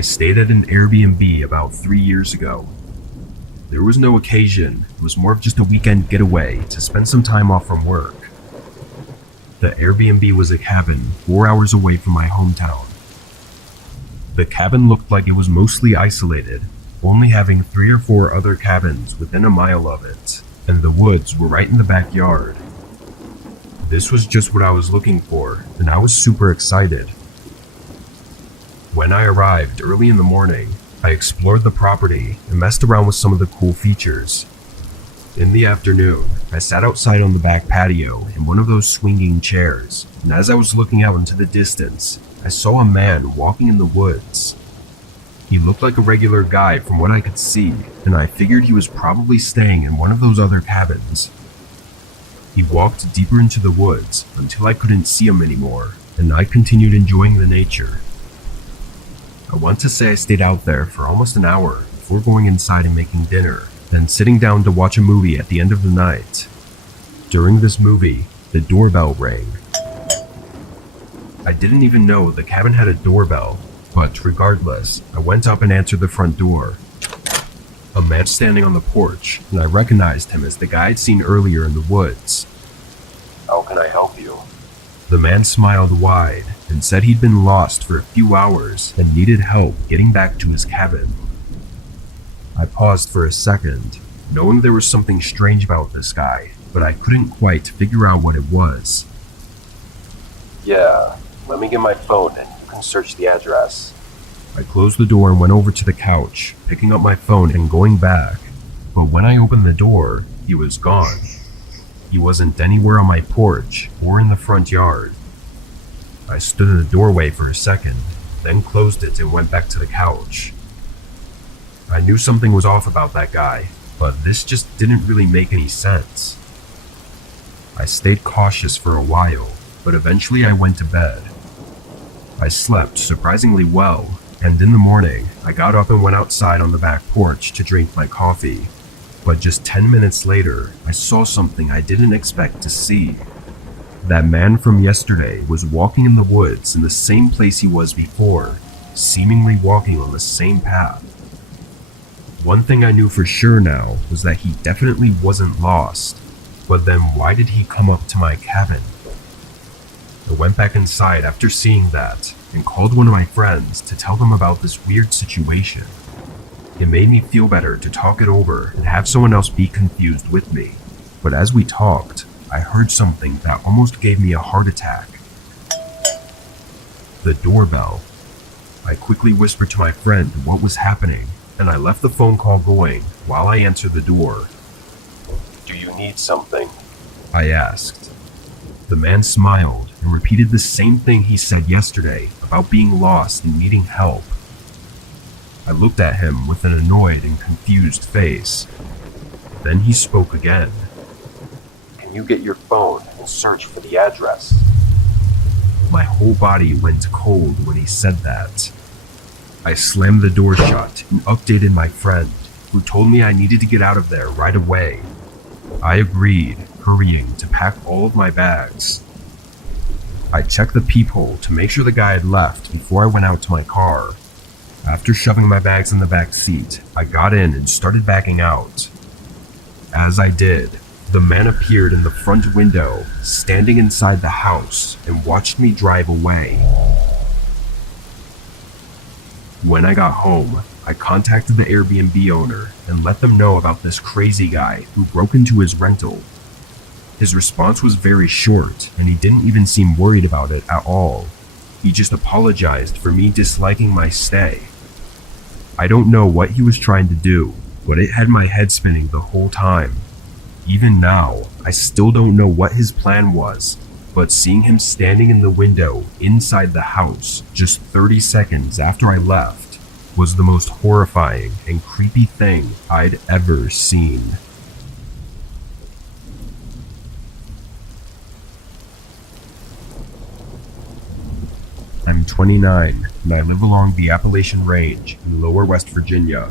I stayed at an Airbnb about 3 years ago. There was no occasion, it was more of just a weekend getaway to spend some time off from work. The Airbnb was a cabin 4 hours away from my hometown. The cabin looked like it was mostly isolated, only having 3 or 4 other cabins within a mile of it, and the woods were right in the backyard. This was just what I was looking for, and I was super excited. When I arrived early in the morning, I explored the property and messed around with some of the cool features. In the afternoon, I sat outside on the back patio in one of those swinging chairs, and as I was looking out into the distance, I saw a man walking in the woods. He looked like a regular guy from what I could see, and I figured he was probably staying in one of those other cabins. He walked deeper into the woods until I couldn't see him anymore, and I continued enjoying the nature. I want to say I stayed out there for almost an hour before going inside and making dinner, then sitting down to watch a movie at the end of the night. During this movie, the doorbell rang. I didn't even know the cabin had a doorbell, but regardless, I went up and answered the front door. A man standing on the porch, and I recognized him as the guy I'd seen earlier in the woods. How can I help you? The man smiled wide and said he'd been lost for a few hours and needed help getting back to his cabin. I paused for a second, knowing there was something strange about this guy, but I couldn't quite figure out what it was. Yeah, let me get my phone and you can search the address. I closed the door and went over to the couch, picking up my phone and going back. But when I opened the door, he was gone. He wasn't anywhere on my porch or in the front yard. I stood in the doorway for a second, then closed it and went back to the couch. I knew something was off about that guy, but this just didn't really make any sense. I stayed cautious for a while, but eventually I went to bed. I slept surprisingly well, and in the morning, I got up and went outside on the back porch to drink my coffee. But just 10 minutes later, I saw something I didn't expect to see. That man from yesterday was walking in the woods in the same place he was before, seemingly walking on the same path. One thing I knew for sure now was that he definitely wasn't lost, but then why did he come up to my cabin? I went back inside after seeing that and called one of my friends to tell them about this weird situation. It made me feel better to talk it over and have someone else be confused with me, but as we talked, I heard something that almost gave me a heart attack. The doorbell. I quickly whispered to my friend what was happening, and I left the phone call going while I answered the door. Do you need something? I asked. The man smiled and repeated the same thing he said yesterday about being lost and needing help. I looked at him with an annoyed and confused face. Then he spoke again. Can you get your phone and search for the address? My whole body went cold when he said that. I slammed the door shut and updated my friend, who told me I needed to get out of there right away. I agreed, hurrying to pack all of my bags. I checked the peephole to make sure the guy had left before I went out to my car. After shoving my bags in the back seat, I got in and started backing out. As I did, the man appeared in the front window, standing inside the house, and watched me drive away. When I got home, I contacted the Airbnb owner and let them know about this crazy guy who broke into his rental. His response was very short, and he didn't even seem worried about it at all. He just apologized for me disliking my stay. I don't know what he was trying to do, but it had my head spinning the whole time. Even now, I still don't know what his plan was, but seeing him standing in the window inside the house just 30 seconds after I left was the most horrifying and creepy thing I'd ever seen. I'm 29, and I live along the Appalachian Range in lower West Virginia.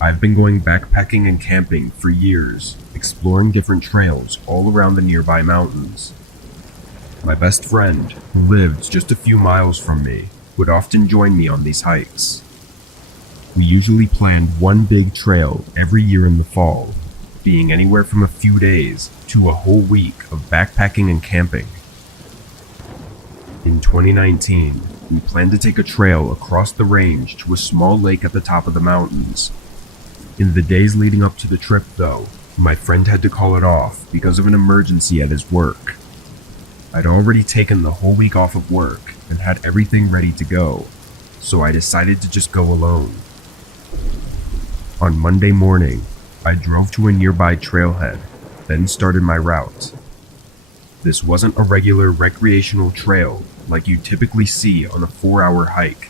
I've been going backpacking and camping for years, exploring different trails all around the nearby mountains. My best friend, who lived just a few miles from me, would often join me on these hikes. We usually planned one big trail every year in the fall, being anywhere from a few days to a whole week of backpacking and camping. In 2019, we planned to take a trail across the range to a small lake at the top of the mountains. In the days leading up to the trip, though, my friend had to call it off because of an emergency at his work. I'd already taken the whole week off of work and had everything ready to go, so I decided to just go alone. On Monday morning, I drove to a nearby trailhead, then started my route. This wasn't a regular recreational trail like you typically see on a 4-hour hike.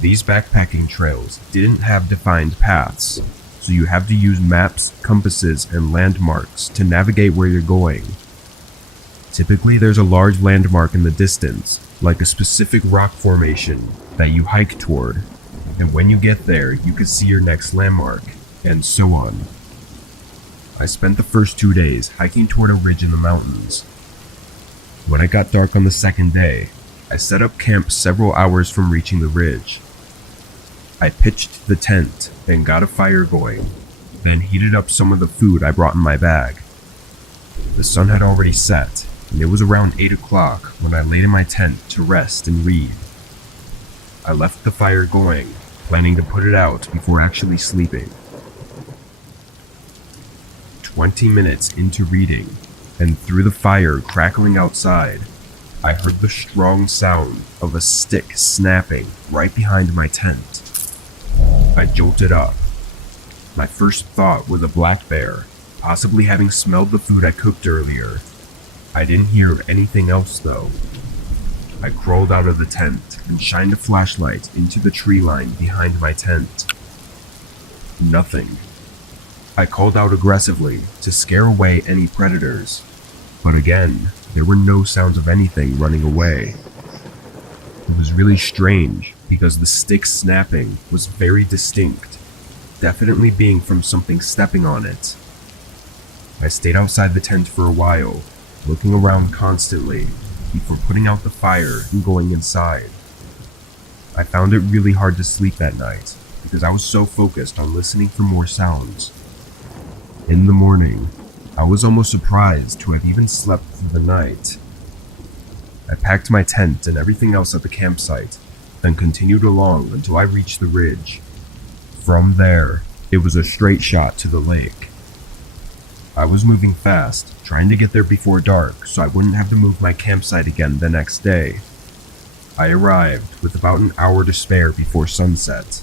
These backpacking trails didn't have defined paths, so you have to use maps, compasses, and landmarks to navigate where you're going. Typically, there's a large landmark in the distance, like a specific rock formation that you hike toward, and when you get there, you can see your next landmark, and so on. I spent the first 2 days hiking toward a ridge in the mountains. When it got dark on the second day, I set up camp several hours from reaching the ridge. I pitched the tent and got a fire going, then heated up some of the food I brought in my bag. The sun had already set, and it was around 8 o'clock when I laid in my tent to rest and read. I left the fire going, planning to put it out before actually sleeping. 20 minutes into reading, and through the fire crackling outside, I heard the strong sound of a stick snapping right behind my tent. I jolted up. My first thought was a black bear, possibly having smelled the food I cooked earlier. I didn't hear anything else though. I crawled out of the tent and shined a flashlight into the tree line behind my tent. Nothing. I called out aggressively to scare away any predators, but again, there were no sounds of anything running away. It was really strange because the stick snapping was very distinct, definitely being from something stepping on it. I stayed outside the tent for a while, looking around constantly before putting out the fire and going inside. I found it really hard to sleep that night because I was so focused on listening for more sounds. In the morning, I was almost surprised to have even slept through the night. I packed my tent and everything else at the campsite, then continued along until I reached the ridge. From there, it was a straight shot to the lake. I was moving fast, trying to get there before dark so I wouldn't have to move my campsite again the next day. I arrived with about an hour to spare before sunset.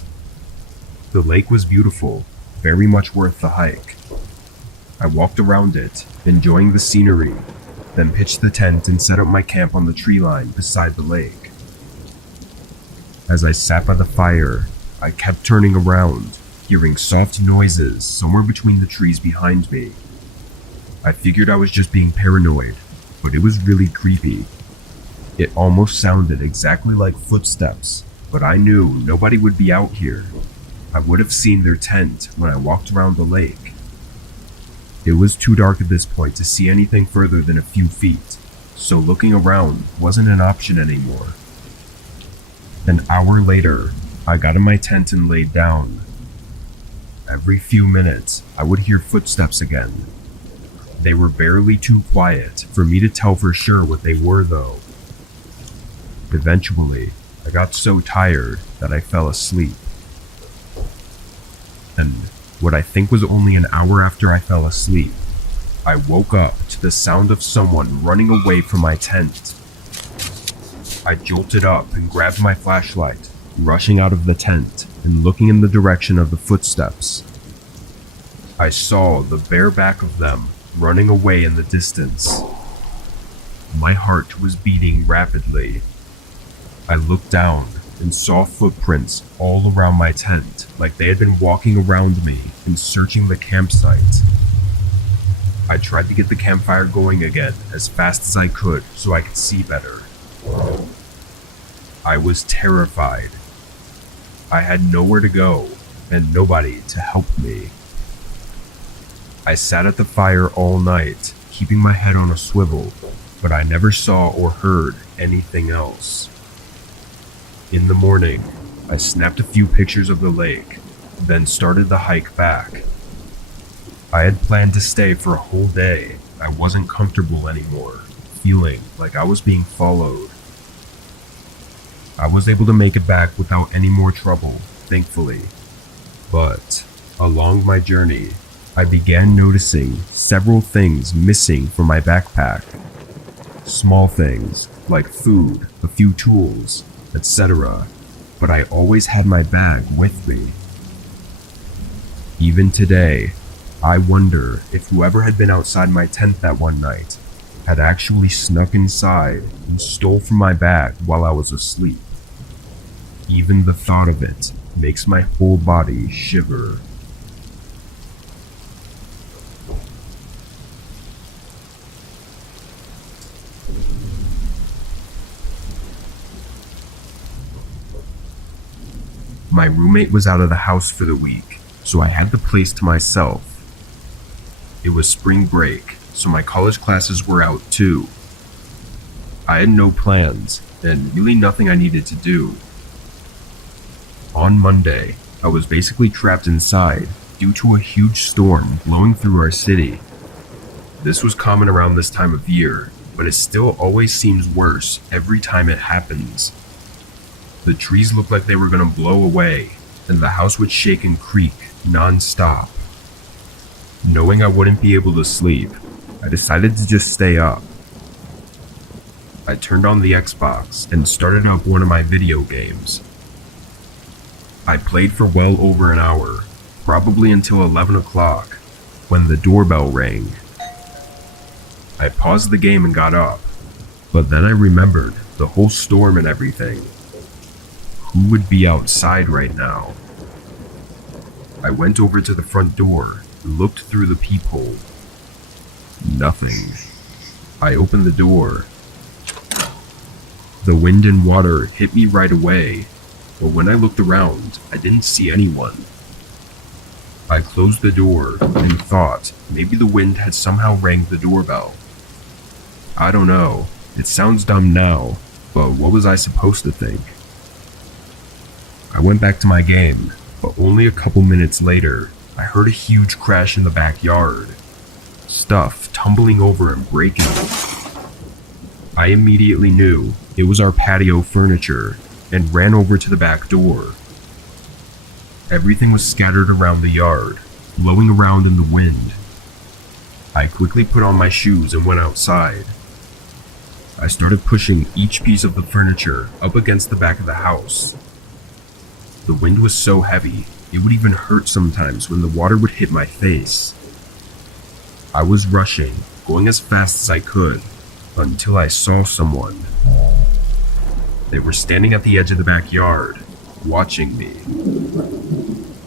The lake was beautiful, very much worth the hike. I walked around it, enjoying the scenery, then pitched the tent and set up my camp on the tree line beside the lake. As I sat by the fire, I kept turning around, hearing soft noises somewhere between the trees behind me. I figured I was just being paranoid, but it was really creepy. It almost sounded exactly like footsteps, but I knew nobody would be out here. I would have seen their tent when I walked around the lake. It was too dark at this point to see anything further than a few feet, so looking around wasn't an option anymore. An hour later, I got in my tent and laid down. Every few minutes, I would hear footsteps again. They were barely too quiet for me to tell for sure what they were though. Eventually, I got so tired that I fell asleep. And what I think was only an hour after I fell asleep, I woke up to the sound of someone running away from my tent. I jolted up and grabbed my flashlight, rushing out of the tent and looking in the direction of the footsteps. I saw the bare back of them running away in the distance. My heart was beating rapidly. I looked down and saw footprints all around my tent, like they had been walking around me and searching the campsite. I tried to get the campfire going again as fast as I could so I could see better. I was terrified. I had nowhere to go and nobody to help me. I sat at the fire all night, keeping my head on a swivel, but I never saw or heard anything else. In the morning, I snapped a few pictures of the lake, then started the hike back. I had planned to stay for a whole day. I wasn't comfortable anymore, feeling like I was being followed. I was able to make it back without any more trouble, thankfully. But along my journey, I began noticing several things missing from my backpack. Small things like food, a few tools, etc. But I always had my bag with me. Even today, I wonder if whoever had been outside my tent that one night had actually snuck inside and stole from my bag while I was asleep. Even the thought of it makes my whole body shiver. My roommate was out of the house for the week, so I had the place to myself. It was spring break, so my college classes were out too. I had no plans, and really nothing I needed to do. On Monday, I was basically trapped inside due to a huge storm blowing through our city. This was common around this time of year, but it still always seems worse every time it happens. The trees looked like they were going to blow away, and the house would shake and creak non-stop. Knowing I wouldn't be able to sleep, I decided to just stay up. I turned on the Xbox and started up one of my video games. I played for well over an hour, probably until 11 o'clock, when the doorbell rang. I paused the game and got up, but then I remembered the whole storm and everything. Who would be outside right now? I went over to the front door and looked through the peephole. Nothing. I opened the door. The wind and water hit me right away, but when I looked around, I didn't see anyone. I closed the door and thought maybe the wind had somehow rang the doorbell. I don't know, it sounds dumb now, but what was I supposed to think? I went back to my game, but only a couple minutes later, I heard a huge crash in the backyard. Stuff tumbling over and breaking. I immediately knew it was our patio furniture and ran over to the back door. Everything was scattered around the yard, blowing around in the wind. I quickly put on my shoes and went outside. I started pushing each piece of the furniture up against the back of the house. The wind was so heavy, it would even hurt sometimes when the water would hit my face. I was rushing, going as fast as I could, until I saw someone. They were standing at the edge of the backyard, watching me.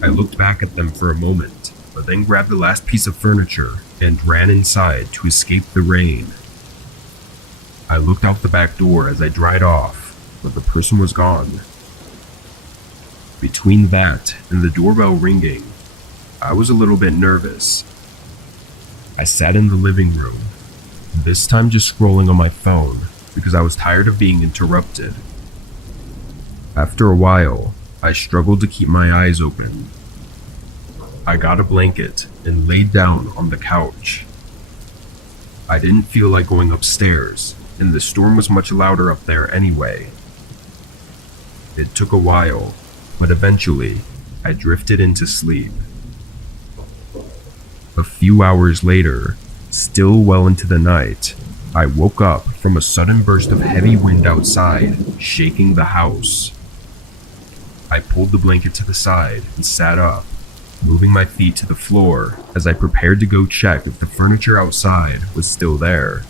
I looked back at them for a moment, but then grabbed the last piece of furniture and ran inside to escape the rain. I looked out the back door as I dried off, but the person was gone. Between that and the doorbell ringing, I was a little bit nervous. I sat in the living room, this time just scrolling on my phone because I was tired of being interrupted. After a while, I struggled to keep my eyes open. I got a blanket and laid down on the couch. I didn't feel like going upstairs, and the storm was much louder up there anyway. It took a while, but eventually, I drifted into sleep. A few hours later, still well into the night, I woke up from a sudden burst of heavy wind outside, shaking the house. I pulled the blanket to the side and sat up, moving my feet to the floor as I prepared to go check if the furniture outside was still there.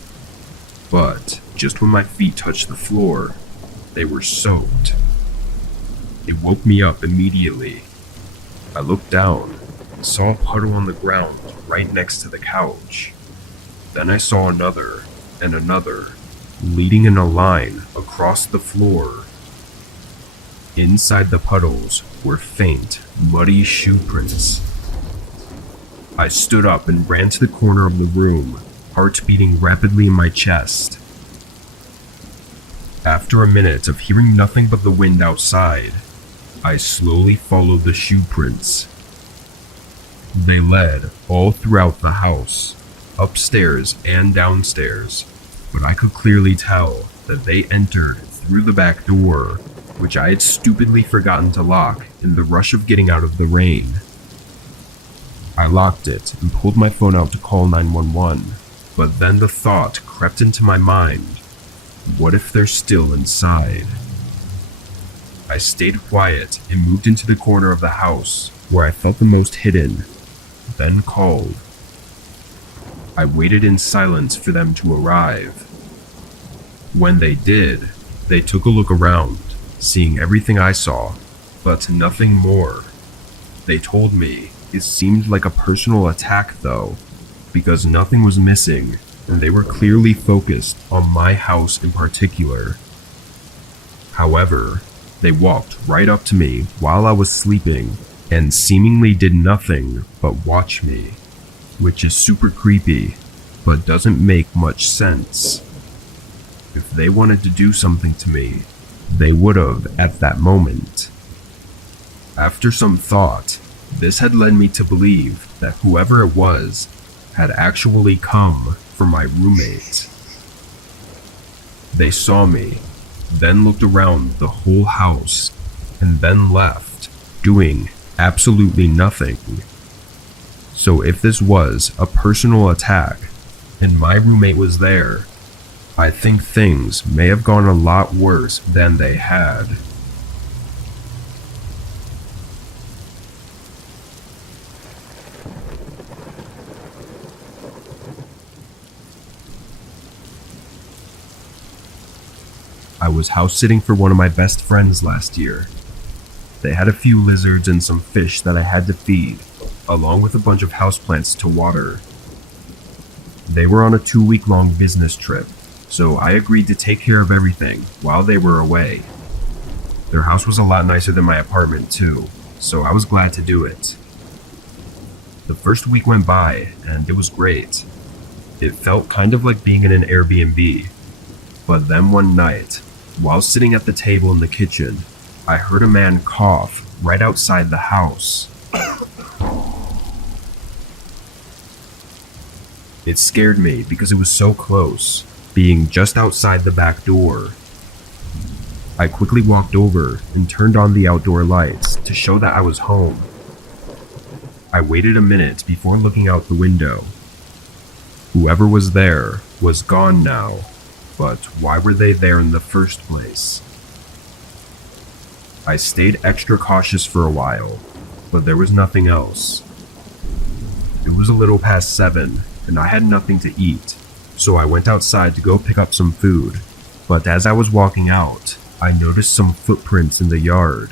But just when my feet touched the floor, they were soaked. It woke me up immediately. I looked down and saw a puddle on the ground right next to the couch. Then I saw another and another, leading in a line across the floor. Inside the puddles were faint, muddy shoe prints. I stood up and ran to the corner of the room, heart beating rapidly in my chest. After a minute of hearing nothing but the wind outside, I slowly followed the shoe prints. They led all throughout the house, upstairs and downstairs, but I could clearly tell that they entered through the back door, which I had stupidly forgotten to lock in the rush of getting out of the rain. I locked it and pulled my phone out to call 911, but then the thought crept into my mind, what if they're still inside? I stayed quiet and moved into the corner of the house where I felt the most hidden, then called. I waited in silence for them to arrive. When they did, they took a look around, seeing everything I saw, but nothing more. They told me it seemed like a personal attack though, because nothing was missing and they were clearly focused on my house in particular. However, they walked right up to me while I was sleeping and seemingly did nothing but watch me, which is super creepy, but doesn't make much sense. If they wanted to do something to me, they would have at that moment. After some thought, this had led me to believe that whoever it was had actually come for my roommate. They saw me, then looked around the whole house, and then left, doing absolutely nothing. So if this was a personal attack, and my roommate was there, I think things may have gone a lot worse than they had. I was house sitting for one of my best friends last year. They had a few lizards and some fish that I had to feed, along with a bunch of houseplants to water. They were on a 2-week-long business trip, so I agreed to take care of everything while they were away. Their house was a lot nicer than my apartment too, so I was glad to do it. The first week went by, and it was great. It felt kind of like being in an Airbnb. But then one night, while sitting at the table in the kitchen, I heard a man cough right outside the house. It scared me because it was so close, being just outside the back door. I quickly walked over and turned on the outdoor lights to show that I was home. I waited a minute before looking out the window. Whoever was there was gone now, but why were they there in the first place? I stayed extra cautious for a while, but there was nothing else. It was a little past 7, and I had nothing to eat, so I went outside to go pick up some food, but as I was walking out, I noticed some footprints in the yard.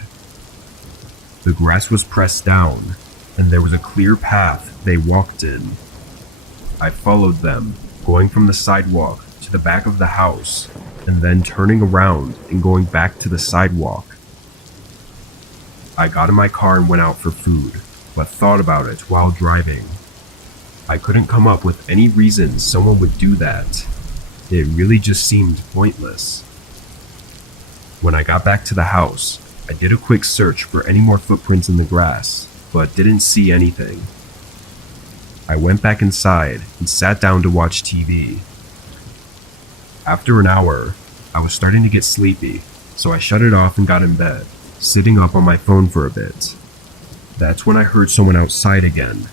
The grass was pressed down, and there was a clear path they walked in. I followed them, going from the sidewalk to the back of the house, and then turning around and going back to the sidewalk. I got in my car and went out for food, but thought about it while driving. I couldn't come up with any reason someone would do that. It really just seemed pointless. When I got back to the house, I did a quick search for any more footprints in the grass, but didn't see anything. I went back inside and sat down to watch TV. After an hour, I was starting to get sleepy, so I shut it off and got in bed, sitting up on my phone for a bit. That's when I heard someone outside again.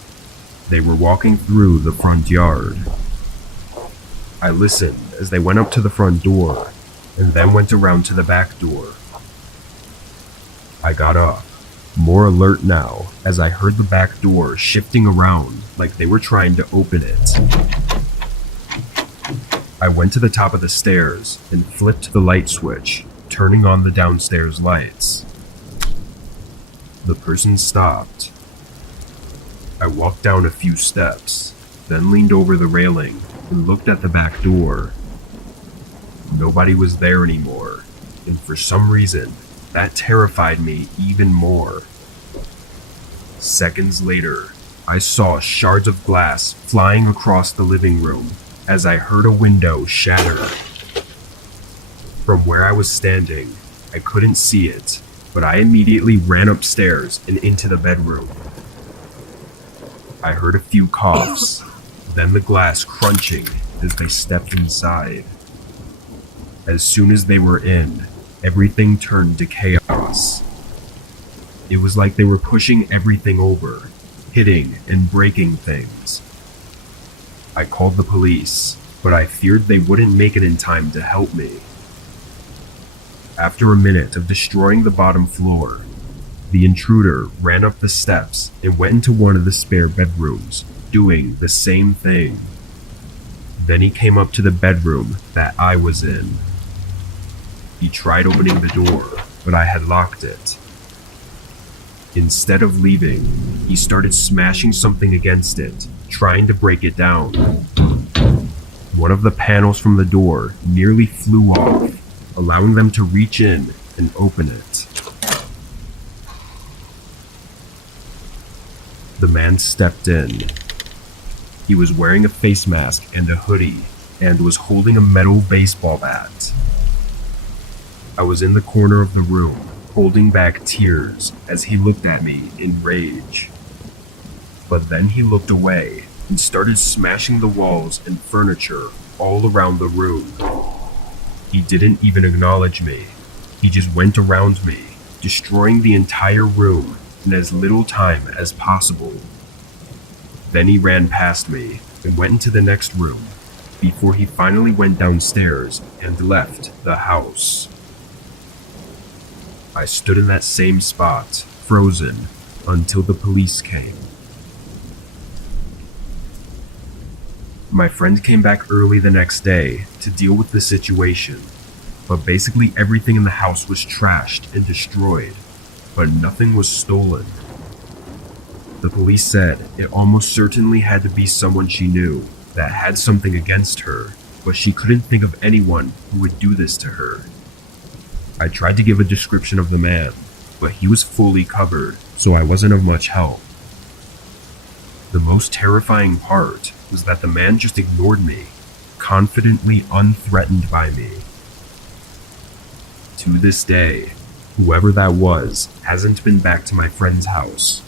They were walking through the front yard. I listened as they went up to the front door, and then went around to the back door. I got up, more alert now, as I heard the back door shifting around like they were trying to open it. I went to the top of the stairs and flipped the light switch, turning on the downstairs lights. The person stopped. I walked down a few steps, then leaned over the railing and looked at the back door. Nobody was there anymore, and for some reason, that terrified me even more. Seconds later, I saw shards of glass flying across the living room as I heard a window shatter. From where I was standing, I couldn't see it, but I immediately ran upstairs and into the bedroom. I heard a few coughs, then the glass crunching as they stepped inside. As soon as they were in, everything turned to chaos. It was like they were pushing everything over, hitting and breaking things. I called the police, but I feared they wouldn't make it in time to help me. After a minute of destroying the bottom floor, the intruder ran up the steps and went into one of the spare bedrooms, doing the same thing. Then he came up to the bedroom that I was in. He tried opening the door, but I had locked it. Instead of leaving, he started smashing something against it, trying to break it down. One of the panels from the door nearly flew off, allowing them to reach in and open it. The man stepped in. He was wearing a face mask and a hoodie, and was holding a metal baseball bat. I was in the corner of the room, holding back tears as he looked at me in rage. But then he looked away and started smashing the walls and furniture all around the room. He didn't even acknowledge me. He just went around me, destroying the entire room in as little time as possible. Then he ran past me and went into the next room before he finally went downstairs and left the house. I stood in that same spot, frozen, until the police came. My friend came back early the next day to deal with the situation, but basically everything in the house was trashed and destroyed, but nothing was stolen. The police said it almost certainly had to be someone she knew that had something against her, but she couldn't think of anyone who would do this to her. I tried to give a description of the man, but he was fully covered, so I wasn't of much help. The most terrifying part was that the man just ignored me, confidently unthreatened by me. To this day, whoever that was hasn't been back to my friend's house,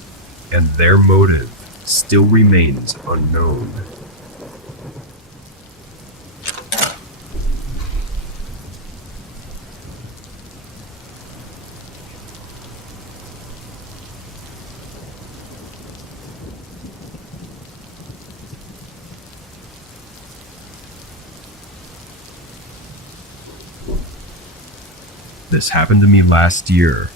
and their motive still remains unknown. This happened to me last year.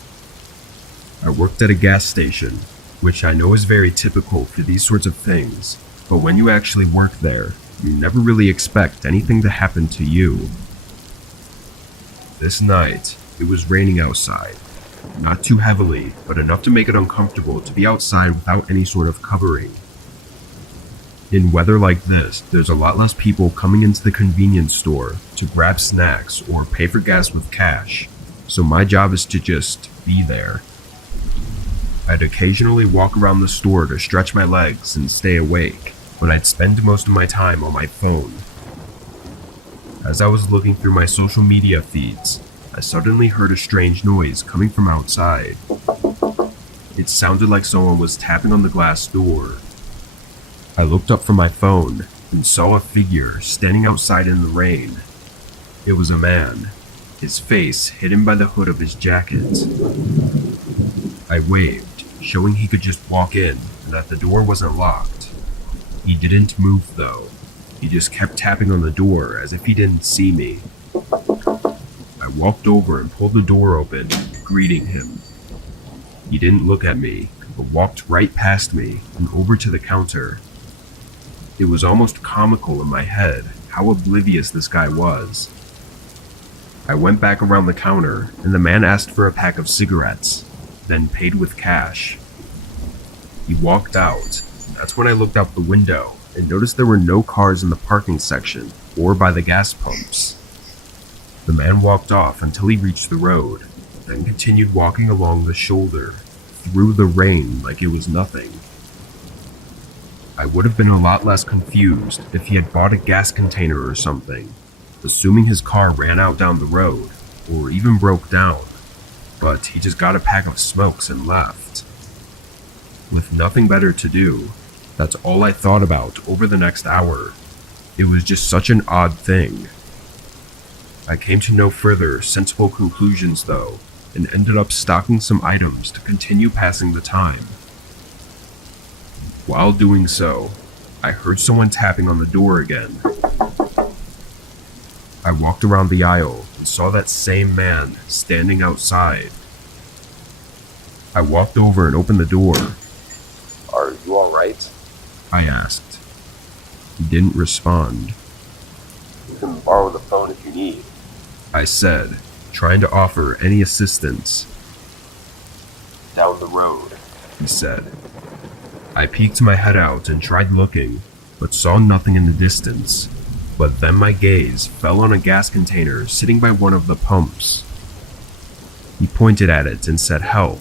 I worked at a gas station, which I know is very typical for these sorts of things, but when you actually work there, you never really expect anything to happen to you. This night, it was raining outside. Not too heavily, but enough to make it uncomfortable to be outside without any sort of covering. In weather like this, there's a lot less people coming into the convenience store to grab snacks or pay for gas with cash, so my job is to just be there. I'd occasionally walk around the store to stretch my legs and stay awake, but I'd spend most of my time on my phone. As I was looking through my social media feeds, I suddenly heard a strange noise coming from outside. It sounded like someone was tapping on the glass door. I looked up from my phone and saw a figure standing outside in the rain. It was a man, his face hidden by the hood of his jacket. I waved, showing he could just walk in and that the door wasn't locked. He didn't move though. He just kept tapping on the door as if he didn't see me. I walked over and pulled the door open, greeting him. He didn't look at me, but walked right past me and over to the counter. It was almost comical in my head how oblivious this guy was. I went back around the counter and the man asked for a pack of cigarettes, then paid with cash. He walked out. That's when I looked out the window and noticed there were no cars in the parking section or by the gas pumps. The man walked off until he reached the road, then continued walking along the shoulder, through the rain like it was nothing. I would have been a lot less confused if he had bought a gas container or something, assuming his car ran out down the road or even broke down, but he just got a pack of smokes and left. With nothing better to do, that's all I thought about over the next hour. It was just such an odd thing. I came to no further sensible conclusions though, and ended up stocking some items to continue passing the time. While doing so, I heard someone tapping on the door again. I walked around the aisle and saw that same man standing outside. I walked over and opened the door. Are you alright? I asked. He didn't respond. You can borrow the phone if you need. I said, trying to offer any assistance. Down the road, He said. I peeked my head out and tried looking, but saw nothing in the distance. But then my gaze fell on a gas container sitting by one of the pumps. He pointed at it and said help,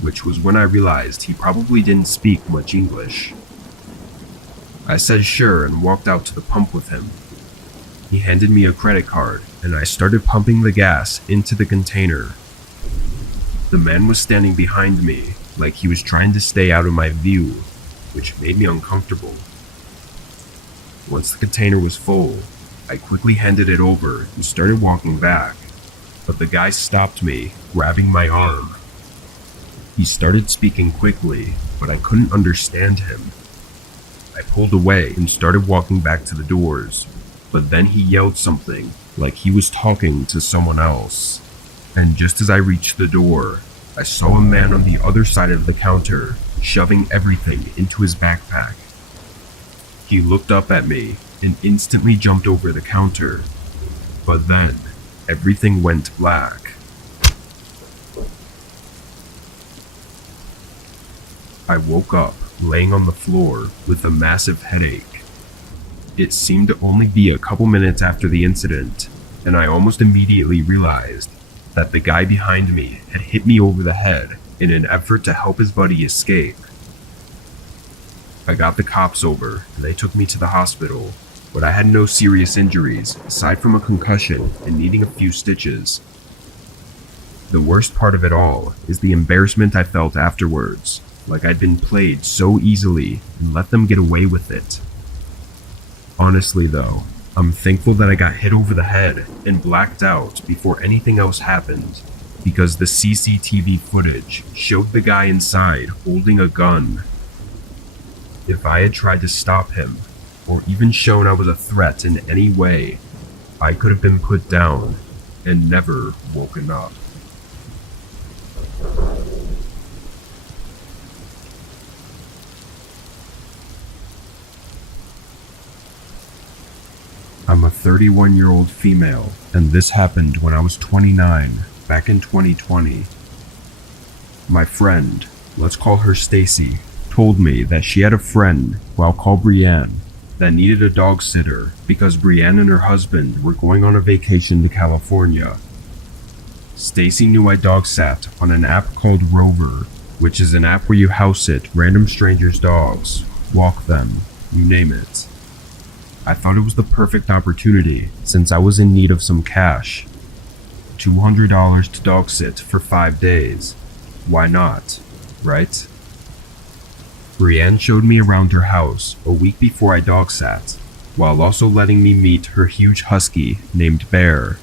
which was when I realized he probably didn't speak much English. I said sure and walked out to the pump with him. He handed me a credit card and I started pumping the gas into the container. The man was standing behind me like he was trying to stay out of my view, which made me uncomfortable. Once the container was full, I quickly handed it over and started walking back, but the guy stopped me, grabbing my arm. He started speaking quickly, but I couldn't understand him. I pulled away and started walking back to the doors, but then he yelled something, like he was talking to someone else. And just as I reached the door, I saw a man on the other side of the counter, shoving everything into his backpack. He looked up at me and instantly jumped over the counter, but then everything went black. I woke up laying on the floor with a massive headache. It seemed to only be a couple minutes after the incident, and I almost immediately realized that the guy behind me had hit me over the head in an effort to help his buddy escape. I got the cops over and they took me to the hospital, but I had no serious injuries aside from a concussion and needing a few stitches. The worst part of it all is the embarrassment I felt afterwards, like I'd been played so easily and let them get away with it. Honestly though, I'm thankful that I got hit over the head and blacked out before anything else happened, because the CCTV footage showed the guy inside holding a gun. If I had tried to stop him, or even shown I was a threat in any way, I could have been put down and never woken up. I'm a 31-year-old female, and this happened when I was 29, back in 2020. My friend, let's call her Stacy, told me that she had a friend, who I'll call Brienne, that needed a dog sitter because Brienne and her husband were going on a vacation to California. Stacy knew I dog sat on an app called Rover, which is an app where you house sit random strangers' dogs, walk them, you name it. I thought it was the perfect opportunity since I was in need of some cash. $200 to dog sit for 5 days. Why not, right? Brienne showed me around her house a week before I dog sat, while also letting me meet her huge husky named Bear.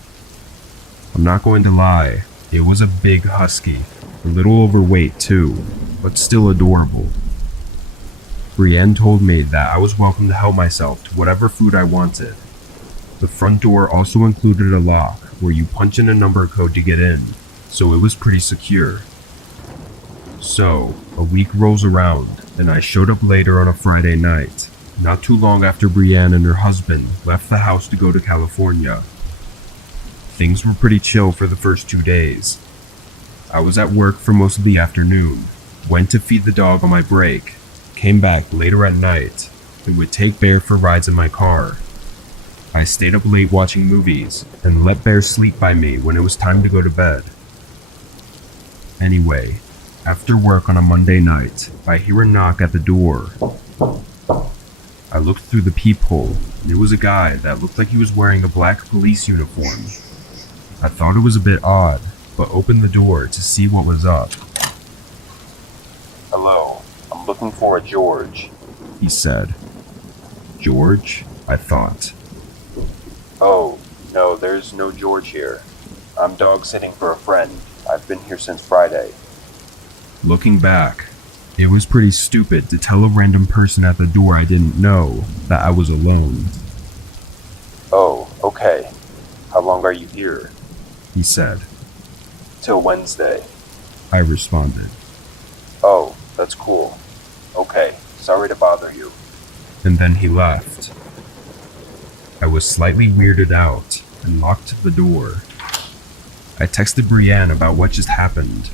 I'm not going to lie, it was a big husky, a little overweight too, but still adorable. Brienne told me that I was welcome to help myself to whatever food I wanted. The front door also included a lock where you punch in a number code to get in, so it was pretty secure. So, a week rolls around, and I showed up later on a Friday night, not too long after Brienne and her husband left the house to go to California. Things were pretty chill for the first 2 days. I was at work for most of the afternoon, went to feed the dog on my break, came back later at night, and would take Bear for rides in my car. I stayed up late watching movies, and let Bear sleep by me when it was time to go to bed. Anyway, after work on a Monday night, I hear a knock at the door. I looked through the peephole, and it was a guy that looked like he was wearing a black police uniform. I thought it was a bit odd, but opened the door to see what was up. Hello, I'm looking for a George. He said. George? I thought. Oh, no, there's no George here. I'm dog sitting for a friend. I've been here since Friday. Looking back, it was pretty stupid to tell a random person at the door I didn't know that I was alone. Oh, okay. How long are you here? He said. Till Wednesday. I responded. Oh, that's cool. Okay, sorry to bother you. And then he left. I was slightly weirded out and locked the door. I texted Brienne about what just happened.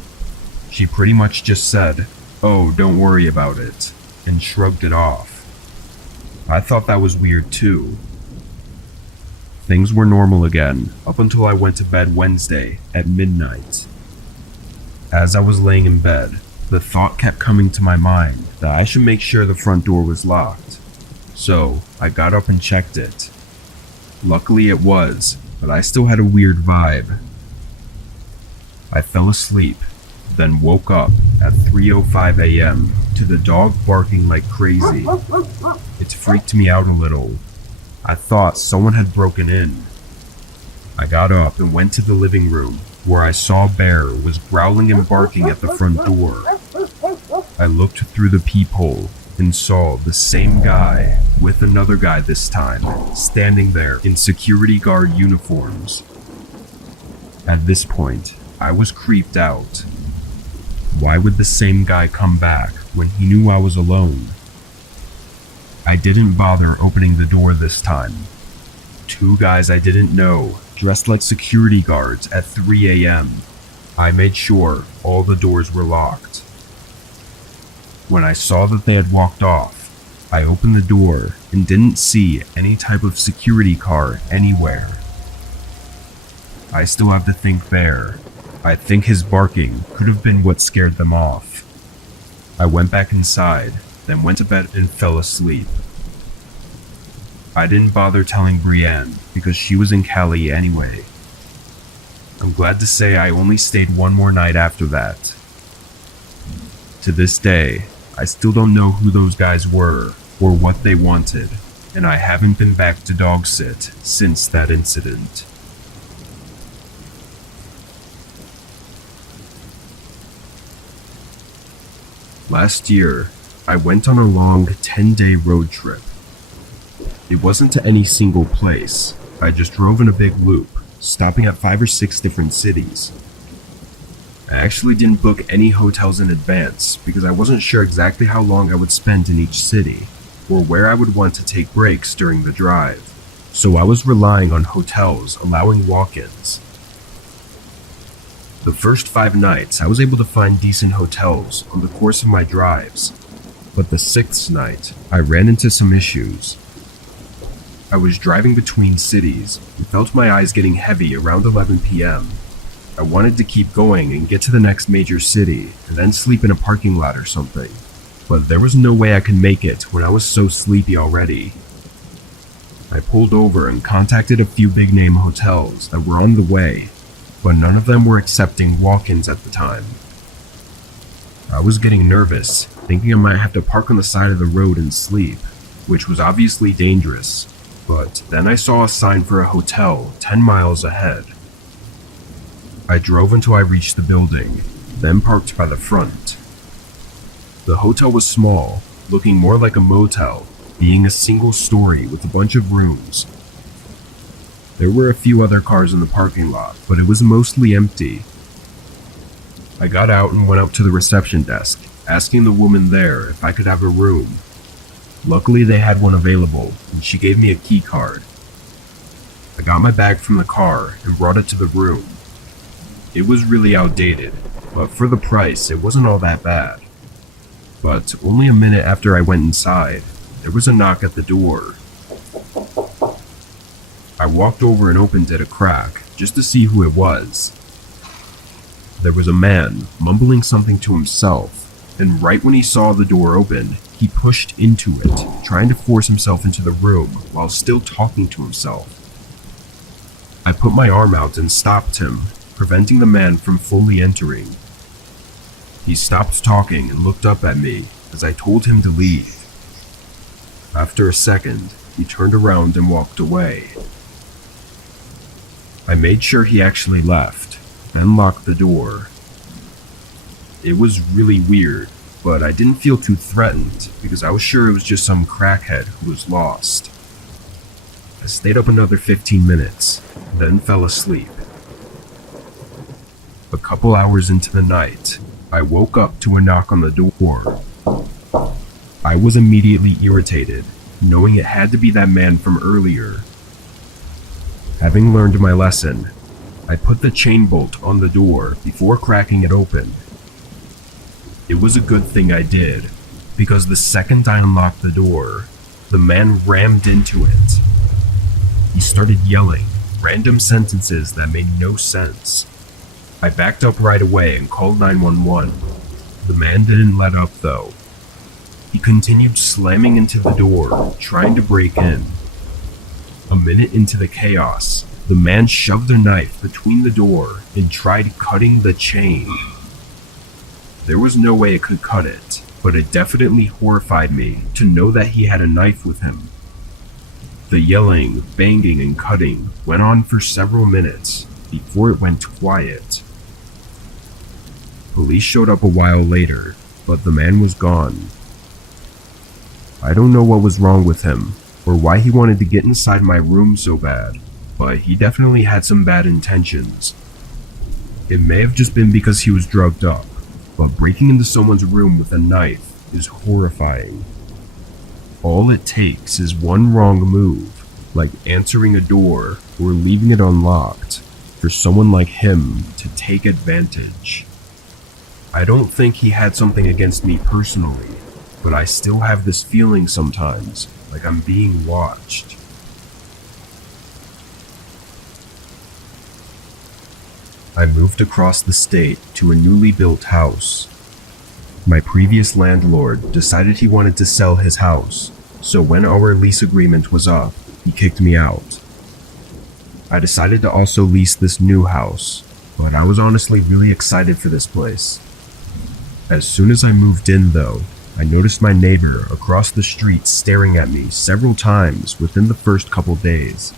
She pretty much just said, "Oh, don't worry about it," and shrugged it off. I thought that was weird too. Things were normal again up until I went to bed Wednesday at midnight. As I was laying in bed, the thought kept coming to my mind that I should make sure the front door was locked. So I got up and checked it. Luckily it was, but I still had a weird vibe. I fell asleep, then woke up at 3:05 a.m. to the dog barking like crazy. It freaked me out a little. I thought someone had broken in. I got up and went to the living room, where I saw Bear was growling and barking at the front door. I looked through the peephole and saw the same guy, with another guy this time, standing there in security guard uniforms. At this point, I was creeped out. Why would the same guy come back when he knew I was alone? I didn't bother opening the door this time. Two guys I didn't know, dressed like security guards at 3 a.m. I made sure all the doors were locked. When I saw that they had walked off, I opened the door and didn't see any type of security car anywhere. I still have to think Bear. I think his barking could have been what scared them off. I went back inside, then went to bed and fell asleep. I didn't bother telling Brienne because she was in Cali anyway. I'm glad to say I only stayed one more night after that. To this day, I still don't know who those guys were or what they wanted, and I haven't been back to dog sit since that incident. Last year, I went on a long 10-day road trip. It wasn't to any single place. I just drove in a big loop, stopping at 5 or 6 different cities. I actually didn't book any hotels in advance because I wasn't sure exactly how long I would spend in each city, or where I would want to take breaks during the drive, so I was relying on hotels allowing walk-ins. The first 5 nights I was able to find decent hotels on the course of my drives, but the 6th night I ran into some issues. I was driving between cities and felt my eyes getting heavy around 11 p.m. I wanted to keep going and get to the next major city and then sleep in a parking lot or something, but there was no way I could make it when I was so sleepy already. I pulled over and contacted a few big-name hotels that were on the way, but none of them were accepting walk-ins at the time. I was getting nervous, thinking I might have to park on the side of the road and sleep, which was obviously dangerous, but then I saw a sign for a hotel 10 miles ahead. I drove until I reached the building, then parked by the front. The hotel was small, looking more like a motel, being a single story with a bunch of rooms. There were a few other cars in the parking lot, but it was mostly empty. I got out and went up to the reception desk, asking the woman there if I could have a room. Luckily they had one available, and she gave me a key card. I got my bag from the car and brought it to the room. It was really outdated, but for the price it wasn't all that bad. But only a minute after I went inside, there was a knock at the door. I walked over and opened it a crack, just to see who it was. There was a man mumbling something to himself, and right when he saw the door open, He pushed into it, trying to force himself into the room while still talking to himself. I put my arm out and stopped him, preventing the man from fully entering. He stopped talking and looked up at me as I told him to leave. After a second, he turned around and walked away. I made sure he actually left, then locked the door. It was really weird, but I didn't feel too threatened because I was sure it was just some crackhead who was lost. I stayed up another 15 minutes, then fell asleep. A couple hours into the night, I woke up to a knock on the door. I was immediately irritated, knowing it had to be that man from earlier. Having learned my lesson, I put the chain bolt on the door before cracking it open. It was a good thing I did, because the second I unlocked the door, the man rammed into it. He started yelling random sentences that made no sense. I backed up right away and called 911. The man didn't let up though. He continued slamming into the door, trying to break in. A minute into the chaos, the man shoved a knife between the door and tried cutting the chain. There was no way it could cut it, but it definitely horrified me to know that he had a knife with him. The yelling, banging, and cutting went on for several minutes before it went quiet. Police showed up a while later, but the man was gone. I don't know what was wrong with him, or why he wanted to get inside my room so bad, but he definitely had some bad intentions. It may have just been because he was drugged up, but breaking into someone's room with a knife is horrifying. All it takes is one wrong move, like answering a door or leaving it unlocked, for someone like him to take advantage. I don't think he had something against me personally, but I still have this feeling sometimes, like I'm being watched. I moved across the state to a newly built house. My previous landlord decided he wanted to sell his house, so when our lease agreement was up, he kicked me out. I decided to also lease this new house, but I was honestly really excited for this place. As soon as I moved in though, I noticed my neighbor across the street staring at me several times within the first couple days.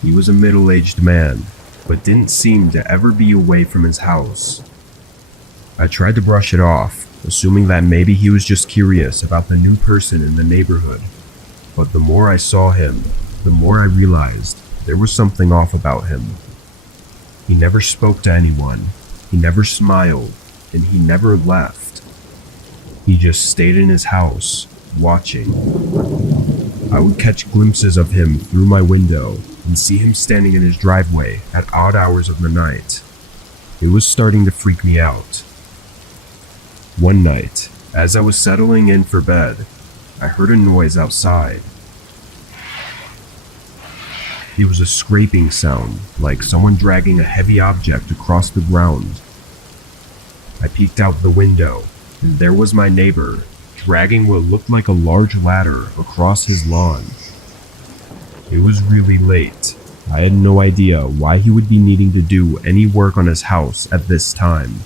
He was a middle-aged man, but didn't seem to ever be away from his house. I tried to brush it off, assuming that maybe he was just curious about the new person in the neighborhood. But the more I saw him, the more I realized there was something off about him. He never spoke to anyone, he never smiled, and he never left. He just stayed in his house, watching. I would catch glimpses of him through my window and see him standing in his driveway at odd hours of the night. It was starting to freak me out. One night, as I was settling in for bed, I heard a noise outside. It was a scraping sound, like someone dragging a heavy object across the ground. I peeked out the window, and there was my neighbor, dragging what looked like a large ladder across his lawn. It was really late. I had no idea why he would be needing to do any work on his house at this time.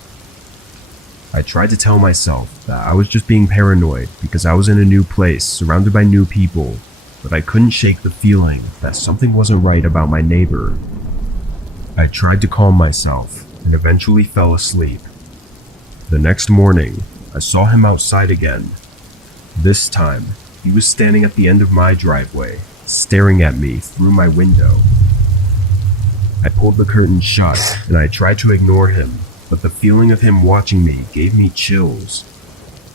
I tried to tell myself that I was just being paranoid because I was in a new place surrounded by new people, but I couldn't shake the feeling that something wasn't right about my neighbor. I tried to calm myself and eventually fell asleep. The next morning, I saw him outside again. This time, he was standing at the end of my driveway, staring at me through my window. I pulled the curtain shut and I tried to ignore him, but the feeling of him watching me gave me chills.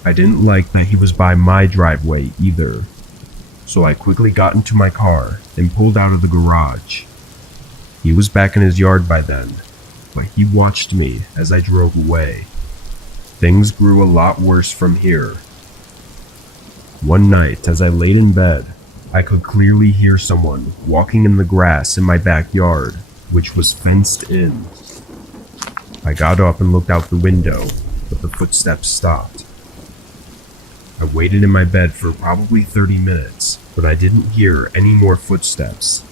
I didn't like that he was by my driveway either, so I quickly got into my car and pulled out of the garage. He was back in his yard by then, but he watched me as I drove away. Things grew a lot worse from here. One night, as I laid in bed, I could clearly hear someone walking in the grass in my backyard, which was fenced in. I got up and looked out the window, but the footsteps stopped. I waited in my bed for probably 30 minutes, but I didn't hear any more footsteps.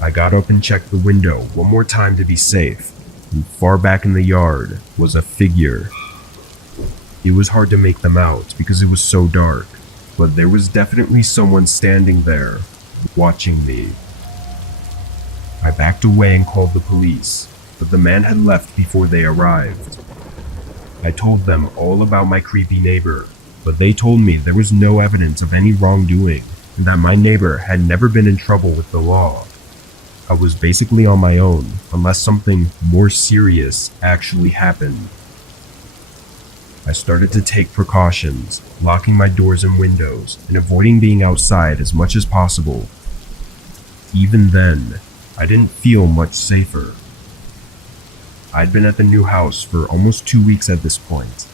I got up and checked the window one more time to be safe, and far back in the yard was a figure. It was hard to make them out because it was so dark, but there was definitely someone standing there, watching me. I backed away and called the police, but the man had left before they arrived. I told them all about my creepy neighbor, but they told me there was no evidence of any wrongdoing and that my neighbor had never been in trouble with the law. I was basically on my own unless something more serious actually happened. I started to take precautions, locking my doors and windows and avoiding being outside as much as possible. Even then, I didn't feel much safer. I'd been at the new house for almost 2 weeks at this point,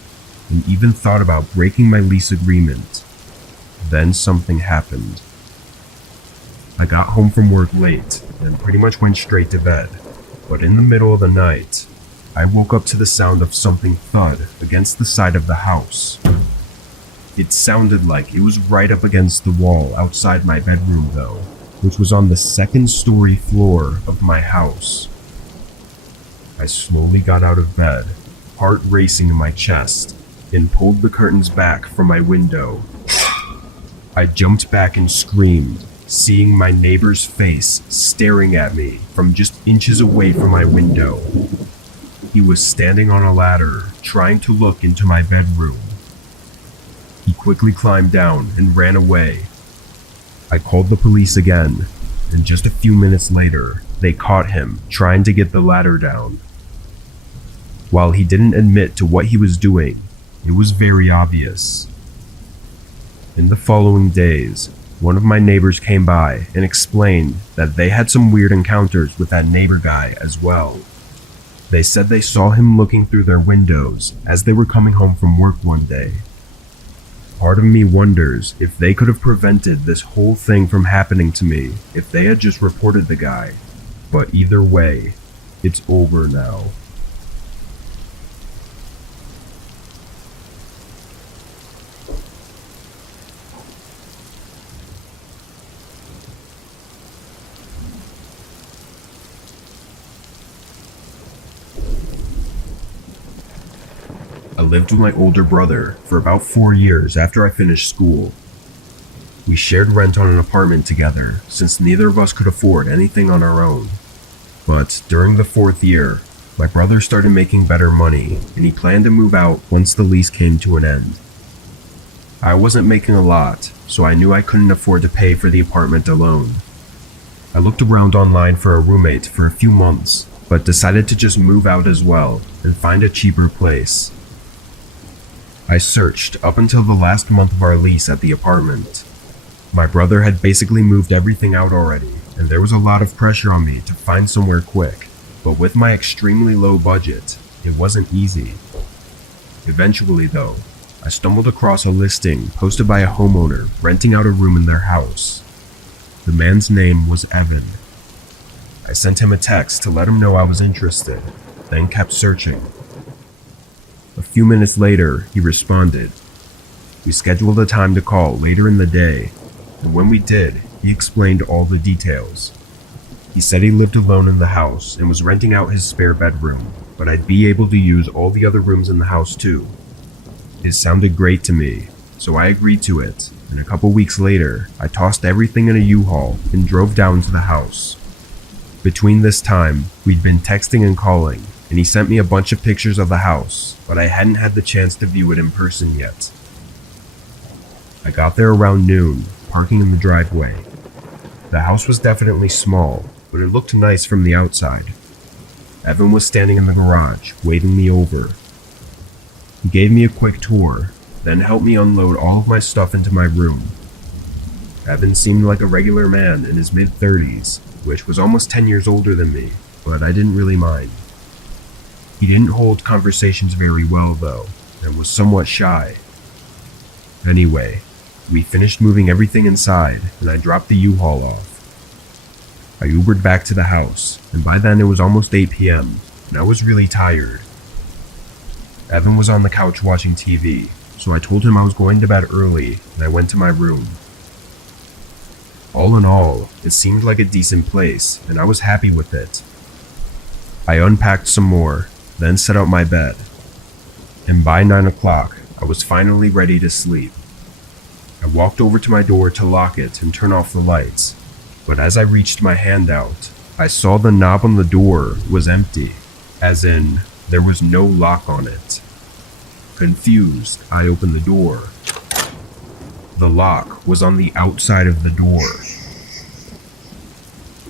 and even thought about breaking my lease agreement. Then something happened. I got home from work late and pretty much went straight to bed, but in the middle of the night, I woke up to the sound of something thud against the side of the house. It sounded like it was right up against the wall outside my bedroom though, which was on the second-story floor of my house. I slowly got out of bed, heart racing in my chest, and pulled the curtains back from my window. I jumped back and screamed, seeing my neighbor's face staring at me from just inches away from my window. He was standing on a ladder, trying to look into my bedroom. He quickly climbed down and ran away. I called the police again, and just a few minutes later, they caught him trying to get the ladder down. While he didn't admit to what he was doing, it was very obvious. In the following days, one of my neighbors came by and explained that they had some weird encounters with that neighbor guy as well. They said they saw him looking through their windows as they were coming home from work one day. Part of me wonders if they could have prevented this whole thing from happening to me if they had just reported the guy. But either way, it's over now. I lived with my older brother for about 4 years after I finished school. We shared rent on an apartment together since neither of us could afford anything on our own. But during the 4th year, my brother started making better money and he planned to move out once the lease came to an end. I wasn't making a lot, so I knew I couldn't afford to pay for the apartment alone. I looked around online for a roommate for a few months, but decided to just move out as well and find a cheaper place. I searched up until the last month of our lease at the apartment. My brother had basically moved everything out already, and there was a lot of pressure on me to find somewhere quick, but with my extremely low budget, it wasn't easy. Eventually though, I stumbled across a listing posted by a homeowner renting out a room in their house. The man's name was Evan. I sent him a text to let him know I was interested, then kept searching. A few minutes later, he responded. We scheduled a time to call later in the day, and when we did, he explained all the details. He said he lived alone in the house and was renting out his spare bedroom, but I'd be able to use all the other rooms in the house too. It sounded great to me, so I agreed to it, and a couple weeks later, I tossed everything in a U-Haul and drove down to the house. Between this time, we'd been texting and calling, and he sent me a bunch of pictures of the house, but I hadn't had the chance to view it in person yet. I got there around noon, parking in the driveway. The house was definitely small, but it looked nice from the outside. Evan was standing in the garage, waving me over. He gave me a quick tour, then helped me unload all of my stuff into my room. Evan seemed like a regular man in his mid-30s, which was almost 10 years older than me, but I didn't really mind. He didn't hold conversations very well though, and was somewhat shy. Anyway, we finished moving everything inside, and I dropped the U-Haul off. I Ubered back to the house, and by then it was almost 8 p.m., and I was really tired. Evan was on the couch watching TV, so I told him I was going to bed early and I went to my room. All in all, it seemed like a decent place and I was happy with it. I unpacked some more, then set up my bed. And by 9 o'clock, I was finally ready to sleep. I walked over to my door to lock it and turn off the lights, but as I reached my hand out, I saw the knob on the door was empty, as in, there was no lock on it. Confused, I opened the door. The lock was on the outside of the door.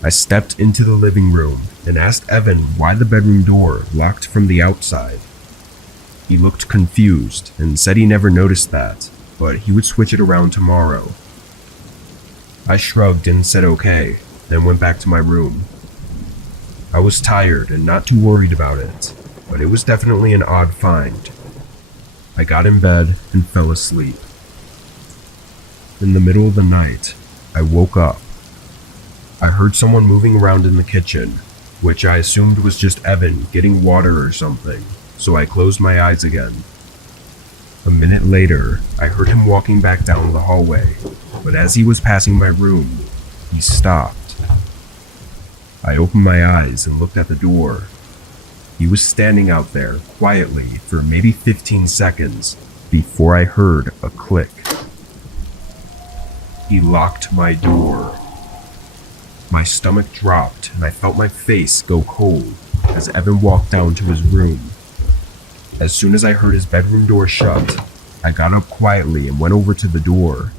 I stepped into the living room and asked Evan why the bedroom door locked from the outside. He looked confused and said he never noticed that, but he would switch it around tomorrow. I shrugged and said okay, then went back to my room. I was tired and not too worried about it, but it was definitely an odd find. I got in bed and fell asleep. In the middle of the night, I woke up. I heard someone moving around in the kitchen, which I assumed was just Evan getting water or something, so I closed my eyes again. A minute later, I heard him walking back down the hallway, but as he was passing my room, he stopped. I opened my eyes and looked at the door. He was standing out there quietly for maybe 15 seconds before I heard a click. He locked my door. My stomach dropped and I felt my face go cold as Evan walked down to his room. As soon as I heard his bedroom door shut, I got up quietly and went over to the door.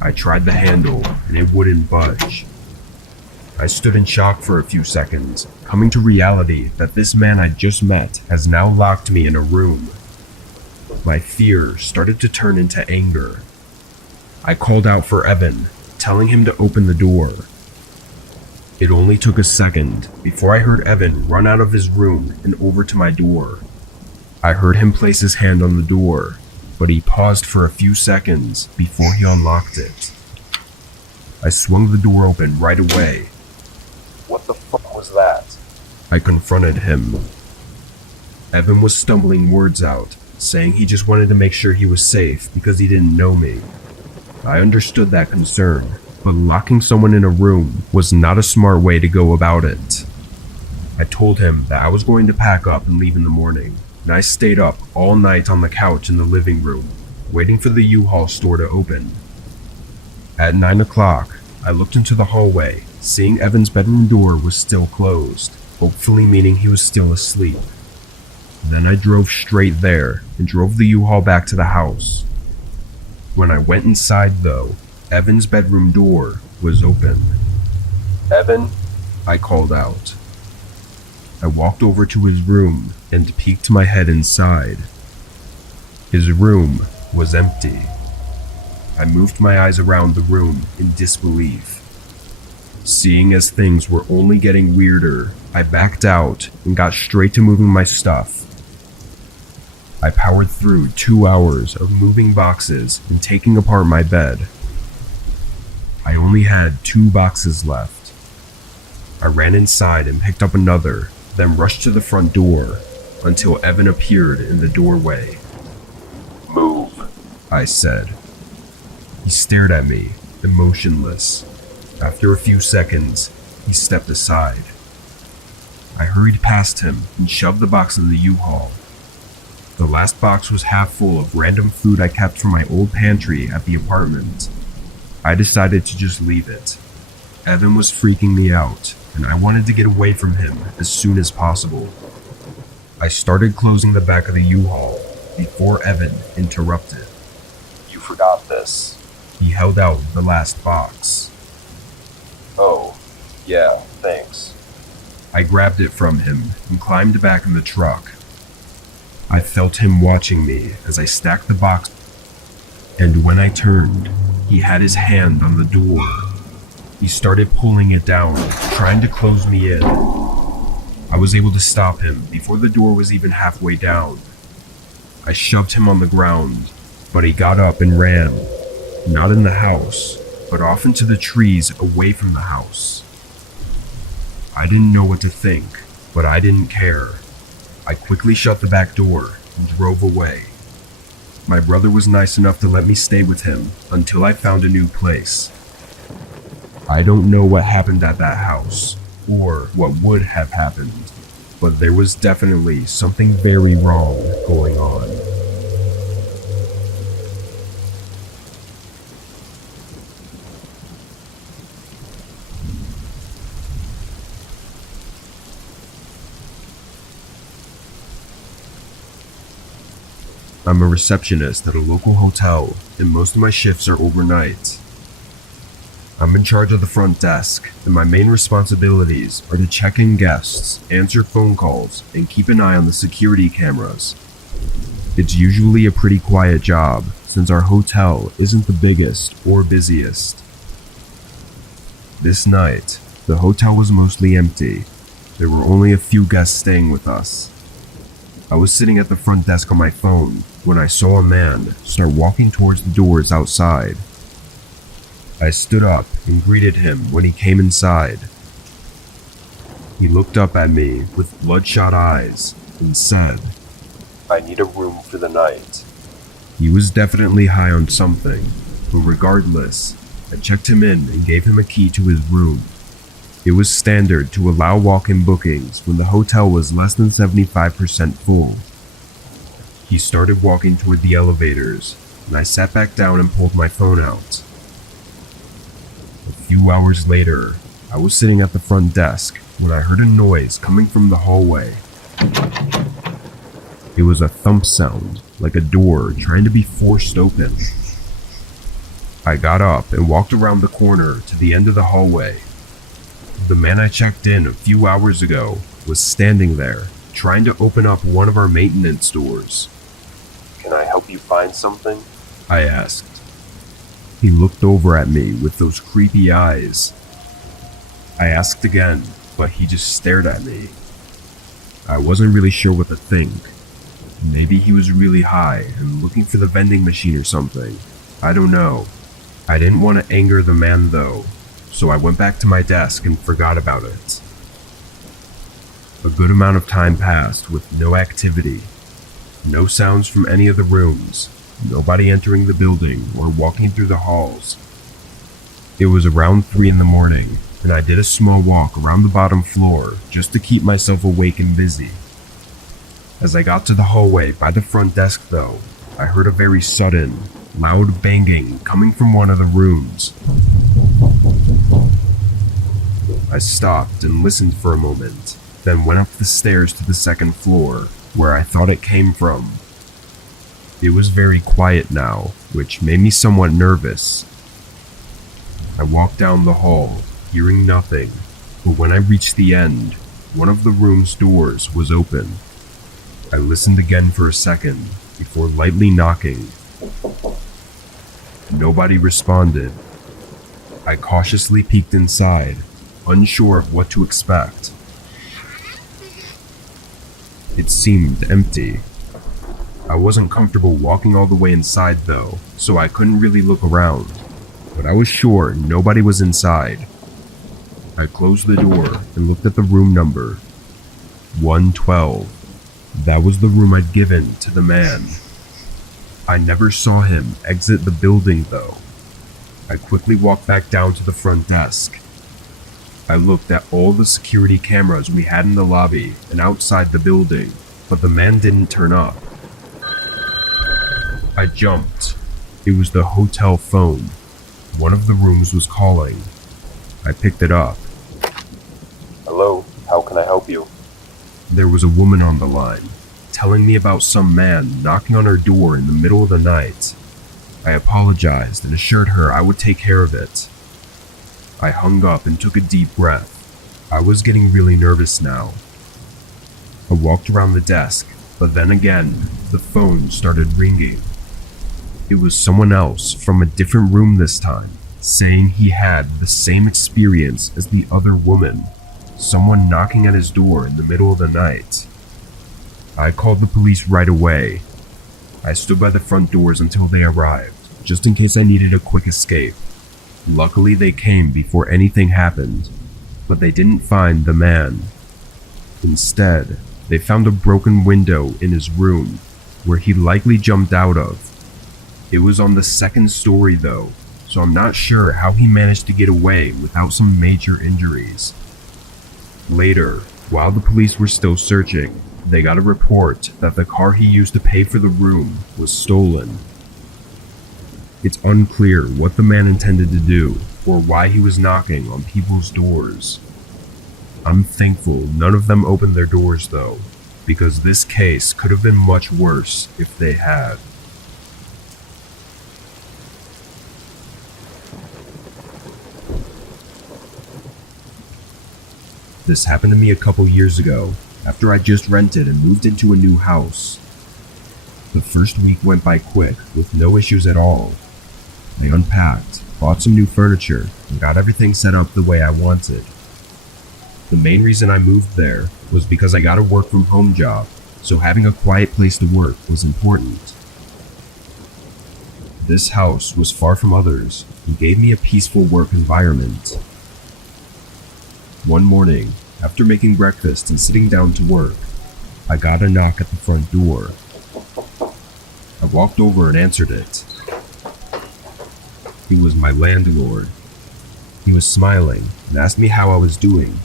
I tried the handle and it wouldn't budge. I stood in shock for a few seconds, coming to reality that this man I just met has now locked me in a room. My fear started to turn into anger. I called out for Evan, telling him to open the door. It only took a second before I heard Evan run out of his room and over to my door. I heard him place his hand on the door, but he paused for a few seconds before he unlocked it. I swung the door open right away. What the fuck was that? I confronted him. Evan was stumbling words out, saying he just wanted to make sure he was safe because he didn't know me. I understood that concern, but locking someone in a room was not a smart way to go about it. I told him that I was going to pack up and leave in the morning, and I stayed up all night on the couch in the living room, waiting for the U-Haul store to open. At 9 o'clock, I looked into the hallway, seeing Evan's bedroom door was still closed, hopefully meaning he was still asleep. Then I drove straight there and drove the U-Haul back to the house. When I went inside though, Evan's bedroom door was open. Evan? I called out. I walked over to his room and peeked my head inside. His room was empty. I moved my eyes around the room in disbelief. Seeing as things were only getting weirder, I backed out and got straight to moving my stuff. I powered through 2 hours of moving boxes and taking apart my bed. I only had 2 boxes left. I ran inside and picked up another, then rushed to the front door until Evan appeared in the doorway. Move, I said. He stared at me, emotionless. After a few seconds, he stepped aside. I hurried past him and shoved the box in the U-Haul. The last box was half full of random food I kept from my old pantry at the apartment. I decided to just leave it. Evan was freaking me out, and I wanted to get away from him as soon as possible. I started closing the back of the U-Haul before Evan interrupted. You forgot this. He held out the last box. Oh, yeah, thanks. I grabbed it from him and climbed back in the truck. I felt him watching me as I stacked the box, and when I turned, he had his hand on the door. He started pulling it down, trying to close me in. I was able to stop him before the door was even halfway down. I shoved him on the ground, but he got up and ran, not in the house, but off into the trees away from the house. I didn't know what to think, but I didn't care. I quickly shut the back door and drove away. My brother was nice enough to let me stay with him until I found a new place. I don't know what happened at that house, or what would have happened, but there was definitely something very wrong going on. I'm a receptionist at a local hotel, and most of my shifts are overnight. I'm in charge of the front desk, and my main responsibilities are to check in guests, answer phone calls, and keep an eye on the security cameras. It's usually a pretty quiet job, since our hotel isn't the biggest or busiest. This night, the hotel was mostly empty. There were only a few guests staying with us. I was sitting at the front desk on my phone when I saw a man start walking towards the doors outside. I stood up and greeted him when he came inside. He looked up at me with bloodshot eyes and said, "I need a room for the night." He was definitely high on something, but regardless, I checked him in and gave him a key to his room. It was standard to allow walk-in bookings when the hotel was less than 75% full. He started walking toward the elevators, and I sat back down and pulled my phone out. A few hours later, I was sitting at the front desk when I heard a noise coming from the hallway. It was a thump sound, like a door trying to be forced open. I got up and walked around the corner to the end of the hallway. The man I checked in a few hours ago was standing there, trying to open up one of our maintenance doors. "Can I help you find something?" I asked. He looked over at me with those creepy eyes. I asked again, but he just stared at me. I wasn't really sure what to think. Maybe he was really high and looking for the vending machine or something. I don't know. I didn't want to anger the man though, so I went back to my desk and forgot about it. A good amount of time passed with no activity. No sounds from any of the rooms, nobody entering the building or walking through the halls. It was around 3 in the morning, and I did a small walk around the bottom floor just to keep myself awake and busy. As I got to the hallway by the front desk though, I heard a very sudden, loud banging coming from one of the rooms. I stopped and listened for a moment, then went up the stairs to the second floor, where I thought it came from. It was very quiet now, which made me somewhat nervous. I walked down the hall, hearing nothing, but when I reached the end, one of the room's doors was open. I listened again for a second, before lightly knocking. Nobody responded. I cautiously peeked inside, unsure of what to expect. It seemed empty. I wasn't comfortable walking all the way inside though, so I couldn't really look around, but I was sure nobody was inside. I closed the door and looked at the room number. 112. That was the room I'd given to the man. I never saw him exit the building though. I quickly walked back down to the front desk. I looked at all the security cameras we had in the lobby and outside the building, but the man didn't turn up. I jumped. It was the hotel phone. One of the rooms was calling. I picked it up. "Hello, how can I help you?" There was a woman on the line, telling me about some man knocking on her door in the middle of the night. I apologized and assured her I would take care of it. I hung up and took a deep breath. I was getting really nervous now. I walked around the desk, but then again, the phone started ringing. It was someone else from a different room this time, saying he had the same experience as the other woman, someone knocking at his door in the middle of the night. I called the police right away. I stood by the front doors until they arrived, just in case I needed a quick escape. Luckily they came before anything happened, but they didn't find the man. Instead, they found a broken window in his room, where he likely jumped out of. It was on the second story though, so I'm not sure how he managed to get away without some major injuries. Later, while the police were still searching, they got a report that the car he used to pay for the room was stolen. It's unclear what the man intended to do or why he was knocking on people's doors. I'm thankful none of them opened their doors though, because this case could have been much worse if they had. This happened to me a couple years ago, after I just rented and moved into a new house. The first week went by quick, with no issues at all. I unpacked, bought some new furniture, and got everything set up the way I wanted. The main reason I moved there was because I got a work from home job, so having a quiet place to work was important. This house was far from others and gave me a peaceful work environment. One morning, after making breakfast and sitting down to work, I got a knock at the front door. I walked over and answered it. He was my landlord. He was smiling and asked me how I was doing.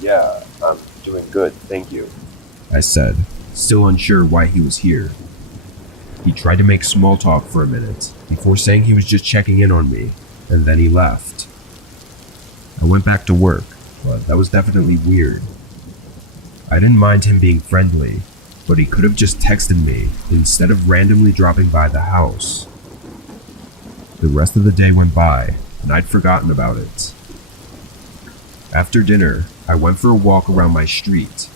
Yeah, I'm doing good, thank you. I said, still unsure why he was here. He tried to make small talk for a minute before saying he was just checking in on me, and then he left. I went back to work, but that was definitely weird. I didn't mind him being friendly, but he could have just texted me instead of randomly dropping by the house. The rest of the day went by, and I'd forgotten about it. After dinner, I went for a walk around my street.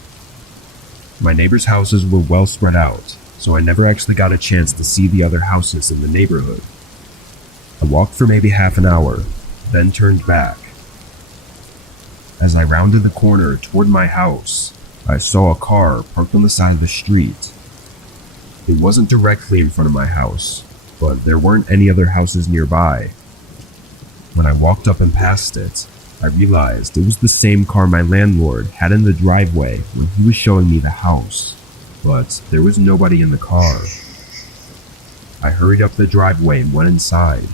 My neighbors' houses were well spread out, so I never actually got a chance to see the other houses in the neighborhood. I walked for maybe half an hour, then turned back. As I rounded the corner toward my house, I saw a car parked on the side of the street. It wasn't directly in front of my house, but there weren't any other houses nearby. When I walked up and passed it, I realized it was the same car my landlord had in the driveway when he was showing me the house, but there was nobody in the car. I hurried up the driveway and went inside.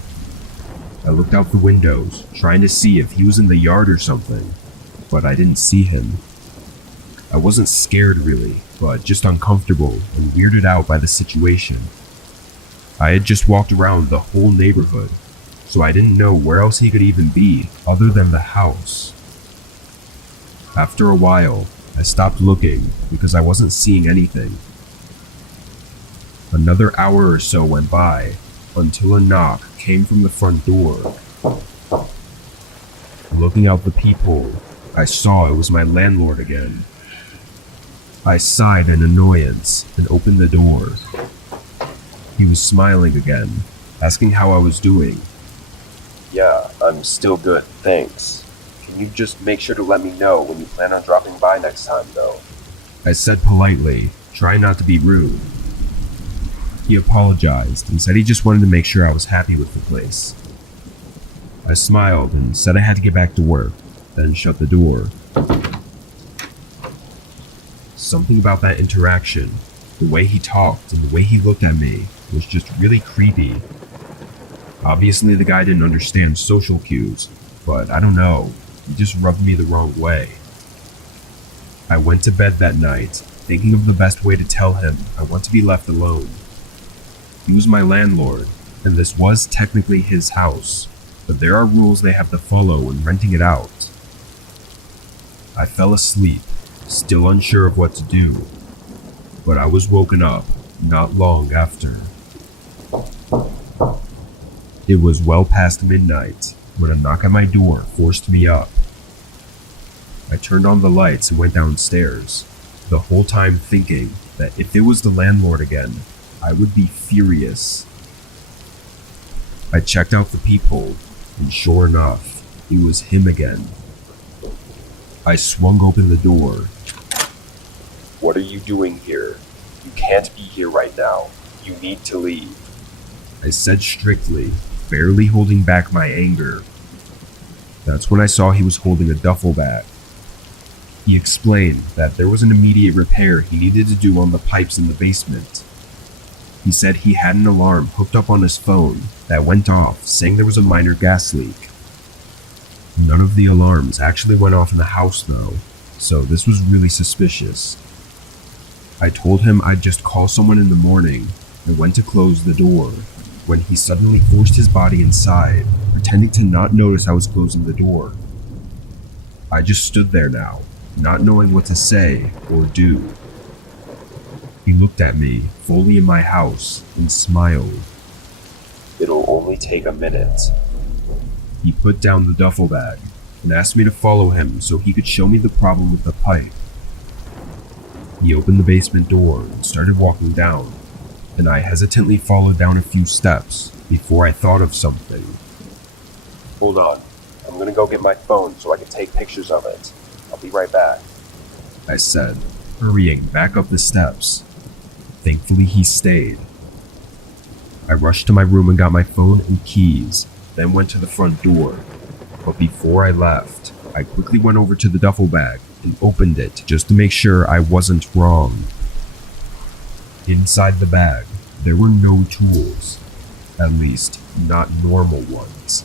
I looked out the windows, trying to see if he was in the yard or something, but I didn't see him. I wasn't scared really, but just uncomfortable and weirded out by the situation. I had just walked around the whole neighborhood, so I didn't know where else he could even be other than the house. After a while, I stopped looking because I wasn't seeing anything. Another hour or so went by until a knock came from the front door. Looking out the peephole, I saw it was my landlord again. I sighed in annoyance and opened the door. He was smiling again, asking how I was doing. Yeah, I'm still good, thanks. Can you just make sure to let me know when you plan on dropping by next time, though? I said politely, trying not to be rude. He apologized and said he just wanted to make sure I was happy with the place. I smiled and said I had to get back to work, then shut the door. Something about that interaction, the way he talked and the way he looked at me, was just really creepy. Obviously the guy didn't understand social cues, but I don't know, he just rubbed me the wrong way. I went to bed that night, thinking of the best way to tell him I want to be left alone. He was my landlord, and this was technically his house, but there are rules they have to follow when renting it out. I fell asleep, still unsure of what to do, but I was woken up not long after. It was well past midnight when a knock at my door forced me up. I turned on the lights and went downstairs, the whole time thinking that if it was the landlord again, I would be furious. I checked out the peephole, and sure enough, it was him again. I swung open the door. What are you doing here? You can't be here right now. You need to leave. I said strictly, barely holding back my anger. That's when I saw he was holding a duffel bag. He explained that there was an immediate repair he needed to do on the pipes in the basement. He said he had an alarm hooked up on his phone that went off saying there was a minor gas leak. None of the alarms actually went off in the house though, so this was really suspicious. I told him I'd just call someone in the morning and went to close the door when he suddenly forced his body inside, pretending to not notice I was closing the door. I just stood there now, not knowing what to say or do. He looked at me, fully in my house, and smiled. It'll only take a minute. He put down the duffel bag and asked me to follow him so he could show me the problem with the pipe. He opened the basement door and started walking down, and I hesitantly followed down a few steps before I thought of something. Hold on. I'm gonna go get my phone so I can take pictures of it. I'll be right back. I said, hurrying back up the steps. Thankfully, he stayed. I rushed to my room and got my phone and keys, then went to the front door. But before I left, I quickly went over to the duffel bag and opened it just to make sure I wasn't wrong. Inside the bag, there were no tools, at least not normal ones.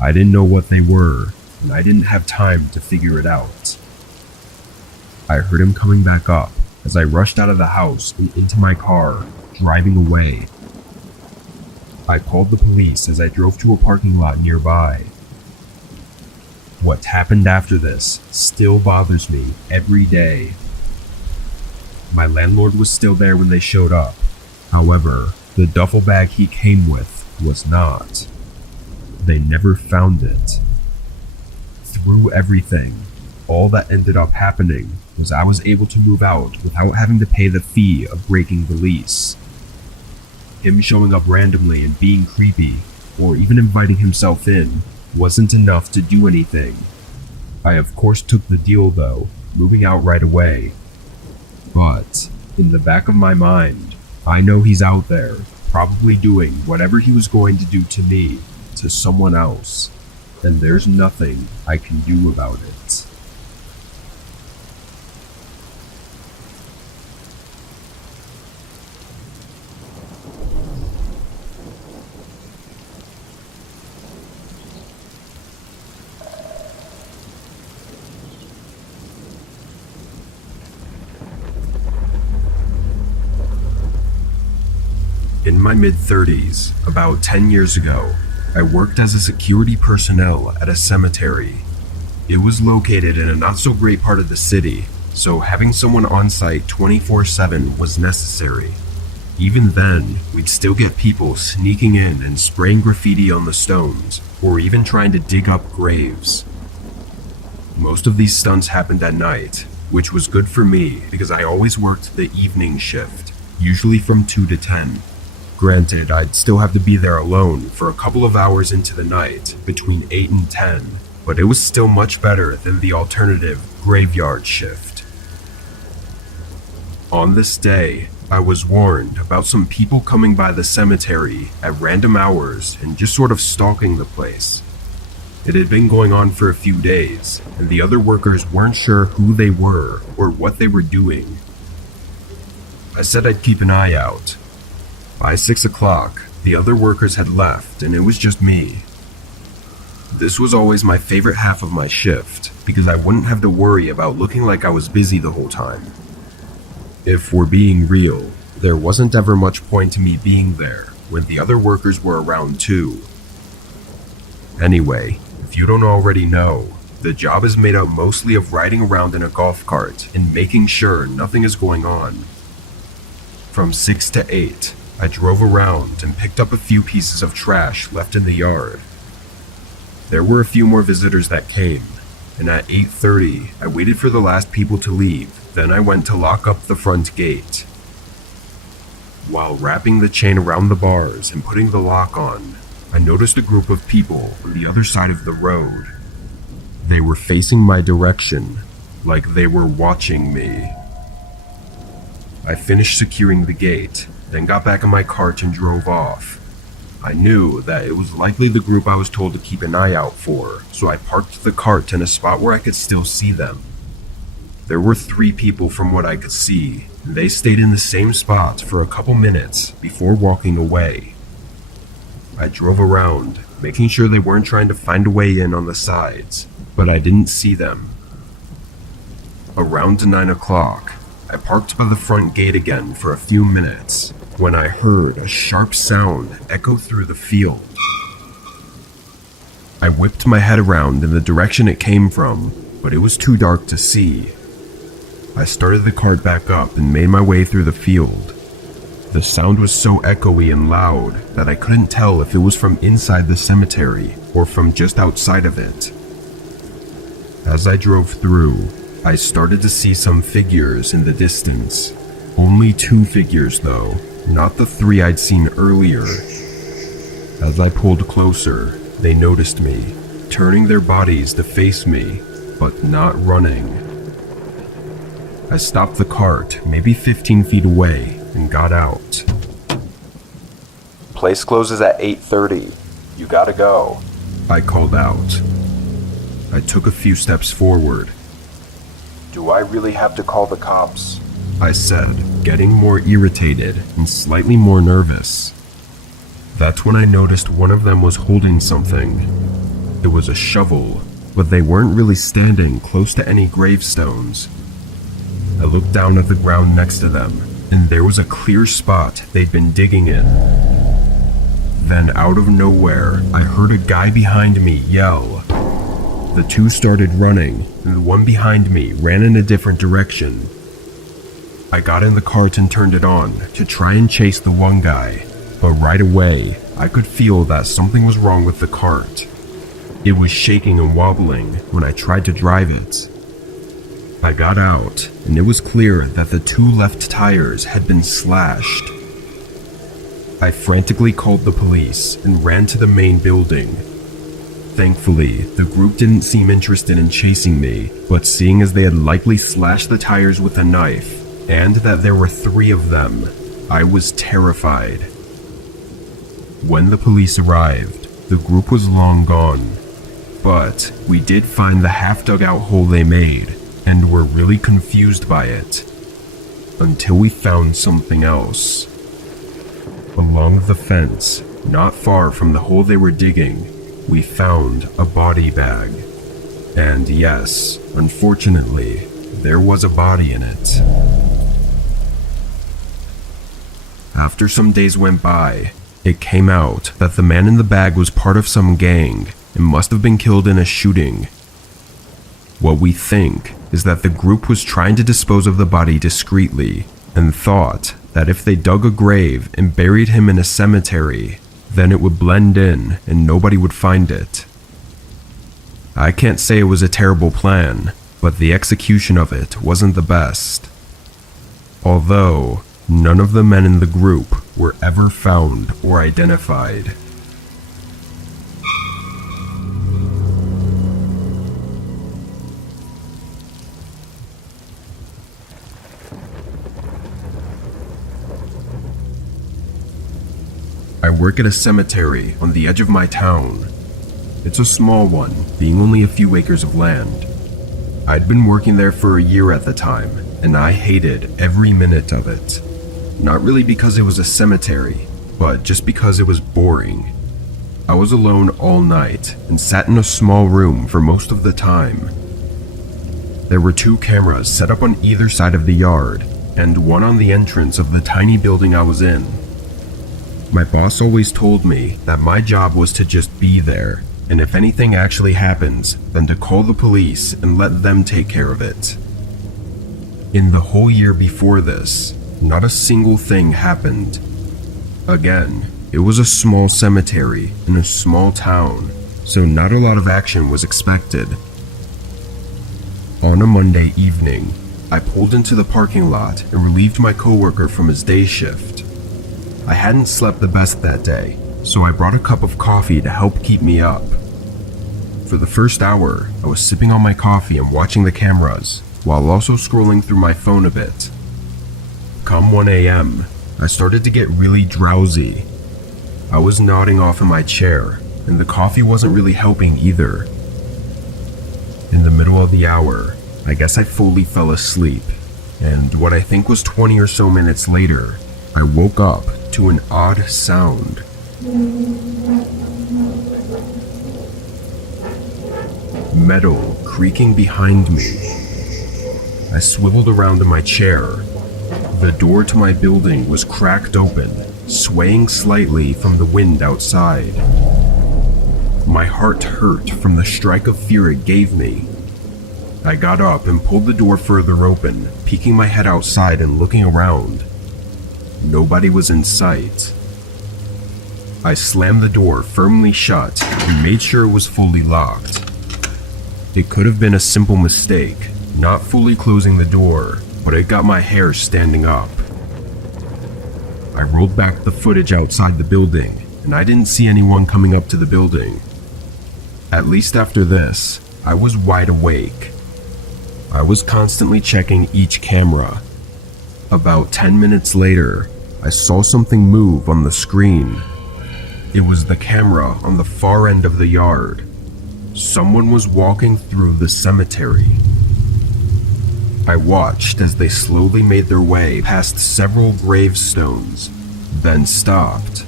I didn't know what they were, and I didn't have time to figure it out. I heard him coming back up as I rushed out of the house and into my car, driving away. I called the police as I drove to a parking lot nearby. What happened after this still bothers me every day. My landlord was still there when they showed up. However, the duffel bag he came with was not. They never found it. Through everything, all that ended up happening was I was able to move out without having to pay the fee of breaking the lease. Him showing up randomly and being creepy, or even inviting himself in, wasn't enough to do anything. I of course took the deal though, moving out right away. But, in the back of my mind, I know he's out there, probably doing whatever he was going to do to me, to someone else, and there's nothing I can do about it. In my mid-30s, about 10 years ago, I worked as a security personnel at a cemetery. It was located in a not-so-great part of the city, so having someone on site 24/7 was necessary. Even then, we'd still get people sneaking in and spraying graffiti on the stones, or even trying to dig up graves. Most of these stunts happened at night, which was good for me because I always worked the evening shift, usually from 2 to 10. Granted, I'd still have to be there alone for a couple of hours into the night, between 8 and 10, but it was still much better than the alternative graveyard shift. On this day, I was warned about some people coming by the cemetery at random hours and just sort of stalking the place. It had been going on for a few days, and the other workers weren't sure who they were or what they were doing. I said I'd keep an eye out. By 6 o'clock, the other workers had left and it was just me. This was always my favorite half of my shift because I wouldn't have to worry about looking like I was busy the whole time. If we're being real, there wasn't ever much point to me being there when the other workers were around too. Anyway, if you don't already know, the job is made up mostly of riding around in a golf cart and making sure nothing is going on. From 6 to 8, I drove around and picked up a few pieces of trash left in the yard. There were a few more visitors that came, and at 8:30, I waited for the last people to leave, then I went to lock up the front gate. While wrapping the chain around the bars and putting the lock on, I noticed a group of people on the other side of the road. They were facing my direction, like they were watching me. I finished securing the gate, then got back in my cart and drove off. I knew that it was likely the group I was told to keep an eye out for, so I parked the cart in a spot where I could still see them. There were 3 people from what I could see, and they stayed in the same spot for a couple minutes before walking away. I drove around, making sure they weren't trying to find a way in on the sides, but I didn't see them. Around 9 o'clock, I parked by the front gate again for a few minutes when I heard a sharp sound echo through the field. I whipped my head around in the direction it came from, but it was too dark to see. I started the cart back up and made my way through the field. The sound was so echoey and loud that I couldn't tell if it was from inside the cemetery or from just outside of it. As I drove through, I started to see some figures in the distance. Only 2 figures though, not the 3 I'd seen earlier. As I pulled closer, they noticed me, turning their bodies to face me, but not running. I stopped the cart maybe 15 feet away and got out. Place closes at 8:30. You gotta go. I called out. I took a few steps forward. Do I really have to call the cops? I said, getting more irritated and slightly more nervous. That's when I noticed one of them was holding something. It was a shovel, but they weren't really standing close to any gravestones. I looked down at the ground next to them, and there was a clear spot they'd been digging in. Then out of nowhere, I heard a guy behind me yell. The 2 started running, and the one behind me ran in a different direction. I got in the cart and turned it on to try and chase the one guy, but right away, I could feel that something was wrong with the cart. It was shaking and wobbling when I tried to drive it. I got out, and it was clear that the 2 left tires had been slashed. I frantically called the police and ran to the main building. Thankfully, the group didn't seem interested in chasing me, but seeing as they had likely slashed the tires with a knife, and that there were 3 of them, I was terrified. When the police arrived, the group was long gone, but we did find the half-dug-out hole they made, and were really confused by it, until we found something else. Along the fence, not far from the hole they were digging, we found a body bag. And yes, unfortunately, there was a body in it. After some days went by, it came out that the man in the bag was part of some gang and must have been killed in a shooting. What we think is that the group was trying to dispose of the body discreetly and thought that if they dug a grave and buried him in a cemetery, then it would blend in and nobody would find it. I can't say it was a terrible plan, but the execution of it wasn't the best. Although, none of the men in the group were ever found or identified. I work at a cemetery on the edge of my town. It's a small one, being only a few acres of land. I'd been working there for a year at the time, and I hated every minute of it. Not really because it was a cemetery, but just because it was boring. I was alone all night and sat in a small room for most of the time. There were 2 cameras set up on either side of the yard, and one on the entrance of the tiny building I was in. My boss always told me that my job was to just be there, and if anything actually happens, then to call the police and let them take care of it. In the whole year before this, not a single thing happened. Again, it was a small cemetery in a small town, so not a lot of action was expected. On a Monday evening, I pulled into the parking lot and relieved my coworker from his day shift. I hadn't slept the best that day, so I brought a cup of coffee to help keep me up. For the first hour, I was sipping on my coffee and watching the cameras, while also scrolling through my phone a bit. Come 1 a.m., I started to get really drowsy. I was nodding off in my chair, and the coffee wasn't really helping either. In the middle of the hour, I guess I fully fell asleep, and what I think was 20 or so minutes later, I woke up to an odd sound. Metal creaking behind me. I swiveled around in my chair. The door to my building was cracked open, swaying slightly from the wind outside. My heart hurt from the strike of fear it gave me. I got up and pulled the door further open, peeking my head outside and looking around. Nobody was in sight. I slammed the door firmly shut and made sure it was fully locked. It could have been a simple mistake, not fully closing the door, but it got my hair standing up. I rolled back the footage outside the building, and I didn't see anyone coming up to the building. At least after this, I was wide awake. I was constantly checking each camera. About 10 minutes later, I saw something move on the screen. It was the camera on the far end of the yard. Someone was walking through the cemetery. I watched as they slowly made their way past several gravestones, then stopped.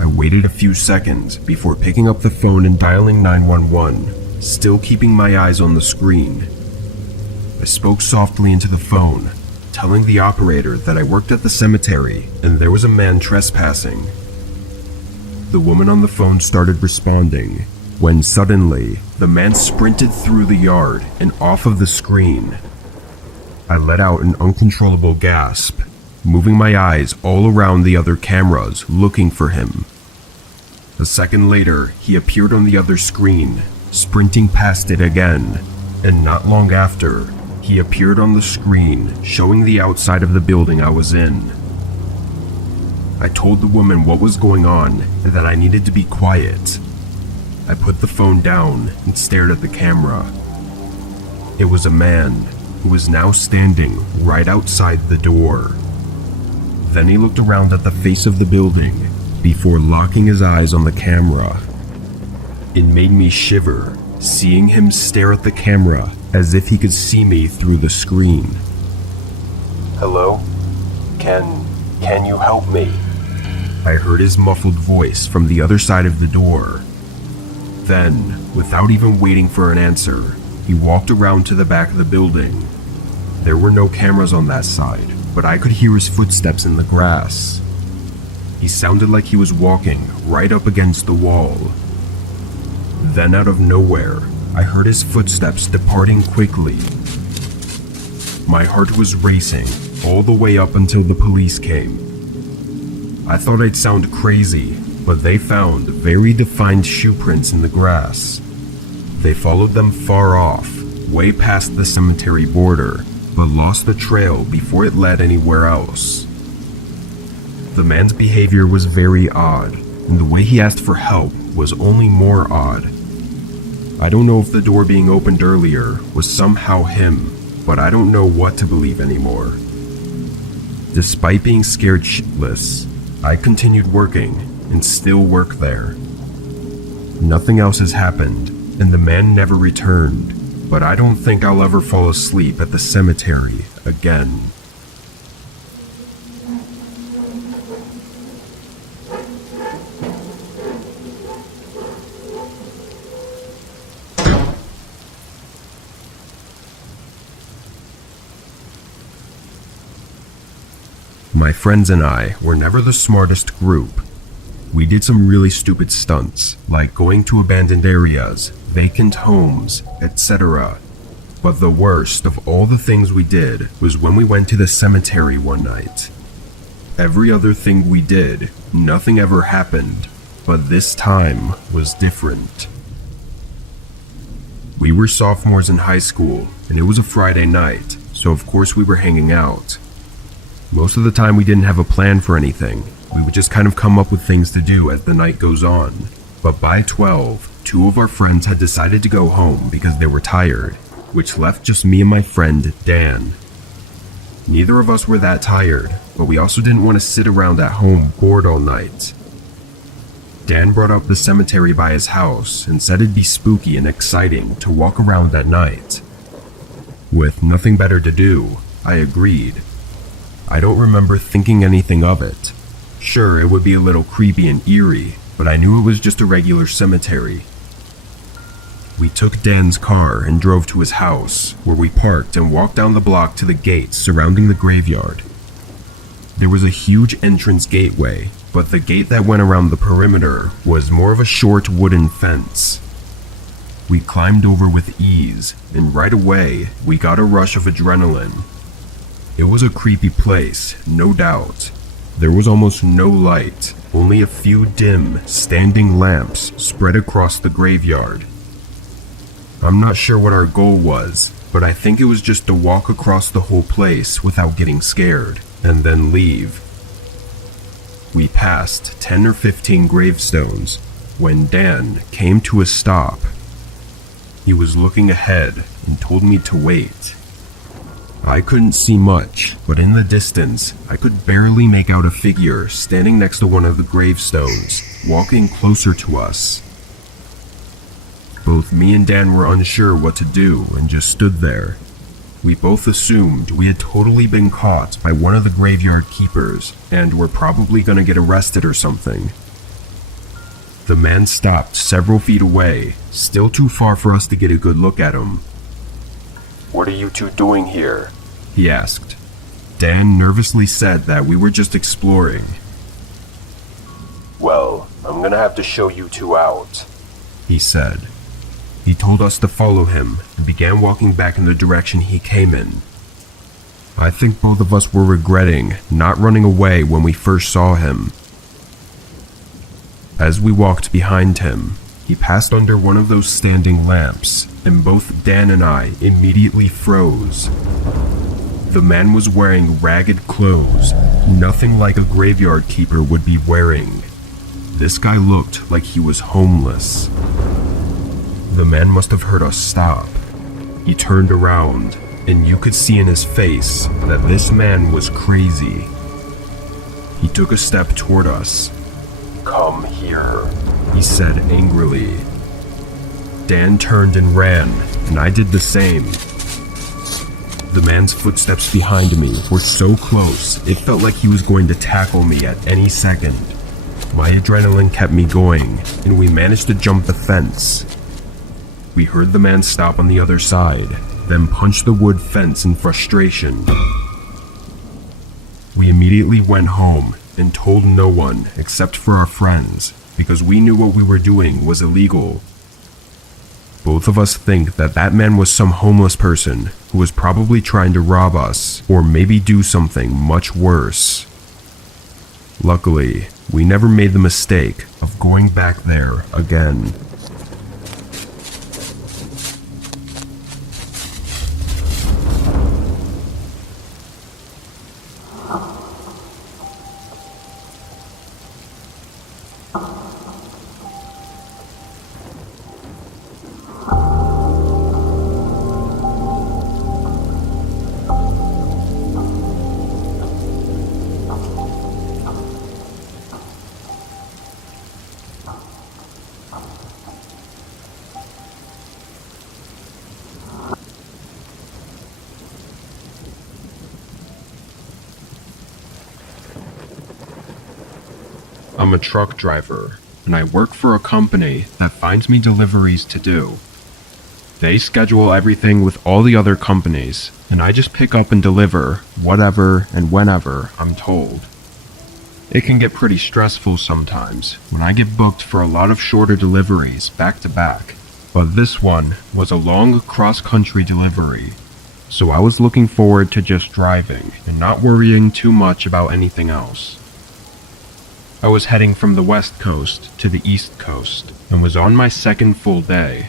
I waited a few seconds before picking up the phone and dialing 911, still keeping my eyes on the screen. I spoke softly into the phone, telling the operator that I worked at the cemetery and there was a man trespassing. The woman on the phone started responding, when suddenly, the man sprinted through the yard and off of the screen. I let out an uncontrollable gasp, moving my eyes all around the other cameras looking for him. A second later, he appeared on the other screen, sprinting past it again, and not long after, he appeared on the screen showing the outside of the building I was in. I told the woman what was going on and that I needed to be quiet. I put the phone down and stared at the camera. It was a man who was now standing right outside the door. Then he looked around at the face of the building before locking his eyes on the camera. It made me shiver, seeing him stare at the camera as if he could see me through the screen. Hello? Can you help me? I heard his muffled voice from the other side of the door. Then, without even waiting for an answer, he walked around to the back of the building. There were no cameras on that side, but I could hear his footsteps in the grass. He sounded like he was walking right up against the wall. Then out of nowhere, I heard his footsteps departing quickly. My heart was racing all the way up until the police came. I thought I'd sound crazy, but they found very defined shoe prints in the grass. They followed them far off, way past the cemetery border, but lost the trail before it led anywhere else. The man's behavior was very odd, and the way he asked for help was only more odd. I don't know if the door being opened earlier was somehow him, but I don't know what to believe anymore. Despite being scared shitless, I continued working and still work there. Nothing else has happened, and the man never returned, but I don't think I'll ever fall asleep at the cemetery again. My friends and I were never the smartest group. We did some really stupid stunts, like going to abandoned areas, vacant homes, etc. But the worst of all the things we did was when we went to the cemetery one night. Every other thing we did, nothing ever happened, but this time was different. We were sophomores in high school, and it was a Friday night, so of course we were hanging out. Most of the time we didn't have a plan for anything. We would just kind of come up with things to do as the night goes on. But by 12, two of our friends had decided to go home because they were tired, which left just me and my friend, Dan. Neither of us were that tired, but we also didn't want to sit around at home bored all night. Dan brought up the cemetery by his house and said it'd be spooky and exciting to walk around at night. With nothing better to do, I agreed. I don't remember thinking anything of it. Sure, it would be a little creepy and eerie, but I knew it was just a regular cemetery. We took Dan's car and drove to his house, where we parked and walked down the block to the gates surrounding the graveyard. There was a huge entrance gateway, but the gate that went around the perimeter was more of a short wooden fence. We climbed over with ease, and right away, we got a rush of adrenaline. It was a creepy place, no doubt. There was almost no light, only a few dim, standing lamps spread across the graveyard. I'm not sure what our goal was, but I think it was just to walk across the whole place without getting scared, and then leave. We passed 10 or 15 gravestones when Dan came to a stop. He was looking ahead and told me to wait. I couldn't see much, but in the distance, I could barely make out a figure standing next to one of the gravestones, walking closer to us. Both me and Dan were unsure what to do and just stood there. We both assumed we had totally been caught by one of the graveyard keepers and were probably going to get arrested or something. The man stopped several feet away, still too far for us to get a good look at him. "What are you two doing here?" he asked. Dan nervously said that we were just exploring. "Well, I'm gonna have to show you two out," he said. He told us to follow him and began walking back in the direction he came in. I think both of us were regretting not running away when we first saw him. As we walked behind him, he passed under one of those standing lamps, and both Dan and I immediately froze. The man was wearing ragged clothes, nothing like a graveyard keeper would be wearing. This guy looked like he was homeless. The man must have heard us stop. He turned around, and you could see in his face that this man was crazy. He took a step toward us. "Come here," he said angrily. Dan turned and ran, and I did the same. The man's footsteps behind me were so close, it felt like he was going to tackle me at any second. My adrenaline kept me going, and we managed to jump the fence. We heard the man stop on the other side, then punch the wood fence in frustration. We immediately went home and told no one except for our friends, because we knew what we were doing was illegal. Both of us think that that man was some homeless person who was probably trying to rob us, or maybe do something much worse. Luckily, we never made the mistake of going back there again. I'm a truck driver, and I work for a company that finds me deliveries to do. They schedule everything with all the other companies, and I just pick up and deliver whatever and whenever I'm told. It can get pretty stressful sometimes when I get booked for a lot of shorter deliveries back to back, but this one was a long cross-country delivery, so I was looking forward to just driving and not worrying too much about anything else. I was heading from the West Coast to the East Coast and was on my second full day.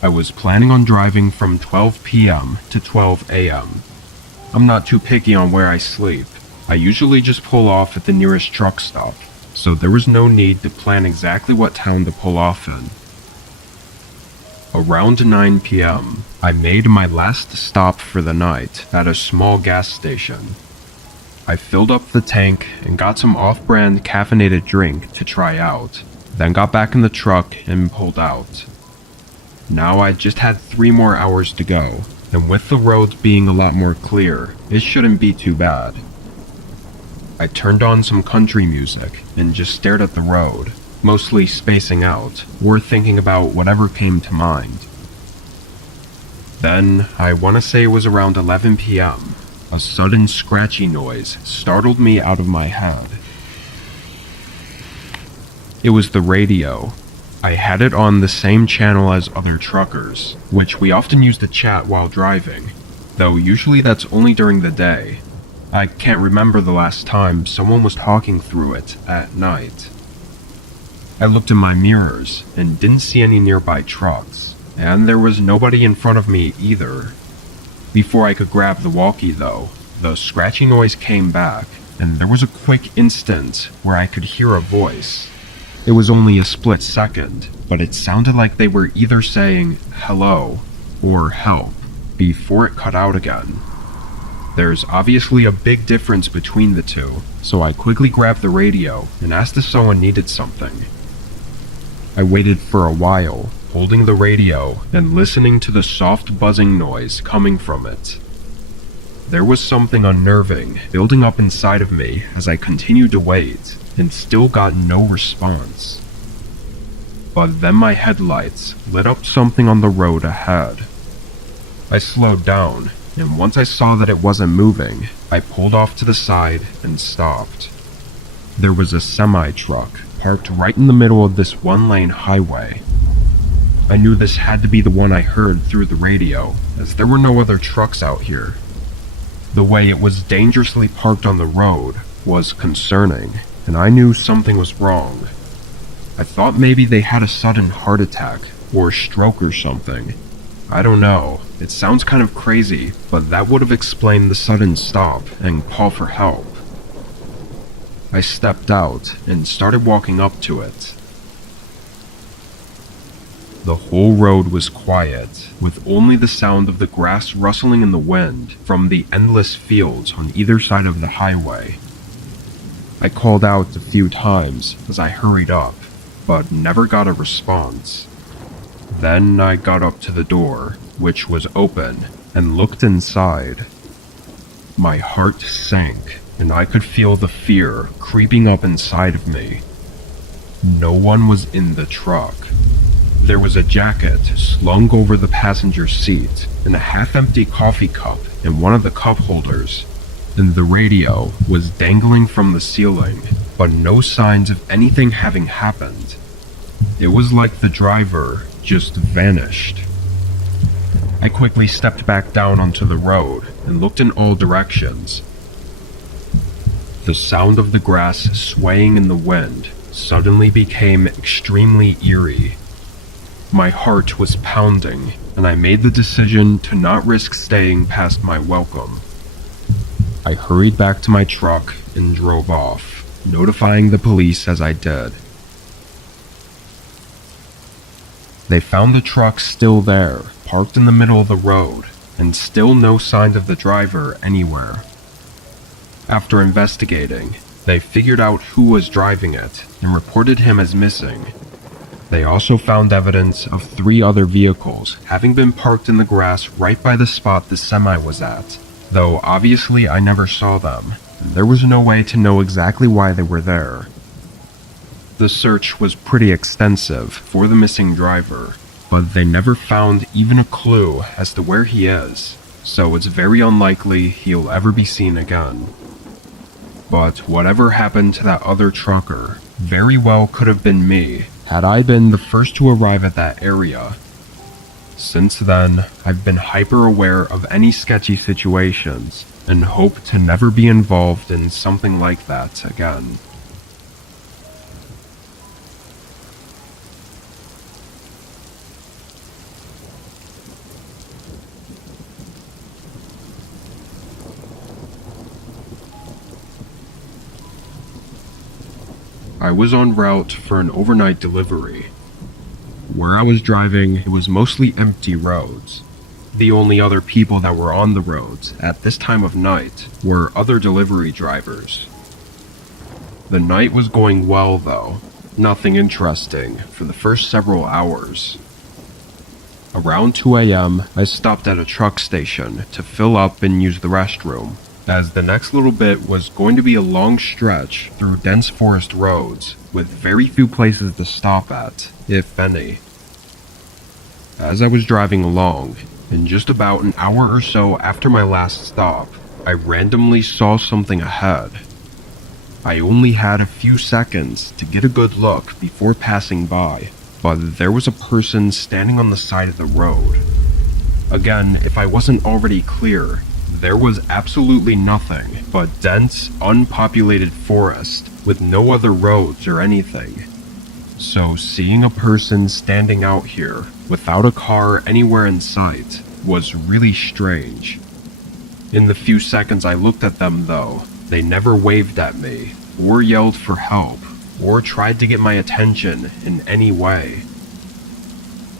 I was planning on driving from 12 p.m. to 12 a.m. I'm not too picky on where I sleep. I usually just pull off at the nearest truck stop, so there was no need to plan exactly what town to pull off in. Around 9 p.m., I made my last stop for the night at a small gas station. I filled up the tank and got some off-brand caffeinated drink to try out, then got back in the truck and pulled out. Now I just had 3 more hours to go, and with the roads being a lot more clear, it shouldn't be too bad. I turned on some country music and just stared at the road, mostly spacing out or thinking about whatever came to mind. Then, I want to say it was around 11 p.m., a sudden scratchy noise startled me out of my head. It was the radio. I had it on the same channel as other truckers, which we often use to chat while driving, though usually that's only during the day. I can't remember the last time someone was talking through it at night. I looked in my mirrors and didn't see any nearby trucks, and there was nobody in front of me either. Before I could grab the walkie though, the scratchy noise came back, and there was a quick instant where I could hear a voice. It was only a split second, but it sounded like they were either saying hello or help before it cut out again. There's obviously a big difference between the two, so I quickly grabbed the radio and asked if someone needed something. I waited for a while, holding the radio and listening to the soft buzzing noise coming from it. There was something unnerving building up inside of me as I continued to wait, and still got no response. But then my headlights lit up something on the road ahead. I slowed down, and once I saw that it wasn't moving, I pulled off to the side and stopped. There was a semi-truck parked right in the middle of this one-lane highway. I knew this had to be the one I heard through the radio, as there were no other trucks out here. The way it was dangerously parked on the road was concerning, and I knew something was wrong. I thought maybe they had a sudden heart attack or stroke or something. I don't know, it sounds kind of crazy, but that would have explained the sudden stop and call for help. I stepped out and started walking up to it. The whole road was quiet, with only the sound of the grass rustling in the wind from the endless fields on either side of the highway. I called out a few times as I hurried up, but never got a response. Then I got up to the door, which was open, and looked inside. My heart sank, and I could feel the fear creeping up inside of me. No one was in the truck. There was a jacket slung over the passenger seat, and a half-empty coffee cup in one of the cup holders, and the radio was dangling from the ceiling, but no signs of anything having happened. It was like the driver just vanished. I quickly stepped back down onto the road and looked in all directions. The sound of the grass swaying in the wind suddenly became extremely eerie. My heart was pounding, and I made the decision to not risk staying past my welcome. I hurried back to my truck and drove off, notifying the police as I did. They found the truck still there, parked in the middle of the road, and still no signs of the driver anywhere. After investigating, they figured out who was driving it and reported him as missing. They also found evidence of 3 other vehicles having been parked in the grass right by the spot the semi was at, though obviously I never saw them, and there was no way to know exactly why they were there. The search was pretty extensive for the missing driver, but they never found even a clue as to where he is, so it's very unlikely he'll ever be seen again. But whatever happened to that other trucker very well could have been me, had I been the first to arrive at that area. Since then, I've been hyper aware of any sketchy situations, and hope to never be involved in something like that again. I was en route for an overnight delivery. Where I was driving, it was mostly empty roads. The only other people that were on the roads at this time of night were other delivery drivers. The night was going well though, nothing interesting for the first several hours. Around 2 a.m., I stopped at a truck station to fill up and use the restroom, as the next little bit was going to be a long stretch through dense forest roads with very few places to stop at, if any. As I was driving along, and just about an hour or so after my last stop, I randomly saw something ahead. I only had a few seconds to get a good look before passing by, but there was a person standing on the side of the road. Again, if I wasn't already clear, there was absolutely nothing but dense, unpopulated forest with no other roads or anything. So seeing a person standing out here without a car anywhere in sight was really strange. In the few seconds I looked at them though, they never waved at me, or yelled for help, or tried to get my attention in any way.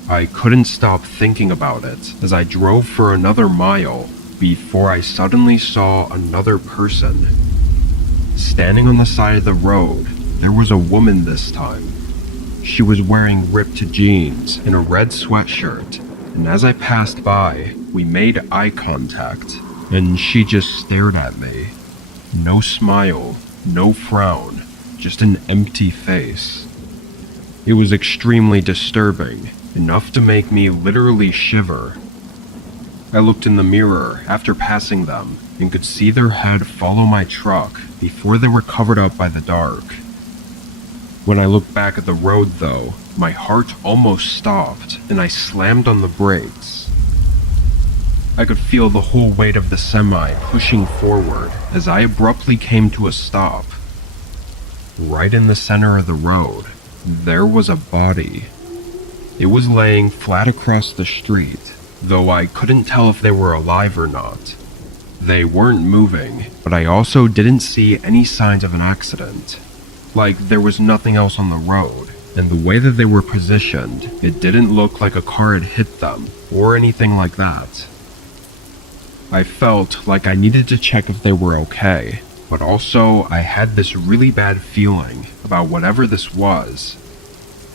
I couldn't stop thinking about it as I drove for another mile before I suddenly saw another person. Standing on the side of the road, there was a woman this time. She was wearing ripped jeans and a red sweatshirt, and as I passed by, we made eye contact, and she just stared at me. No smile, no frown, just an empty face. It was extremely disturbing, enough to make me literally shiver. I looked in the mirror after passing them and could see their head follow my truck before they were covered up by the dark. When I looked back at the road though, my heart almost stopped and I slammed on the brakes. I could feel the whole weight of the semi pushing forward as I abruptly came to a stop. Right in the center of the road, there was a body. It was laying flat across the street, though I couldn't tell if they were alive or not. They weren't moving, but I also didn't see any signs of an accident. Like there was nothing else on the road, and the way that they were positioned, it didn't look like a car had hit them, or anything like that. I felt like I needed to check if they were okay, but also I had this really bad feeling about whatever this was.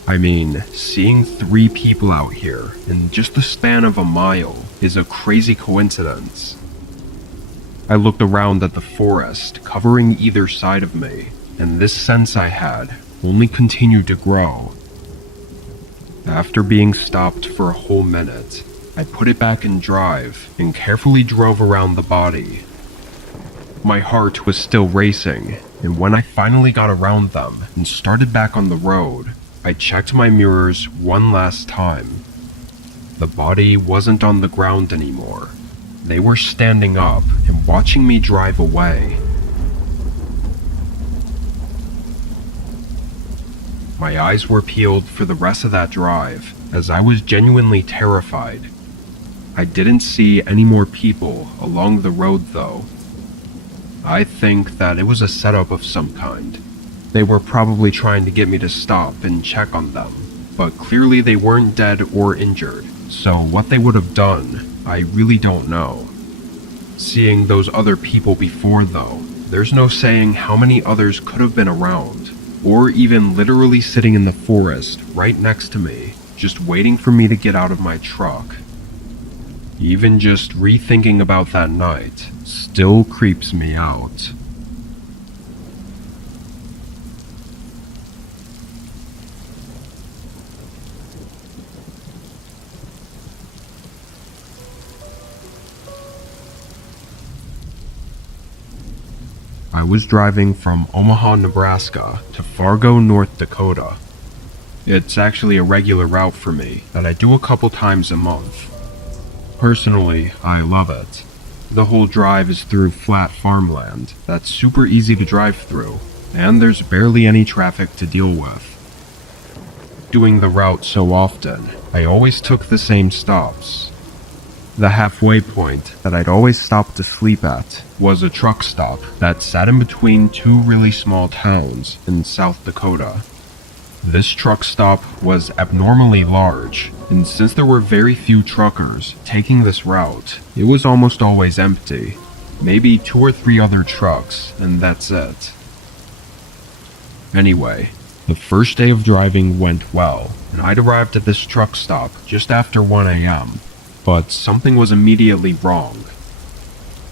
I mean, seeing 3 people out here in just the span of a mile is a crazy coincidence. I looked around at the forest covering either side of me, and this sense I had only continued to grow. After being stopped for a whole minute, I put it back in drive and carefully drove around the body. My heart was still racing, and when I finally got around them and started back on the road, I checked my mirrors one last time. The body wasn't on the ground anymore. They were standing up and watching me drive away. My eyes were peeled for the rest of that drive, as I was genuinely terrified. I didn't see any more people along the road though. I think that it was a setup of some kind. They were probably trying to get me to stop and check on them, but clearly they weren't dead or injured, so what they would have done, I really don't know. Seeing those other people before though, there's no saying how many others could have been around, or even literally sitting in the forest right next to me, just waiting for me to get out of my truck. Even just rethinking about that night still creeps me out. I was driving from Omaha, Nebraska to Fargo, North Dakota. It's actually a regular route for me that I do a couple times a month. Personally, I love it. The whole drive is through flat farmland that's super easy to drive through, and there's barely any traffic to deal with. Doing the route so often, I always took the same stops. The halfway point that I'd always stop to sleep at was a truck stop that sat in between 2 really small towns in South Dakota. This truck stop was abnormally large, and since there were very few truckers taking this route, it was almost always empty. Maybe 2 or 3 other trucks, and that's it. Anyway, The first day of driving went well, and I'd arrived at this truck stop just after 1 a.m., but something was immediately wrong.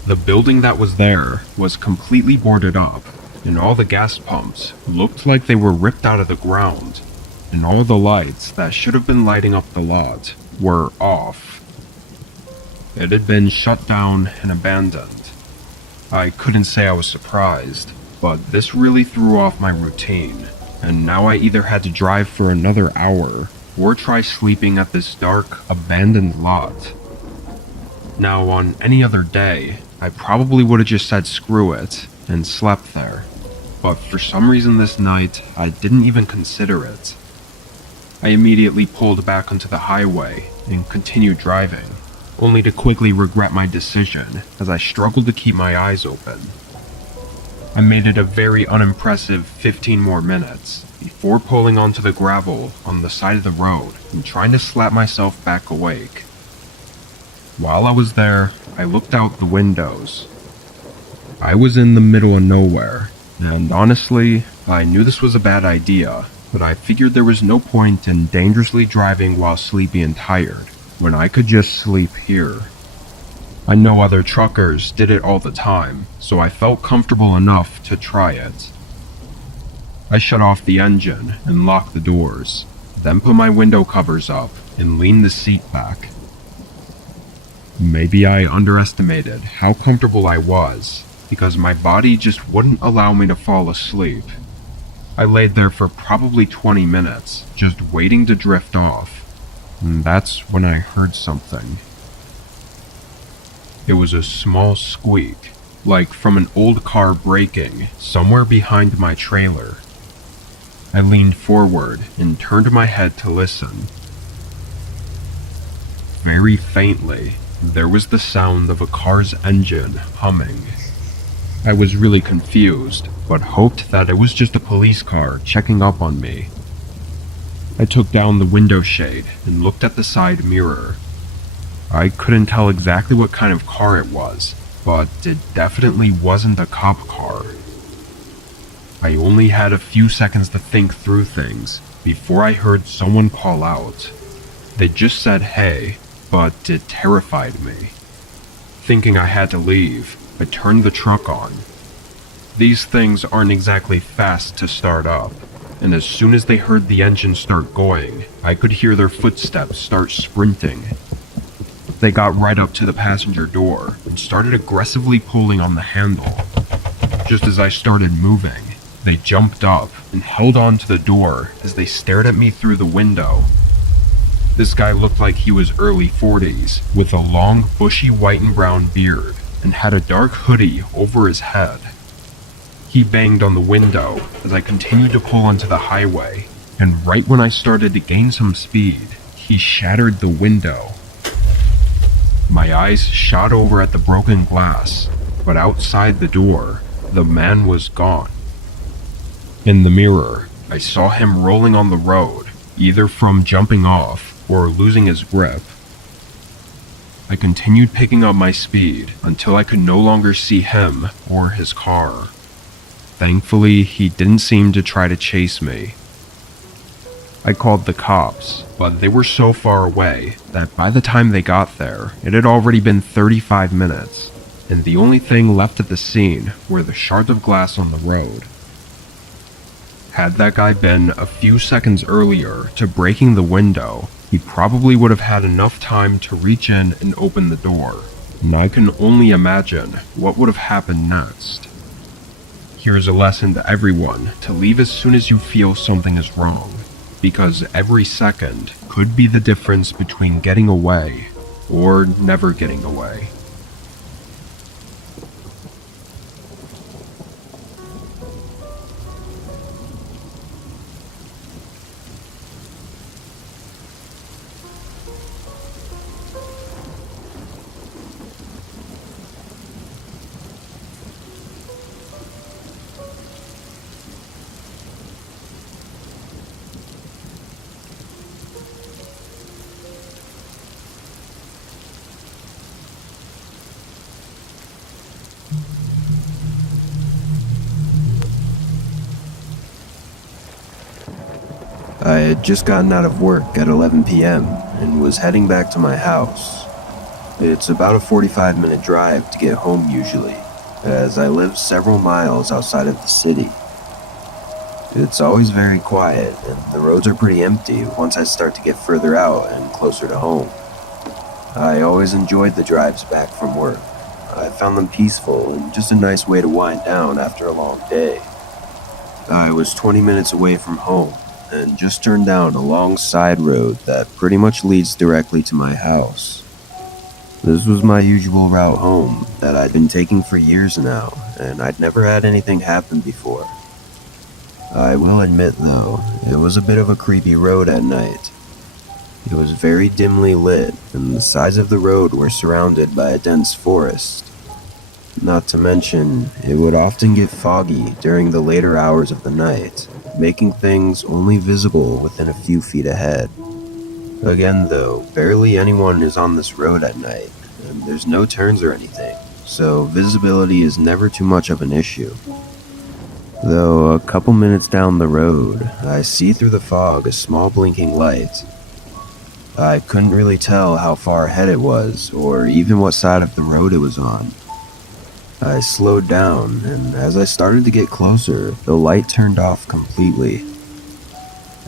The building that was there was completely boarded up, and all the gas pumps looked like they were ripped out of the ground, and all the lights that should have been lighting up the lot were off. It had been shut down and abandoned. I couldn't say I was surprised, but this really threw off my routine, and now I either had to drive for another hour or try sleeping at this dark, abandoned lot. Now, on any other day, I probably would have just said screw it and slept there, but for some reason this night, I didn't even consider it. I immediately pulled back onto the highway and continued driving, only to quickly regret my decision as I struggled to keep my eyes open. I made it a very unimpressive 15 more minutes before pulling onto the gravel on the side of the road and trying to slap myself back awake. While I was there, I looked out the windows. I was in the middle of nowhere, and honestly, I knew this was a bad idea, but I figured there was no point in dangerously driving while sleepy and tired, when I could just sleep here. I know other truckers did it all the time, so I felt comfortable enough to try it. I shut off the engine and locked the doors, then put my window covers up and leaned the seat back. Maybe I underestimated how comfortable I was, because my body just wouldn't allow me to fall asleep. I laid there for probably 20 minutes, just waiting to drift off, and that's when I heard something. It was a small squeak, like from an old car braking somewhere behind my trailer. I leaned forward and turned my head to listen. Very faintly, there was the sound of a car's engine humming. I was really confused, but hoped that it was just a police car checking up on me. I took down the window shade and looked at the side mirror. I couldn't tell exactly what kind of car it was, but it definitely wasn't a cop car. I only had a few seconds to think through things before I heard someone call out. They just said hey, but it terrified me. Thinking I had to leave, I turned the truck on. These things aren't exactly fast to start up, and as soon as they heard the engine start going, I could hear their footsteps start sprinting. They got right up to the passenger door and started aggressively pulling on the handle. Just as I started moving, they jumped up and held on to the door as they stared at me through the window. This guy looked like he was early 40s, with a long, bushy white and brown beard, and had a dark hoodie over his head. He banged on the window as I continued to pull onto the highway, and right when I started to gain some speed, he shattered the window. My eyes shot over at the broken glass, but outside the door, the man was gone. In the mirror, I saw him rolling on the road, either from jumping off or losing his grip. I continued picking up my speed until I could no longer see him or his car. Thankfully, he didn't seem to try to chase me. I called the cops, but they were so far away that by the time they got there, it had already been 35 minutes, and the only thing left at the scene were the shards of glass on the road. Had that guy been a few seconds earlier to breaking the window, he probably would have had enough time to reach in and open the door, and I can only imagine what would have happened next. Here's a lesson to everyone to leave as soon as you feel something is wrong, because every second could be the difference between getting away or never getting away. I had just gotten out of work at 11 p.m. and was heading back to my house. It's about a 45-minute drive to get home usually, as I live several miles outside of the city. It's always very quiet, and the roads are pretty empty once I start to get further out and closer to home. I always enjoyed the drives back from work. I found them peaceful and just a nice way to wind down after a long day. I was 20 minutes away from home and just turned down a long side road that pretty much leads directly to my house. This was my usual route home that I'd been taking for years now, and I'd never had anything happen before. I will admit, though, it was a bit of a creepy road at night. It was very dimly lit, and the sides of the road were surrounded by a dense forest. Not to mention, it would often get foggy during the later hours of the night, making things only visible within a few feet ahead. Again, though, barely anyone is on this road at night, and there's no turns or anything, so visibility is never too much of an issue. Though a couple minutes down the road, I see through the fog a small blinking light. I couldn't really tell how far ahead it was, or even what side of the road it was on. I slowed down, and as I started to get closer, the light turned off completely.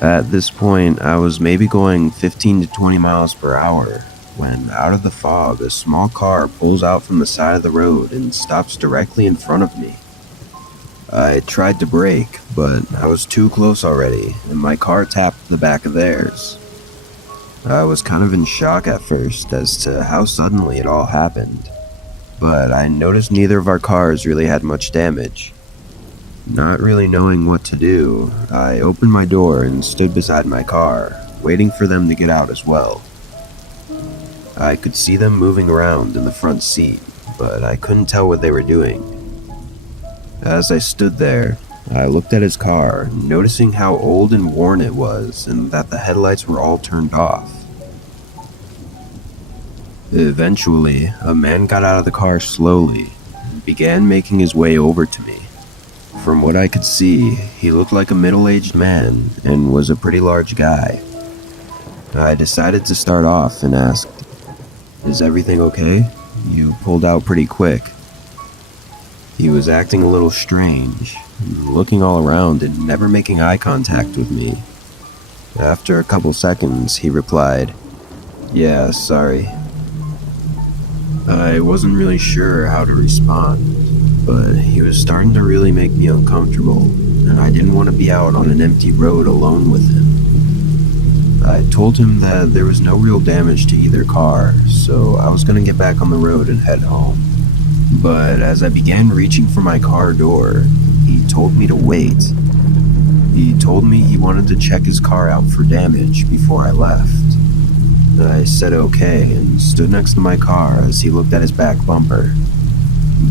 At this point, I was maybe going 15 to 20 miles per hour, when out of the fog, a small car pulls out from the side of the road and stops directly in front of me. I tried to brake, but I was too close already, and my car tapped the back of theirs. I was kind of in shock at first as to how suddenly it all happened, but I noticed neither of our cars really had much damage. Not really knowing what to do, I opened my door and stood beside my car, waiting for them to get out as well. I could see them moving around in the front seat, but I couldn't tell what they were doing. As I stood there, I looked at his car, noticing how old and worn it was and that the headlights were all turned off. Eventually, a man got out of the car slowly and began making his way over to me. From what I could see, he looked like a middle-aged man and was a pretty large guy. I decided to start off and asked, "Is everything okay? You pulled out pretty quick." He was acting a little strange, looking all around and never making eye contact with me. After a couple seconds, he replied, "Yeah, sorry." I wasn't really sure how to respond, but he was starting to really make me uncomfortable, and I didn't want to be out on an empty road alone with him. I told him that there was no real damage to either car, so I was going to get back on the road and head home. But as I began reaching for my car door, he told me to wait. He told me he wanted to check his car out for damage before I left. I said okay and stood next to my car as he looked at his back bumper.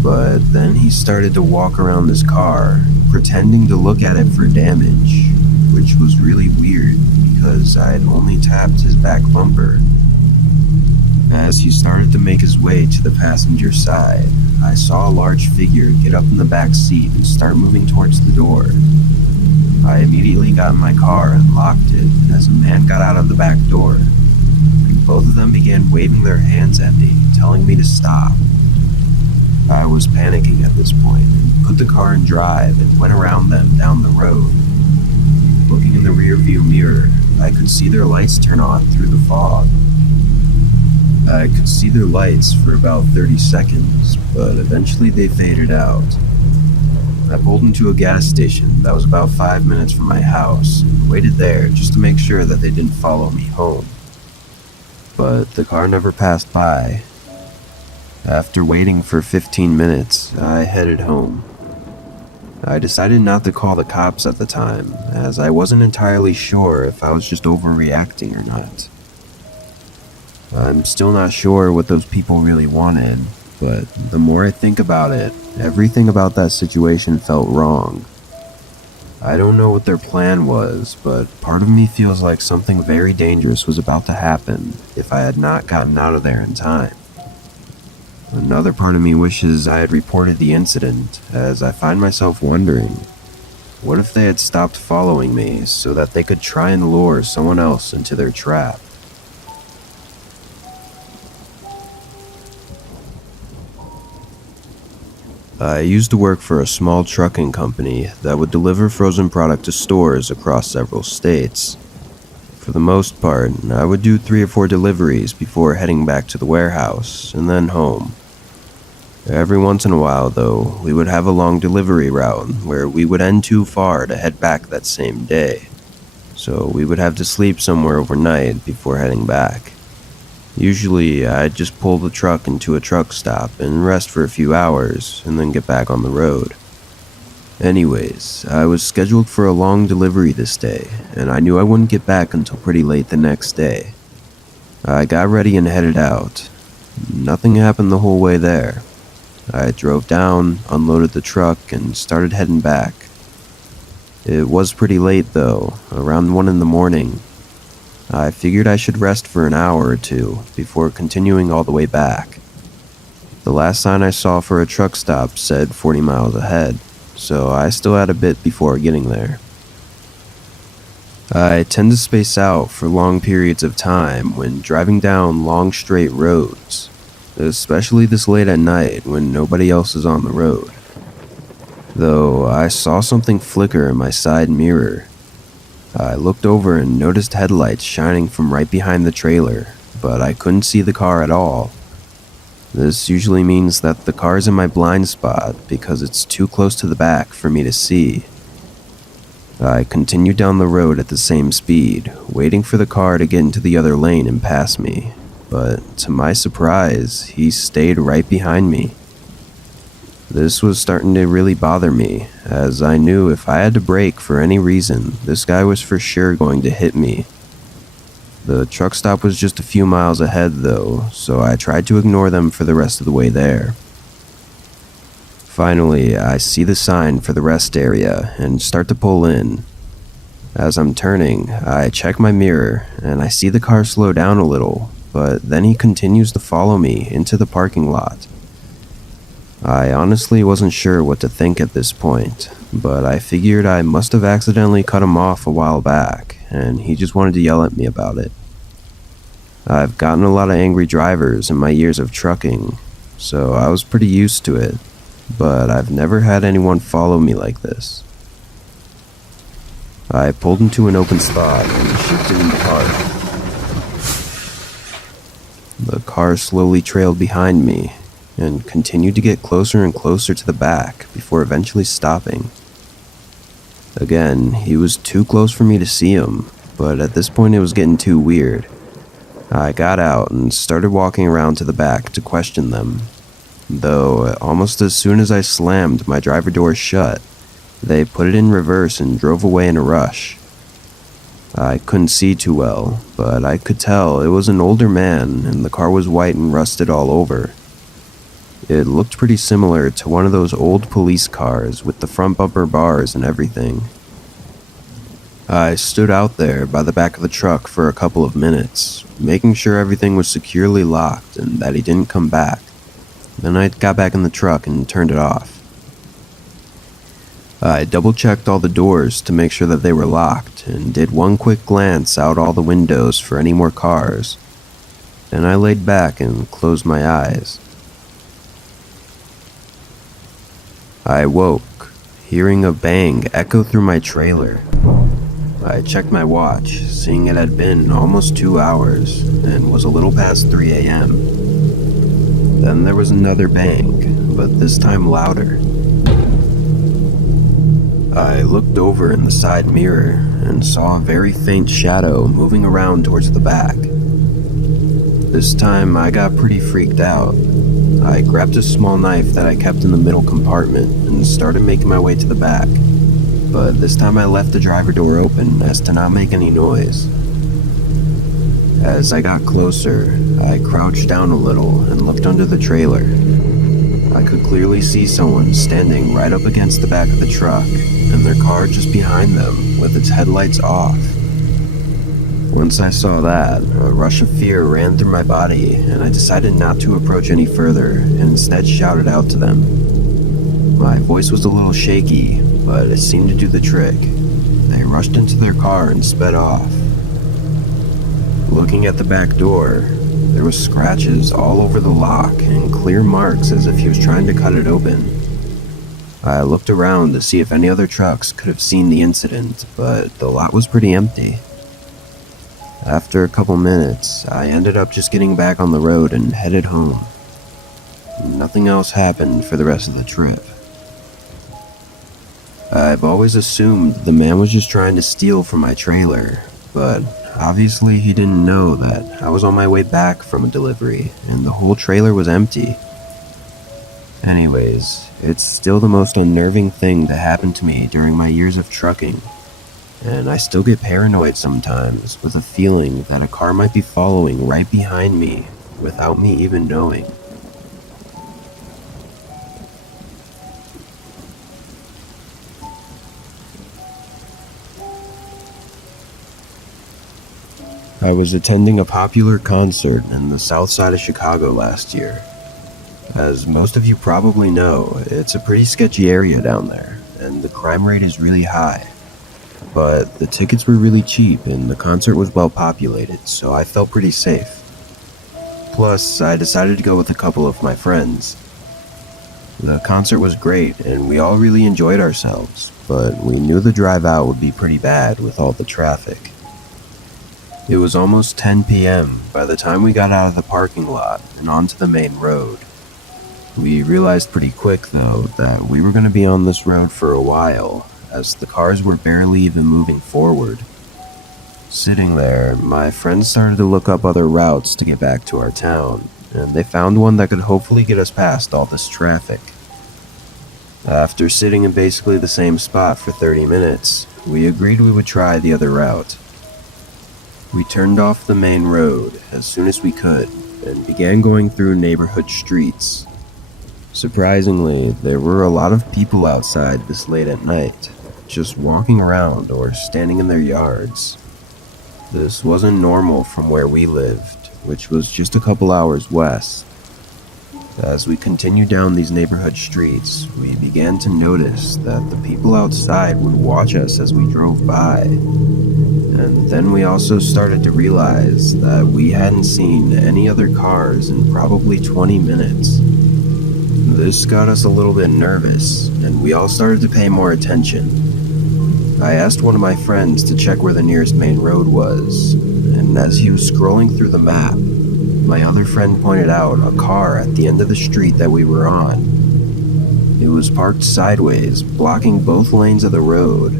But then he started to walk around his car, pretending to look at it for damage, which was really weird because I had only tapped his back bumper. As he started to make his way to the passenger side, I saw a large figure get up in the back seat and start moving towards the door. I immediately got in my car and locked it as a man got out of the back door. Both of them began waving their hands at me, telling me to stop. I was panicking at this point and put the car in drive and went around them down the road. Looking in the rearview mirror, I could see their lights turn on through the fog. I could see their lights for about 30 seconds, but eventually they faded out. I pulled into a gas station that was about 5 minutes from my house and waited there just to make sure that they didn't follow me home. But the car never passed by. After waiting for 15 minutes, I headed home. I decided not to call the cops at the time, as I wasn't entirely sure if I was just overreacting or not. I'm still not sure what those people really wanted, but the more I think about it, everything about that situation felt wrong. I don't know what their plan was, but part of me feels like something very dangerous was about to happen if I had not gotten out of there in time. Another part of me wishes I had reported the incident, as I find myself wondering, What if they had stopped following me so that they could try and lure someone else into their trap? I used to work for a small trucking company that would deliver frozen product to stores across several states. For the most part, I would do 3 or 4 deliveries before heading back to the warehouse and then home. Every once in a while, though, we would have a long delivery route where we would end too far to head back that same day. So we would have to sleep somewhere overnight before heading back. Usually, I'd just pull the truck into a truck stop and rest for a few hours and then get back on the road. Anyways, I was scheduled for a long delivery this day, and I knew I wouldn't get back until pretty late the next day. I got ready and headed out. Nothing happened the whole way there. I drove down, unloaded the truck, and started heading back. It was pretty late though, around 1 in the morning. I figured I should rest for an hour or two before continuing all the way back. The last sign I saw for a truck stop said 40 miles ahead, so I still had a bit before getting there. I tend to space out for long periods of time when driving down long straight roads, especially this late at night when nobody else is on the road. Though I saw something flicker in my side mirror. I looked over and noticed headlights shining from right behind the trailer, but I couldn't see the car at all. This usually means that the car is in my blind spot because it's too close to the back for me to see. I continued down the road at the same speed, waiting for the car to get into the other lane and pass me, but to my surprise, he stayed right behind me. This was starting to really bother me, as I knew if I had to brake for any reason, this guy was for sure going to hit me. The truck stop was just a few miles ahead though, so I tried to ignore them for the rest of the way there. Finally, I see the sign for the rest area and start to pull in. As I'm turning, I check my mirror and I see the car slow down a little, but then he continues to follow me into the parking lot. I honestly wasn't sure what to think at this point, but I figured I must have accidentally cut him off a while back, and he just wanted to yell at me about it. I've gotten a lot of angry drivers in my years of trucking, so I was pretty used to it, but I've never had anyone follow me like this. I pulled into an open spot and shifted in park. The car slowly trailed behind me, and continued to get closer and closer to the back before eventually stopping. Again, he was too close for me to see him, but at this point it was getting too weird. I got out and started walking around to the back to question them. Though, almost as soon as I slammed my driver door shut, they put it in reverse and drove away in a rush. I couldn't see too well, but I could tell it was an older man and the car was white and rusted all over. It looked pretty similar to one of those old police cars with the front bumper bars and everything. I stood out there by the back of the truck for a couple of minutes, making sure everything was securely locked and that he didn't come back. Then I got back in the truck and turned it off. I double-checked all the doors to make sure that they were locked and did one quick glance out all the windows for any more cars. Then I laid back and closed my eyes. I woke, hearing a bang echo through my trailer. I checked my watch, seeing it had been almost 2 hours and was a little past 3 a.m. Then there was another bang, but this time louder. I looked over in the side mirror and saw a very faint shadow moving around towards the back. This time I got pretty freaked out. I grabbed a small knife that I kept in the middle compartment and started making my way to the back. But this time I left the driver door open as to not make any noise. As I got closer, I crouched down a little and looked under the trailer. I could clearly see someone standing right up against the back of the truck, and their car just behind them with its headlights off. Once I saw that, a rush of fear ran through my body, and I decided not to approach any further and instead shouted out to them. My voice was a little shaky, but it seemed to do the trick. They rushed into their car and sped off. Looking at the back door, there were scratches all over the lock and clear marks as if he was trying to cut it open. I looked around to see if any other trucks could have seen the incident, but the lot was pretty empty. After a couple minutes, I ended up just getting back on the road and headed home. Nothing else happened for the rest of the trip. I've always assumed the man was just trying to steal from my trailer, but obviously he didn't know that I was on my way back from a delivery and the whole trailer was empty. Anyways, it's still the most unnerving thing to happen to me during my years of trucking, and I still get paranoid sometimes with a feeling that a car might be following right behind me without me even knowing. I was attending a popular concert in the south side of Chicago last year. As most of you probably know, it's a pretty sketchy area down there, and the crime rate is really high. But the tickets were really cheap and the concert was well populated, so I felt pretty safe. Plus, I decided to go with a couple of my friends. The concert was great and we all really enjoyed ourselves, but we knew the drive out would be pretty bad with all the traffic. It was almost 10 p.m. by the time we got out of the parking lot and onto the main road. We realized pretty quick, though, that we were going to be on this road for a while, as the cars were barely even moving forward. Sitting there, my friends started to look up other routes to get back to our town, and they found one that could hopefully get us past all this traffic. After sitting in basically the same spot for 30 minutes, we agreed we would try the other route. We turned off the main road as soon as we could and began going through neighborhood streets. Surprisingly, there were a lot of people outside this late at night, just walking around or standing in their yards. This wasn't normal from where we lived, which was just a couple hours west. As we continued down these neighborhood streets, we began to notice that the people outside would watch us as we drove by. And then we also started to realize that we hadn't seen any other cars in probably 20 minutes. This got us a little bit nervous, and we all started to pay more attention. I asked one of my friends to check where the nearest main road was, and as he was scrolling through the map, my other friend pointed out a car at the end of the street that we were on. It was parked sideways, blocking both lanes of the road.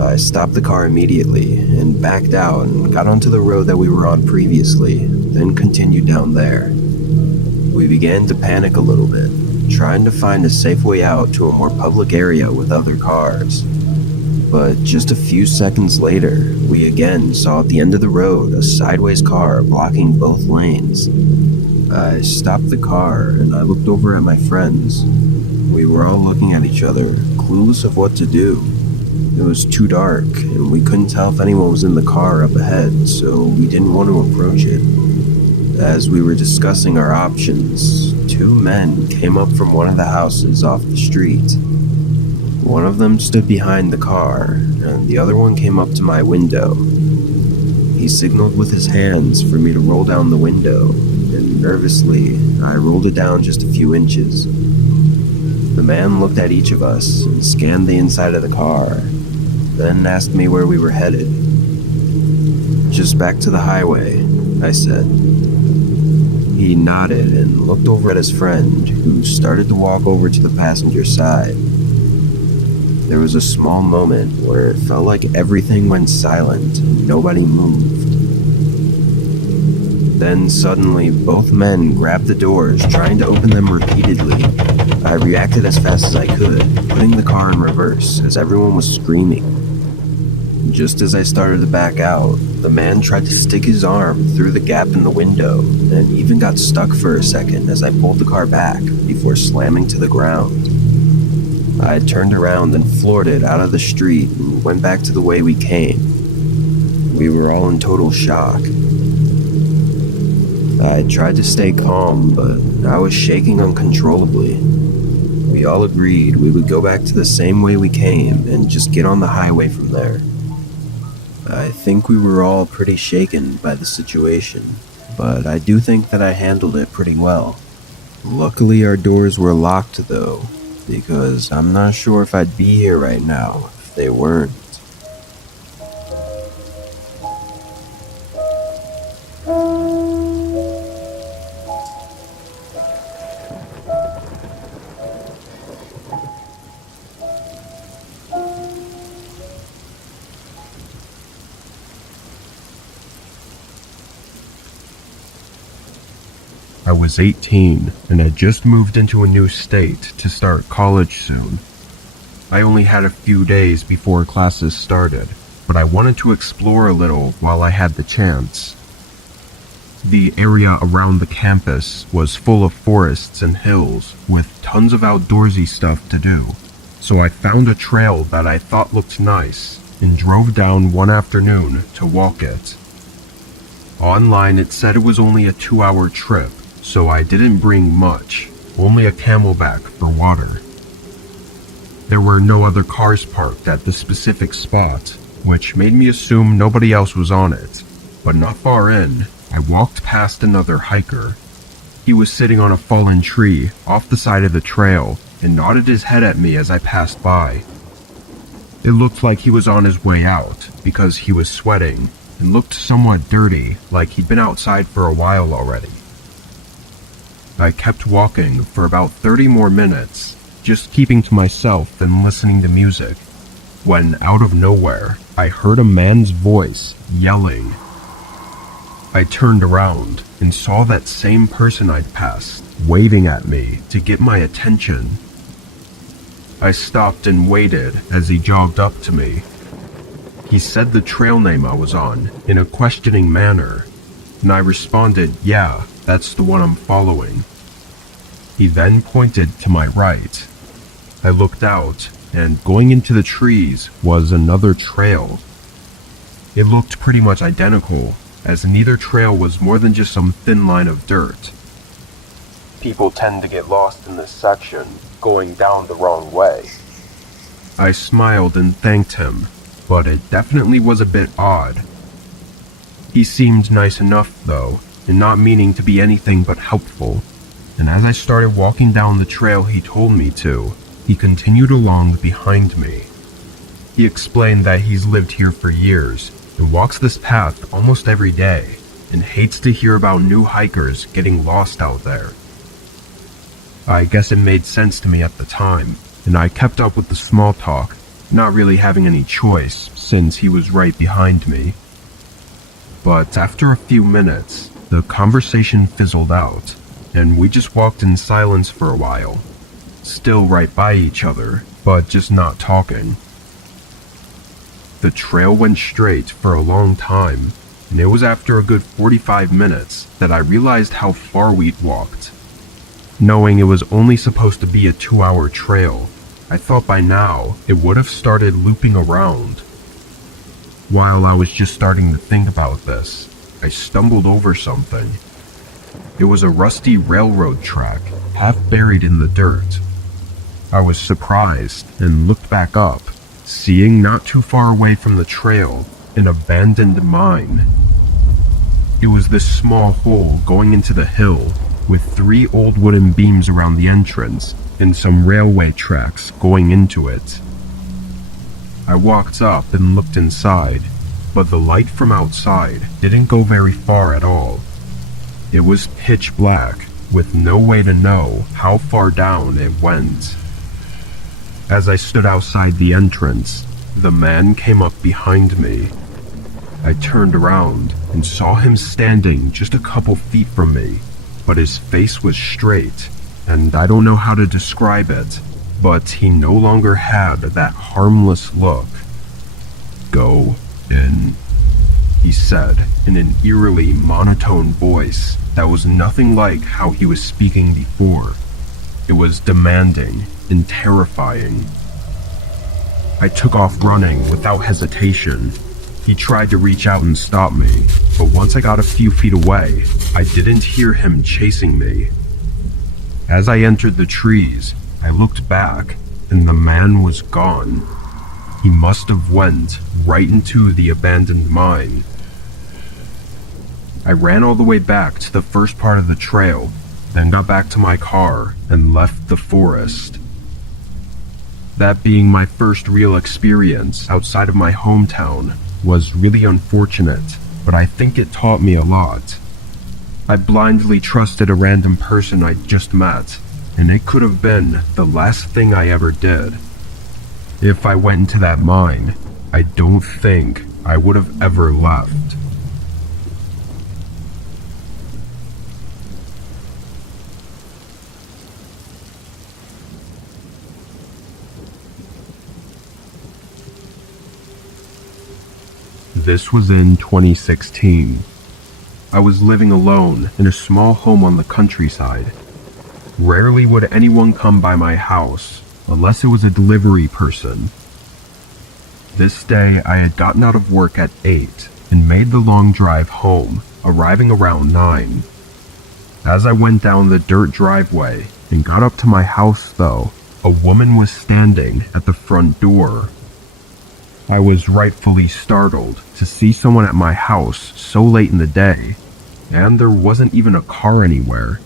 I stopped the car immediately and backed out and got onto the road that we were on previously, then continued down there. We began to panic a little bit, trying to find a safe way out to a more public area with other cars. But just a few seconds later, we again saw at the end of the road a sideways car blocking both lanes. I stopped the car and I looked over at my friends. We were all looking at each other, clueless of what to do. It was too dark and we couldn't tell if anyone was in the car up ahead, so we didn't want to approach it. As we were discussing our options, two men came up from one of the houses off the street. One of them stood behind the car, and the other one came up to my window. He signaled with his hands for me to roll down the window, and nervously, I rolled it down just a few inches. The man looked at each of us and scanned the inside of the car, then asked me where we were headed. "Just back to the highway," I said. He nodded and looked over at his friend, who started to walk over to the passenger side. There was a small moment where it felt like everything went silent and nobody moved. Then suddenly, both men grabbed the doors, trying to open them repeatedly. I reacted as fast as I could, putting the car in reverse as everyone was screaming. Just as I started to back out, the man tried to stick his arm through the gap in the window and even got stuck for a second as I pulled the car back before slamming to the ground. I turned around and floored it out of the street and went back to the way we came. We were all in total shock. I tried to stay calm, but I was shaking uncontrollably. We we all agreed we would go back to the same way we came and just get on the highway from there. I think we were all pretty shaken by the situation, but I do think that I handled it pretty well. Luckily, our doors were locked though, because I'm not sure if I'd be here right now if they weren't. I was 18 and had just moved into a new state to start college soon. I only had a few days before classes started, but I wanted to explore a little while I had the chance. The area around the campus was full of forests and hills with tons of outdoorsy stuff to do, so I found a trail that I thought looked nice and drove down one afternoon to walk it. Online it said it was only a 2-hour trip, so I didn't bring much, only a camelback for water. There were no other cars parked at the specific spot, which made me assume nobody else was on it, but not far in, I walked past another hiker. He was sitting on a fallen tree off the side of the trail and nodded his head at me as I passed by. It looked like he was on his way out because he was sweating and looked somewhat dirty, like he'd been outside for a while already. I kept walking for about 30 more minutes, just keeping to myself and listening to music, when out of nowhere, I heard a man's voice yelling. I turned around and saw that same person I'd passed, waving at me to get my attention. I stopped and waited as he jogged up to me. He said the trail name I was on in a questioning manner, and I responded, "Yeah, that's the one I'm following." He then pointed to my right. I looked out, and going into the trees was another trail. It looked pretty much identical, as neither trail was more than just some thin line of dirt. People tend to get lost in this section, going down the wrong way. I smiled and thanked him, but it definitely was a bit odd. He seemed nice enough though, and not meaning to be anything but helpful, and as I started walking down the trail he told me to, he continued along behind me. He explained that he's lived here for years and walks this path almost every day and hates to hear about new hikers getting lost out there. I guess it made sense to me at the time, and I kept up with the small talk, not really having any choice since he was right behind me. But after a few minutes, the conversation fizzled out, and we just walked in silence for a while, still right by each other, but just not talking. The trail went straight for a long time, and it was after a good 45 minutes that I realized how far we'd walked. Knowing it was only supposed to be a 2-hour trail, I thought by now it would have started looping around. While I was just starting to think about this, I stumbled over something. It was a rusty railroad track, half buried in the dirt. I was surprised and looked back up, seeing not too far away from the trail an abandoned mine. It was this small hole going into the hill with 3 old wooden beams around the entrance and some railway tracks going into it. I walked up and looked inside, but the light from outside didn't go very far at all. It was pitch black, with no way to know how far down it went. As I stood outside the entrance, the man came up behind me. I turned around and saw him standing just a couple feet from me, but his face was straight, and I don't know how to describe it, but he no longer had that harmless look. "Go in," he said in an eerily monotone voice that was nothing like how he was speaking before. It was demanding and terrifying. I took off running without hesitation. He tried to reach out and stop me, but once I got a few feet away, I didn't hear him chasing me. As I entered the trees, I looked back, and the man was gone. He must have went right into the abandoned mine. I ran all the way back to the first part of the trail, then got back to my car and left the forest. That being my first real experience outside of my hometown was really unfortunate, but I think it taught me a lot. I blindly trusted a random person I just met, and it could have been the last thing I ever did. If I went into that mine, I don't think I would have ever left. This was in 2016. I was living alone in a small home on the countryside. Rarely would anyone come by my house, unless it was a delivery person. This day I had gotten out of work at 8 and made the long drive home, arriving around 9. As I went down the dirt driveway and got up to my house though, a woman was standing at the front door. I was rightfully startled to see someone at my house so late in the day, and there wasn't even a car anywhere.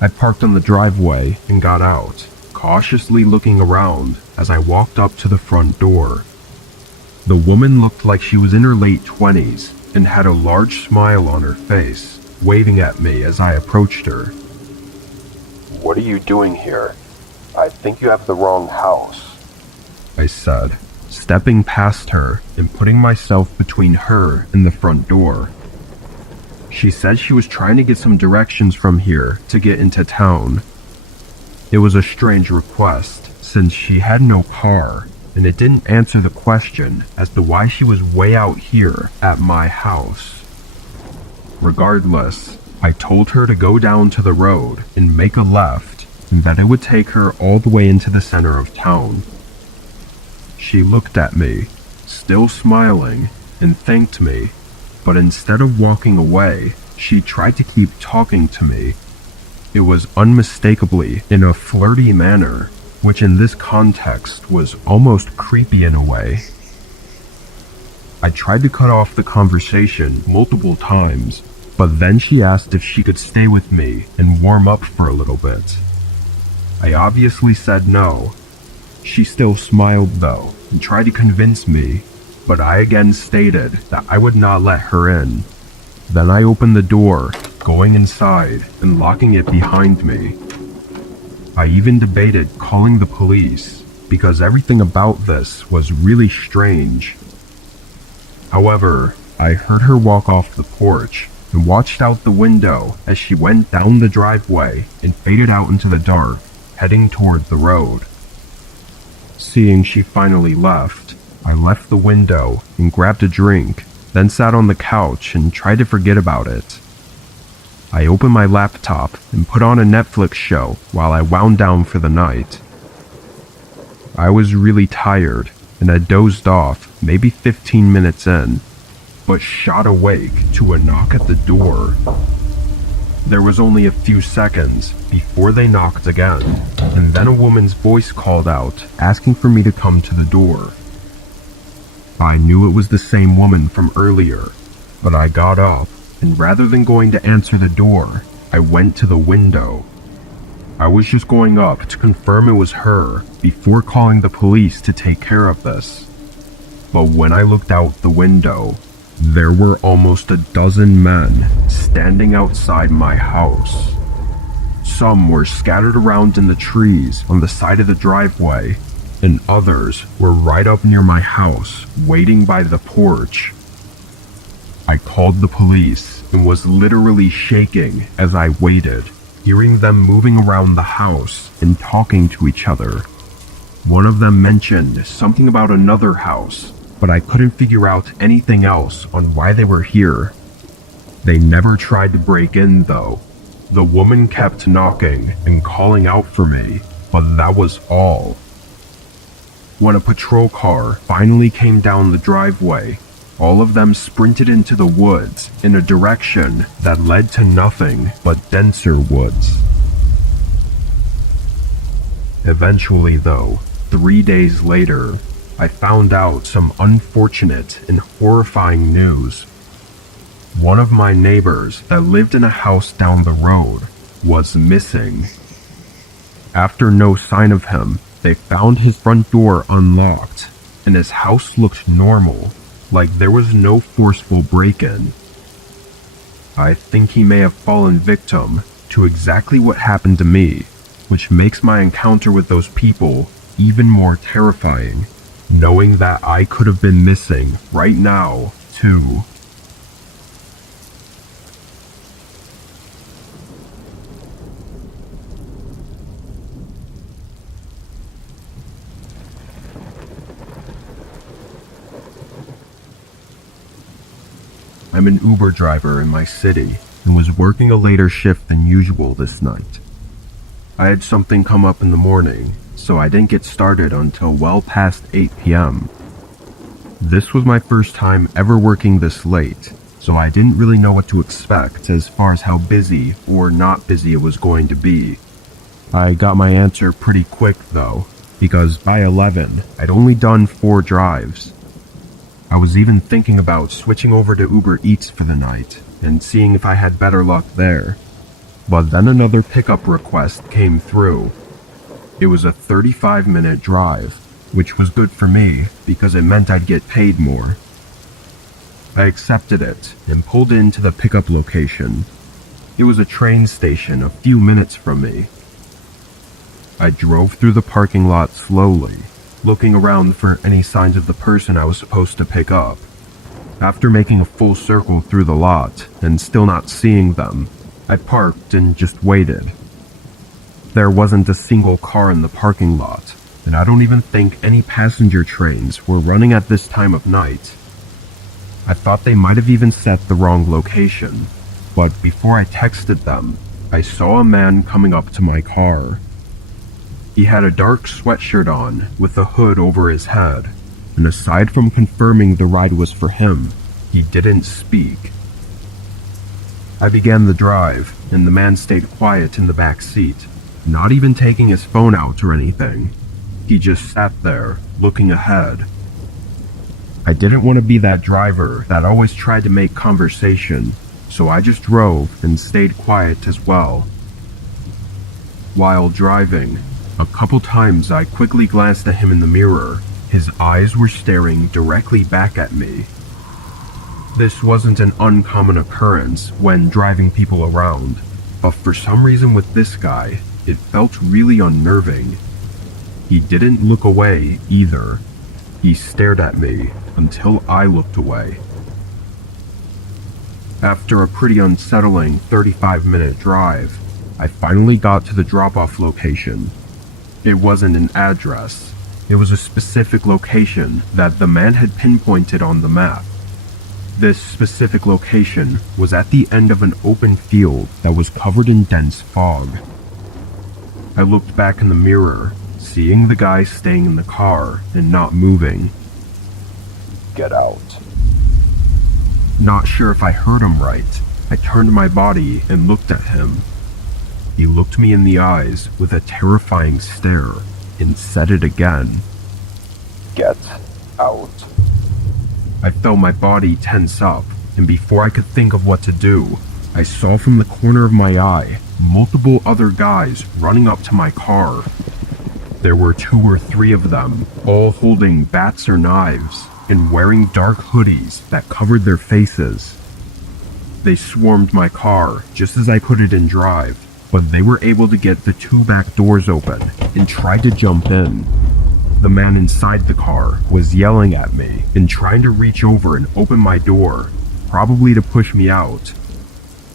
I parked on the driveway and got out, cautiously looking around as I walked up to the front door. The woman looked like she was in her late 20s and had a large smile on her face, waving at me as I approached her. "What are you doing here? I think you have the wrong house," I said, stepping past her and putting myself between her and the front door. She said she was trying to get some directions from here to get into town. It was a strange request since she had no car, and it didn't answer the question as to why she was way out here at my house. Regardless, I told her to go down to the road and make a left, and that it would take her all the way into the center of town. She looked at me, still smiling, and thanked me, but instead of walking away, she tried to keep talking to me. It was unmistakably in a flirty manner, which in this context was almost creepy in a way. I tried to cut off the conversation multiple times, but then she asked if she could stay with me and warm up for a little bit. I obviously said no. She still smiled though and tried to convince me, but I again stated that I would not let her in. Then I opened the door, going inside and locking it behind me. I even debated calling the police because everything about this was really strange. However, I heard her walk off the porch and watched out the window as she went down the driveway and faded out into the dark, heading toward the road. Seeing she finally left, I left the window and grabbed a drink, then sat on the couch and tried to forget about it. I opened my laptop and put on a Netflix show while I wound down for the night. I was really tired and I dozed off maybe 15 minutes in, but shot awake to a knock at the door. There was only a few seconds before they knocked again, and then a woman's voice called out, asking for me to come to the door. I knew it was the same woman from earlier, but I got up, and rather than going to answer the door, I went to the window. I was just going up to confirm it was her before calling the police to take care of this. But when I looked out the window, there were almost a dozen men standing outside my house. Some were scattered around in the trees on the side of the driveway, and others were right up near my house, waiting by the porch. I called the police and was literally shaking as I waited, hearing them moving around the house and talking to each other. One of them mentioned something about another house, but I couldn't figure out anything else on why they were here. They never tried to break in though. The woman kept knocking and calling out for me, but that was all. When a patrol car finally came down the driveway, all of them sprinted into the woods in a direction that led to nothing but denser woods. Eventually, though, 3 days later, I found out some unfortunate and horrifying news. One of my neighbors that lived in a house down the road was missing. After no sign of him, they found his front door unlocked, and his house looked normal, like there was no forceful break-in. I think he may have fallen victim to exactly what happened to me, which makes my encounter with those people even more terrifying, knowing that I could have been missing right now, too. I'm an Uber driver in my city and was working a later shift than usual this night. I had something come up in the morning, so I didn't get started until well past 8 p.m. This was my first time ever working this late, so I didn't really know what to expect as far as how busy or not busy it was going to be. I got my answer pretty quick though, because by 11, I'd only done 4 drives. I was even thinking about switching over to Uber Eats for the night and seeing if I had better luck there. But then another pickup request came through. It was a 35-minute drive, which was good for me because it meant I'd get paid more. I accepted it and pulled into the pickup location. It was a train station a few minutes from me. I drove through the parking lot slowly, looking around for any signs of the person I was supposed to pick up. After making a full circle through the lot and still not seeing them, I parked and just waited. There wasn't a single car in the parking lot, and I don't even think any passenger trains were running at this time of night. I thought they might have even set the wrong location, but before I texted them, I saw a man coming up to my car. He had a dark sweatshirt on with a hood over his head, and aside from confirming the ride was for him, he didn't speak. I began the drive, and the man stayed quiet in the back seat, not even taking his phone out or anything. He just sat there, looking ahead. I didn't want to be that driver that always tried to make conversation, so I just drove and stayed quiet as well. While driving, a couple times I quickly glanced at him in the mirror. His eyes were staring directly back at me. This wasn't an uncommon occurrence when driving people around, but for some reason with this guy, it felt really unnerving. He didn't look away either. He stared at me until I looked away. After a pretty unsettling 35-minute drive, I finally got to the drop-off location. It wasn't an address. It was a specific location that the man had pinpointed on the map. This specific location was at the end of an open field that was covered in dense fog. I looked back in the mirror, seeing the guy staying in the car and not moving. Get out. Not sure if I heard him right. I turned my body and looked at him. He looked me in the eyes with a terrifying stare and said it again. Get out. I felt my body tense up, and before I could think of what to do, I saw from the corner of my eye multiple other guys running up to my car. There were 2 or 3 of them, all holding bats or knives, and wearing dark hoodies that covered their faces. They swarmed my car just as I put it in drive, but they were able to get the 2 back doors open and tried to jump in. The man inside the car was yelling at me and trying to reach over and open my door, probably to push me out.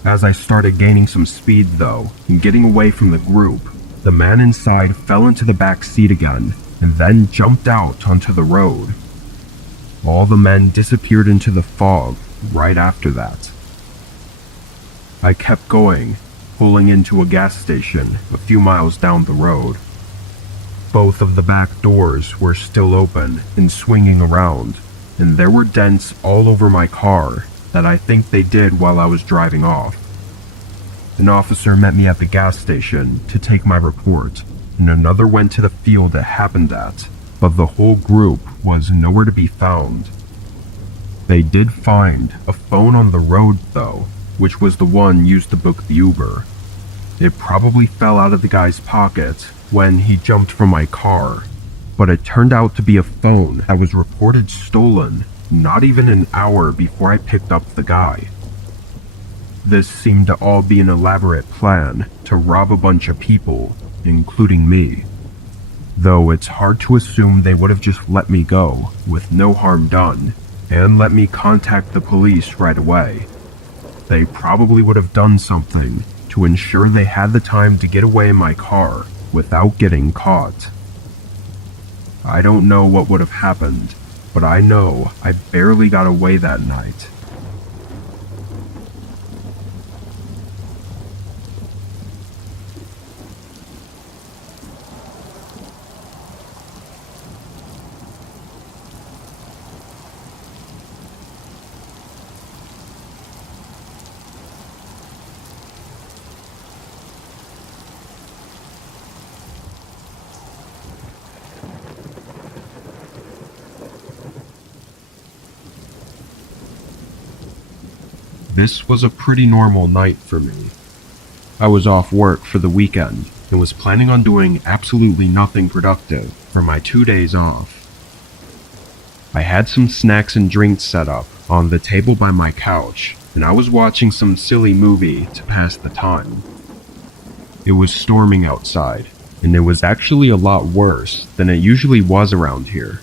As I started gaining some speed though, and getting away from the group, the man inside fell into the back seat again and then jumped out onto the road. All the men disappeared into the fog right after that. I kept going, pulling into a gas station a few miles down the road. Both of the back doors were still open and swinging around, and there were dents all over my car that I think they did while I was driving off. An officer met me at the gas station to take my report, and another went to the field it happened at, but the whole group was nowhere to be found. They did find a phone on the road though, which was the one used to book the Uber. It probably fell out of the guy's pocket when he jumped from my car, but it turned out to be a phone that was reported stolen not even an hour before I picked up the guy. This seemed to all be an elaborate plan to rob a bunch of people, including me. Though it's hard to assume they would have just let me go with no harm done and let me contact the police right away. They probably would have done something to ensure they had the time to get away in my car without getting caught. I don't know what would have happened, but I know I barely got away that night. This was a pretty normal night for me. I was off work for the weekend and was planning on doing absolutely nothing productive for my 2 days off. I had some snacks and drinks set up on the table by my couch, and I was watching some silly movie to pass the time. It was storming outside, and it was actually a lot worse than it usually was around here.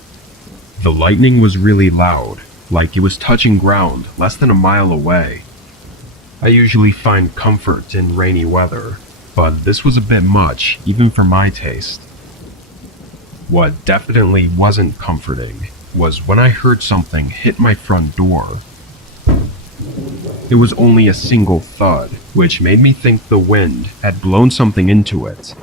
The lightning was really loud, like it was touching ground less than a mile away. I usually find comfort in rainy weather, but this was a bit much even for my taste. What definitely wasn't comforting was when I heard something hit my front door. It was only a single thud, which made me think the wind had blown something into it.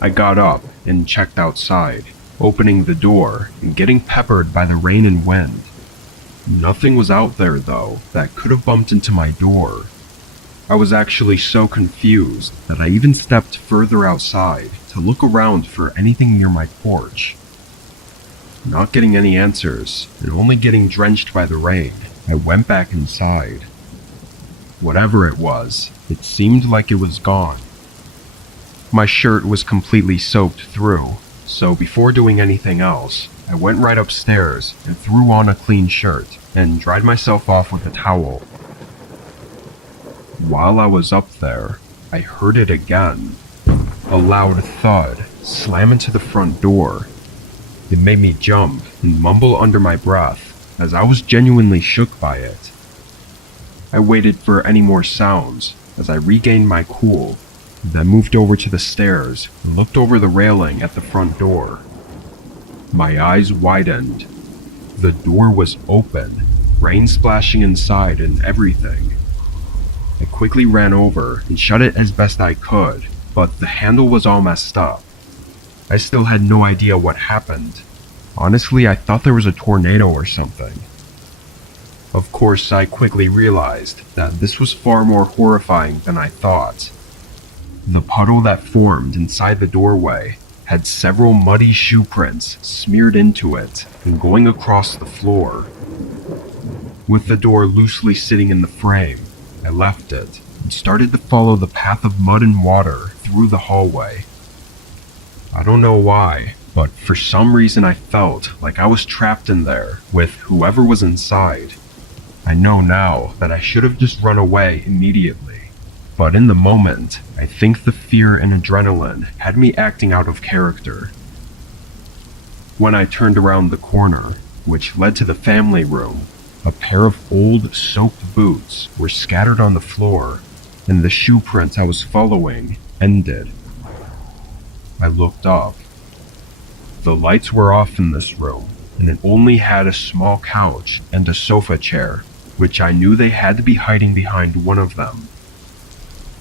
I got up and checked outside, opening the door and getting peppered by the rain and wind. Nothing was out there though that could have bumped into my door. I was actually so confused that I even stepped further outside to look around for anything near my porch. Not getting any answers and only getting drenched by the rain, I went back inside. Whatever it was, it seemed like it was gone. My shirt was completely soaked through, so before doing anything else, I went right upstairs and threw on a clean shirt and dried myself off with a towel. While I was up there, I heard it again. A loud thud slam into the front door. It made me jump and mumble under my breath as I was genuinely shook by it. I waited for any more sounds as I regained my cool, then moved over to the stairs and looked over the railing at the front door. My eyes widened. The door was open, rain splashing inside and everything. I quickly ran over and shut it as best I could, but the handle was all messed up. I still had no idea what happened. Honestly, I thought there was a tornado or something. Of course, I quickly realized that this was far more horrifying than I thought. The puddle that formed inside the doorway had several muddy shoe prints smeared into it and going across the floor. With the door loosely sitting in the frame, I left it and started to follow the path of mud and water through the hallway. I don't know why, but for some reason I felt like I was trapped in there with whoever was inside. I know now that I should have just run away immediately. But in the moment, I think the fear and adrenaline had me acting out of character. When I turned around the corner, which led to the family room, a pair of old, soaked boots were scattered on the floor, and the shoe prints I was following ended. I looked up. The lights were off in this room, and it only had a small couch and a sofa chair, which I knew they had to be hiding behind one of them.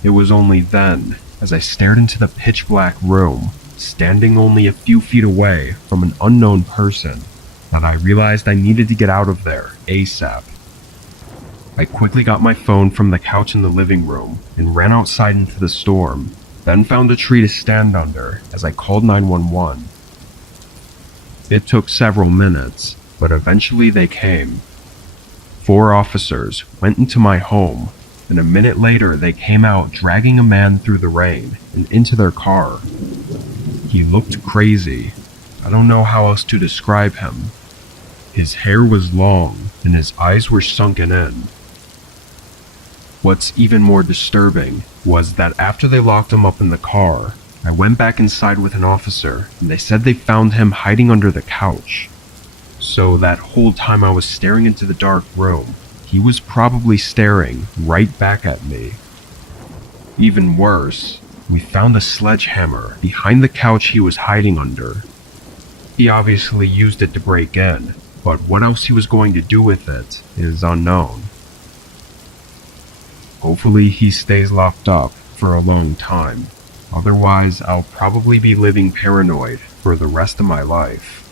It was only then, as I stared into the pitch-black room, standing only a few feet away from an unknown person, that I realized I needed to get out of there ASAP. I quickly got my phone from the couch in the living room and ran outside into the storm, then found a tree to stand under as I called 911. It took several minutes, but eventually they came. 4 officers went into my home, and a minute later they came out dragging a man through the rain and into their car. He looked crazy. I don't know how else to describe him. His hair was long, and his eyes were sunken in. What's even more disturbing was that after they locked him up in the car, I went back inside with an officer, and they said they found him hiding under the couch. So that whole time I was staring into the dark room, he was probably staring right back at me. Even worse, we found a sledgehammer behind the couch he was hiding under. He obviously used it to break in, but what else he was going to do with it is unknown. Hopefully he stays locked up for a long time. Otherwise, I'll probably be living paranoid for the rest of my life.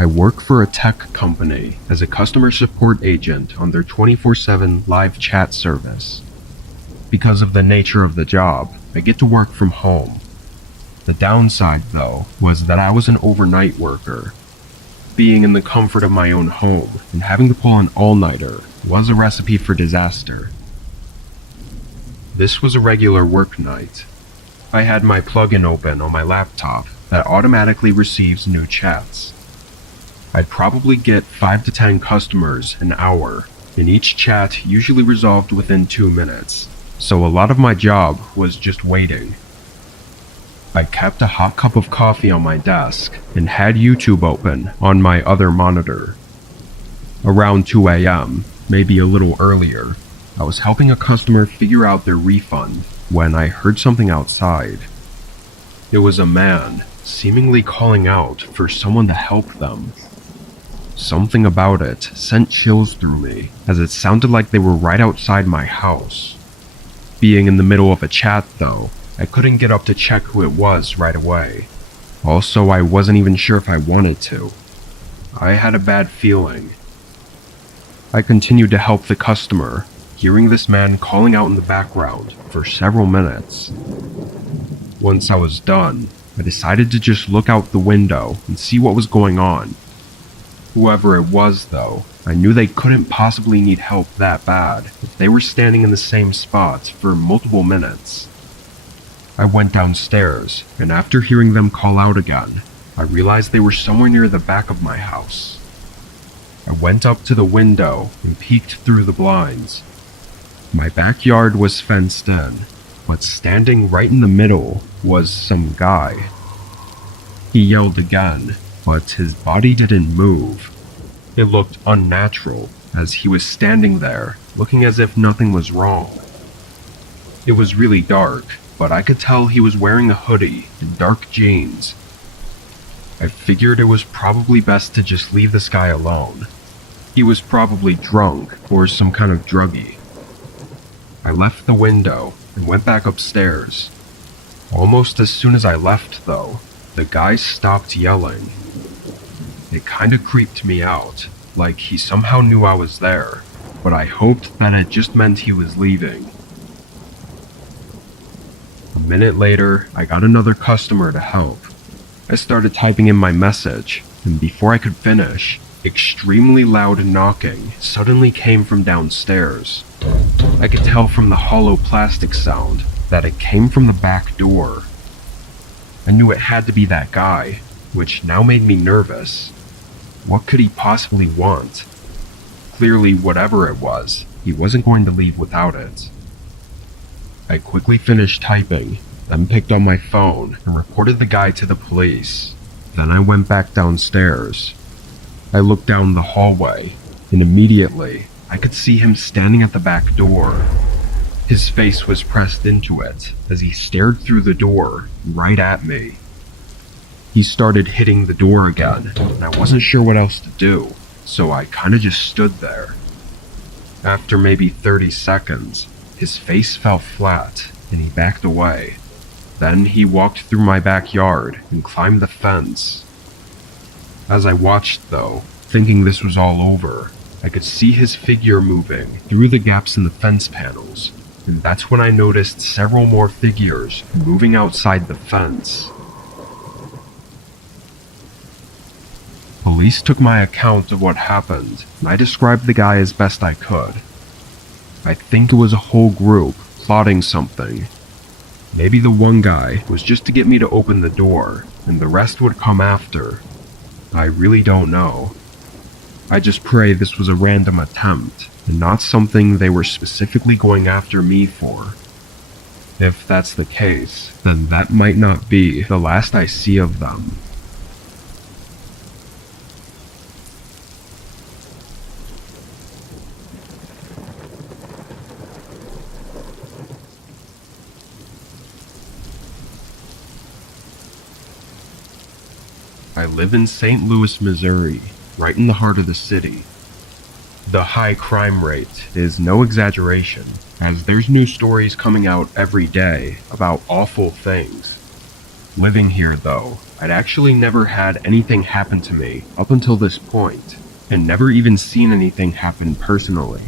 I work for a tech company as a customer support agent on their 24/7 live chat service. Because of the nature of the job, I get to work from home. The downside, though, was that I was an overnight worker. Being in the comfort of my own home and having to pull an all-nighter was a recipe for disaster. This was a regular work night. I had my plugin open on my laptop that automatically receives new chats. I'd probably get 5 to 10 customers an hour, and each chat usually resolved within 2 minutes, so a lot of my job was just waiting. I kept a hot cup of coffee on my desk and had YouTube open on my other monitor. Around 2 a.m., maybe a little earlier, I was helping a customer figure out their refund when I heard something outside. It was a man, seemingly calling out for someone to help them. Something about it sent chills through me, as it sounded like they were right outside my house. Being in the middle of a chat, though, I couldn't get up to check who it was right away. Also, I wasn't even sure if I wanted to. I had a bad feeling. I continued to help the customer, hearing this man calling out in the background for several minutes. Once I was done, I decided to just look out the window and see what was going on. Whoever it was, though, I knew they couldn't possibly need help that bad if they were standing in the same spot for multiple minutes. I went downstairs, and after hearing them call out again, I realized they were somewhere near the back of my house. I went up to the window and peeked through the blinds. My backyard was fenced in, but standing right in the middle was some guy. He yelled again, but his body didn't move. It looked unnatural, as he was standing there, looking as if nothing was wrong. It was really dark, but I could tell he was wearing a hoodie and dark jeans. I figured it was probably best to just leave this guy alone. He was probably drunk or some kind of druggie. I left the window and went back upstairs. Almost as soon as I left, though, the guy stopped yelling. It kinda creeped me out, like he somehow knew I was there, but I hoped that it just meant he was leaving. A minute later, I got another customer to help. I started typing in my message, and before I could finish, extremely loud knocking suddenly came from downstairs. I could tell from the hollow plastic sound that it came from the back door. I knew it had to be that guy, which now made me nervous. What could he possibly want? Clearly, whatever it was, he wasn't going to leave without it. I quickly finished typing, then picked up my phone and reported the guy to the police. Then I went back downstairs. I looked down the hallway, and immediately, I could see him standing at the back door. His face was pressed into it as he stared through the door right at me. He started hitting the door again, and I wasn't sure what else to do, so I kinda just stood there. After maybe 30 seconds, his face fell flat, and he backed away. Then he walked through my backyard and climbed the fence. As I watched, though, thinking this was all over, I could see his figure moving through the gaps in the fence panels, and that's when I noticed several more figures moving outside the fence. Police took my account of what happened, and I described the guy as best I could. I think it was a whole group plotting something. Maybe the one guy was just to get me to open the door, and the rest would come after. I really don't know. I just pray this was a random attempt, and not something they were specifically going after me for. If that's the case, then that might not be the last I see of them. I live in St. Louis, Missouri, right in the heart of the city. The high crime rate is no exaggeration, as there's new stories coming out every day about awful things. Living here, though, I'd actually never had anything happen to me up until this point, and never even seen anything happen personally.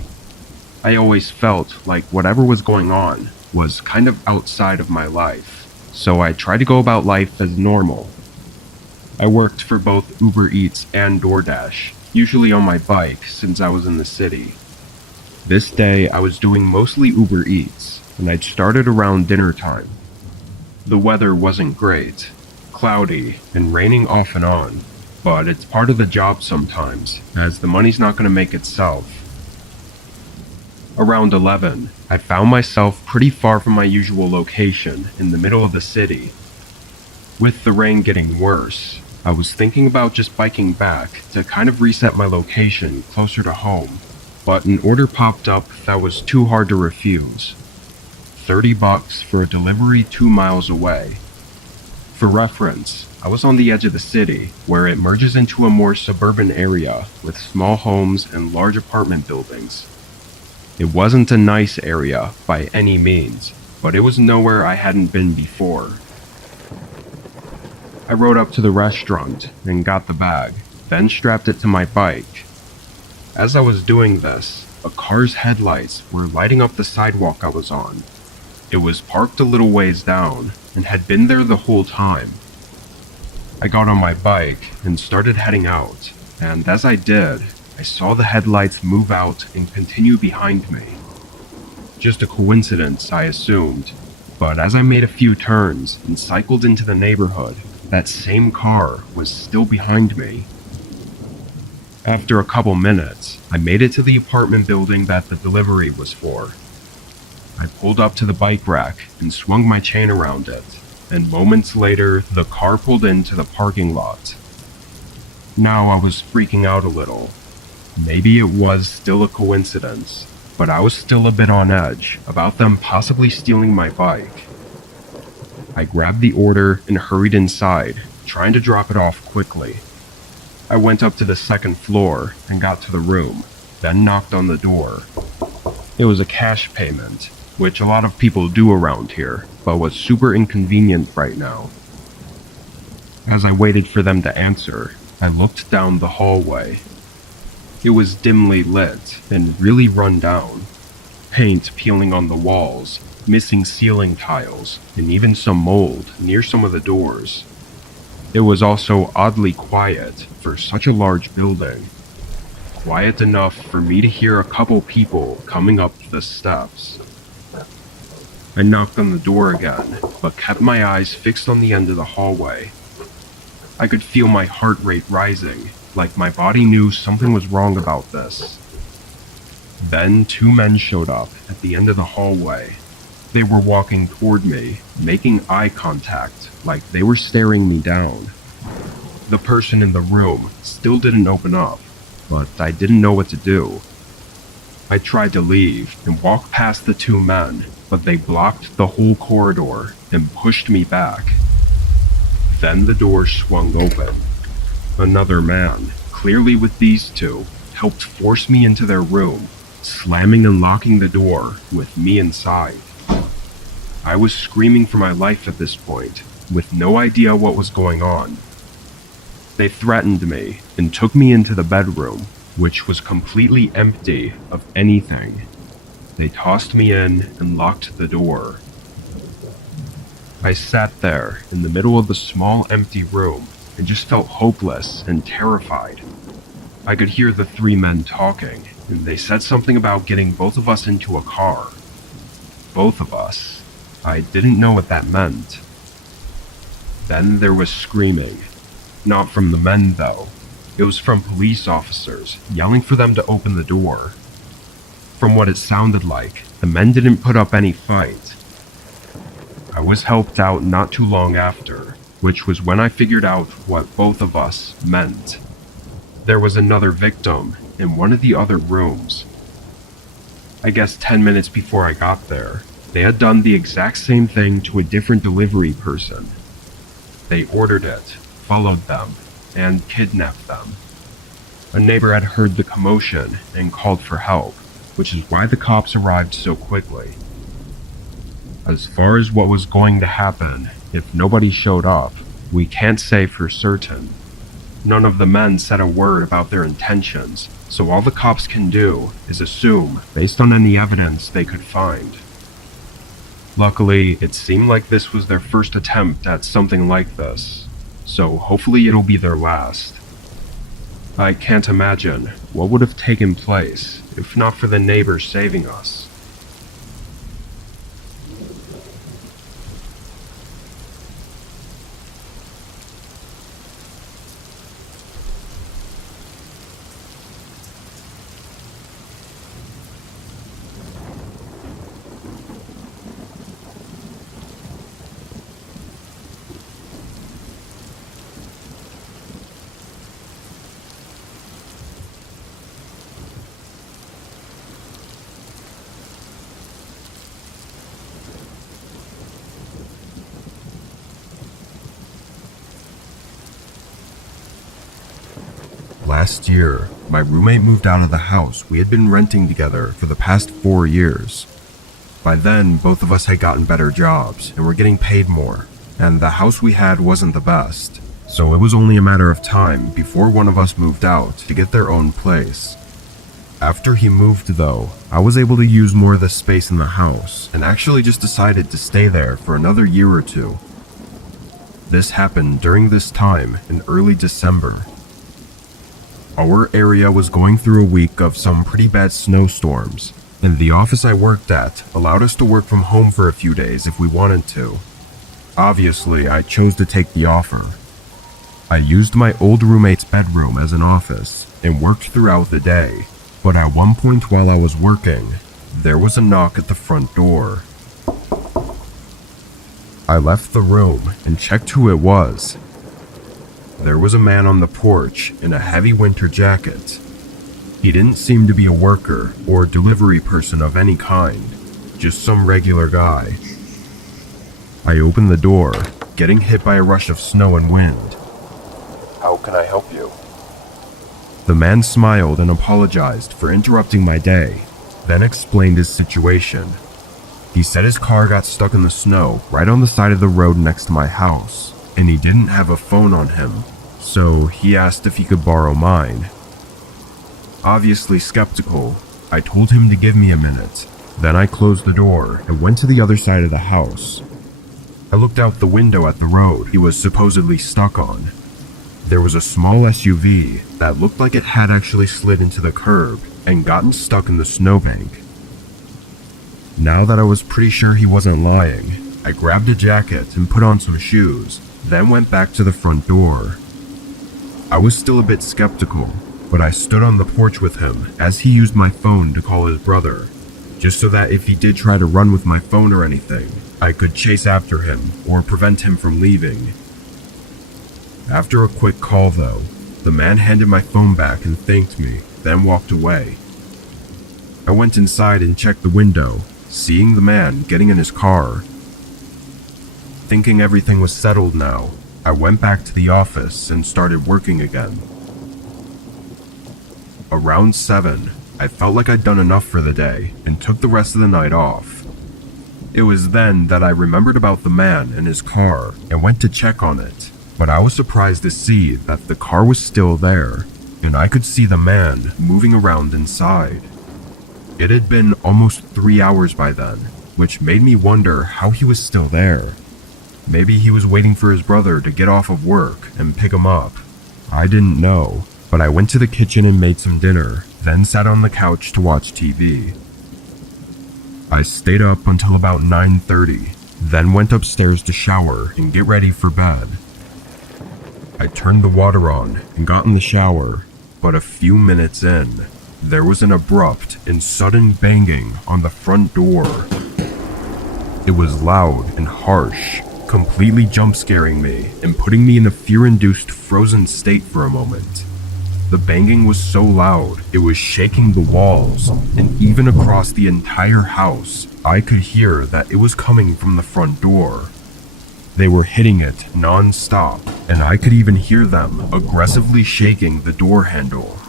I always felt like whatever was going on was kind of outside of my life, so I tried to go about life as normal. I worked for both Uber Eats and DoorDash, usually on my bike since I was in the city. This day I was doing mostly Uber Eats, and I'd started around dinner time. The weather wasn't great, cloudy and raining off and on, but it's part of the job sometimes, as the money's not going to make itself. Around 11, I found myself pretty far from my usual location in the middle of the city. With the rain getting worse, I was thinking about just biking back to kind of reset my location closer to home, but an order popped up that was too hard to refuse. $30 for a delivery 2 miles away. For reference, I was on the edge of the city, where it merges into a more suburban area with small homes and large apartment buildings. It wasn't a nice area by any means, but it was nowhere I hadn't been before. I rode up to the restaurant and got the bag, then strapped it to my bike. As I was doing this, a car's headlights were lighting up the sidewalk I was on. It was parked a little ways down and had been there the whole time. I got on my bike and started heading out, and as I did, I saw the headlights move out and continue behind me. Just a coincidence, I assumed, but as I made a few turns and cycled into the neighborhood, that same car was still behind me. After a couple minutes, I made it to the apartment building that the delivery was for. I pulled up to the bike rack and swung my chain around it, and moments later, the car pulled into the parking lot. Now I was freaking out a little. Maybe it was still a coincidence, but I was still a bit on edge about them possibly stealing my bike. I grabbed the order and hurried inside, trying to drop it off quickly. I went up to the second floor and got to the room, then knocked on the door. It was a cash payment, which a lot of people do around here, but was super inconvenient right now. As I waited for them to answer, I looked down the hallway. It was dimly lit and really run down. Paint peeling on the walls, missing ceiling tiles, and even some mold near some of the doors. It was also oddly quiet for such a large building. Quiet enough for me to hear a couple people coming up the steps. I knocked on the door again, but kept my eyes fixed on the end of the hallway. I could feel my heart rate rising, like my body knew something was wrong about this. Then 2 men showed up at the end of the hallway. They were walking toward me, making eye contact, like they were staring me down. The person in the room still didn't open up, but I didn't know what to do. I tried to leave and walk past the 2 men, but they blocked the whole corridor and pushed me back. Then the door swung open. Another man, clearly with these 2, helped force me into their room, slamming and locking the door with me inside. I was screaming for my life at this point, with no idea what was going on. They threatened me and took me into the bedroom, which was completely empty of anything. They tossed me in and locked the door. I sat there in the middle of the small empty room and just felt hopeless and terrified. I could hear the three men talking, and they said something about getting both of us into a car. Both of us. I didn't know what that meant. Then there was screaming. Not from the men, though. It was from police officers, yelling for them to open the door. From what it sounded like, the men didn't put up any fight. I was helped out not too long after, which was when I figured out what both of us meant. There was another victim in one of the other rooms. I guess 10 minutes before I got there, they had done the exact same thing to a different delivery person. They ordered it, followed them, and kidnapped them. A neighbor had heard the commotion and called for help, which is why the cops arrived so quickly. As far as what was going to happen if nobody showed up, we can't say for certain. None of the men said a word about their intentions, so all the cops can do is assume based on any evidence they could find. Luckily, it seemed like this was their first attempt at something like this, so hopefully it'll be their last. I can't imagine what would have taken place if not for the neighbors saving us. Last year, my roommate moved out of the house we had been renting together for the past 4 years. By then, both of us had gotten better jobs and were getting paid more, and the house we had wasn't the best, so it was only a matter of time before one of us moved out to get their own place. After he moved, though, I was able to use more of the space in the house and actually just decided to stay there for another year or two. This happened during this time in early December. Our area was going through a week of some pretty bad snowstorms, and the office I worked at allowed us to work from home for a few days if we wanted to. Obviously, I chose to take the offer. I used my old roommate's bedroom as an office and worked throughout the day, but at one point while I was working, there was a knock at the front door. I left the room and checked who it was. There was a man on the porch in a heavy winter jacket. He didn't seem to be a worker or delivery person of any kind, just some regular guy. I opened the door, getting hit by a rush of snow and wind. How can I help you? The man smiled and apologized for interrupting my day, then explained his situation. He said his car got stuck in the snow right on the side of the road next to my house, and he didn't have a phone on him, so he asked if he could borrow mine. Obviously skeptical, I told him to give me a minute. Then I closed the door and went to the other side of the house. I looked out the window at the road he was supposedly stuck on. There was a small SUV that looked like it had actually slid into the curb and gotten stuck in the snowbank. Now that I was pretty sure he wasn't lying, I grabbed a jacket and put on some shoes, then went back to the front door. I was still a bit skeptical, but I stood on the porch with him as he used my phone to call his brother, just so that if he did try to run with my phone or anything, I could chase after him or prevent him from leaving. After a quick call though, the man handed my phone back and thanked me, then walked away. I went inside and checked the window, seeing the man getting in his car. Thinking everything was settled now, I went back to the office and started working again. Around 7, I felt like I'd done enough for the day and took the rest of the night off. It was then that I remembered about the man and his car and went to check on it, but I was surprised to see that the car was still there, and I could see the man moving around inside. It had been almost 3 hours by then, which made me wonder how he was still there. Maybe he was waiting for his brother to get off of work and pick him up. I didn't know, but I went to the kitchen and made some dinner, then sat on the couch to watch TV. I stayed up until about 9:30, then went upstairs to shower and get ready for bed. I turned the water on and got in the shower, but a few minutes in, there was an abrupt and sudden banging on the front door. It was loud and harsh, completely jump-scaring me and putting me in a fear-induced frozen state for a moment. The banging was so loud, it was shaking the walls, and even across the entire house, I could hear that it was coming from the front door. They were hitting it non-stop, and I could even hear them aggressively shaking the door handle.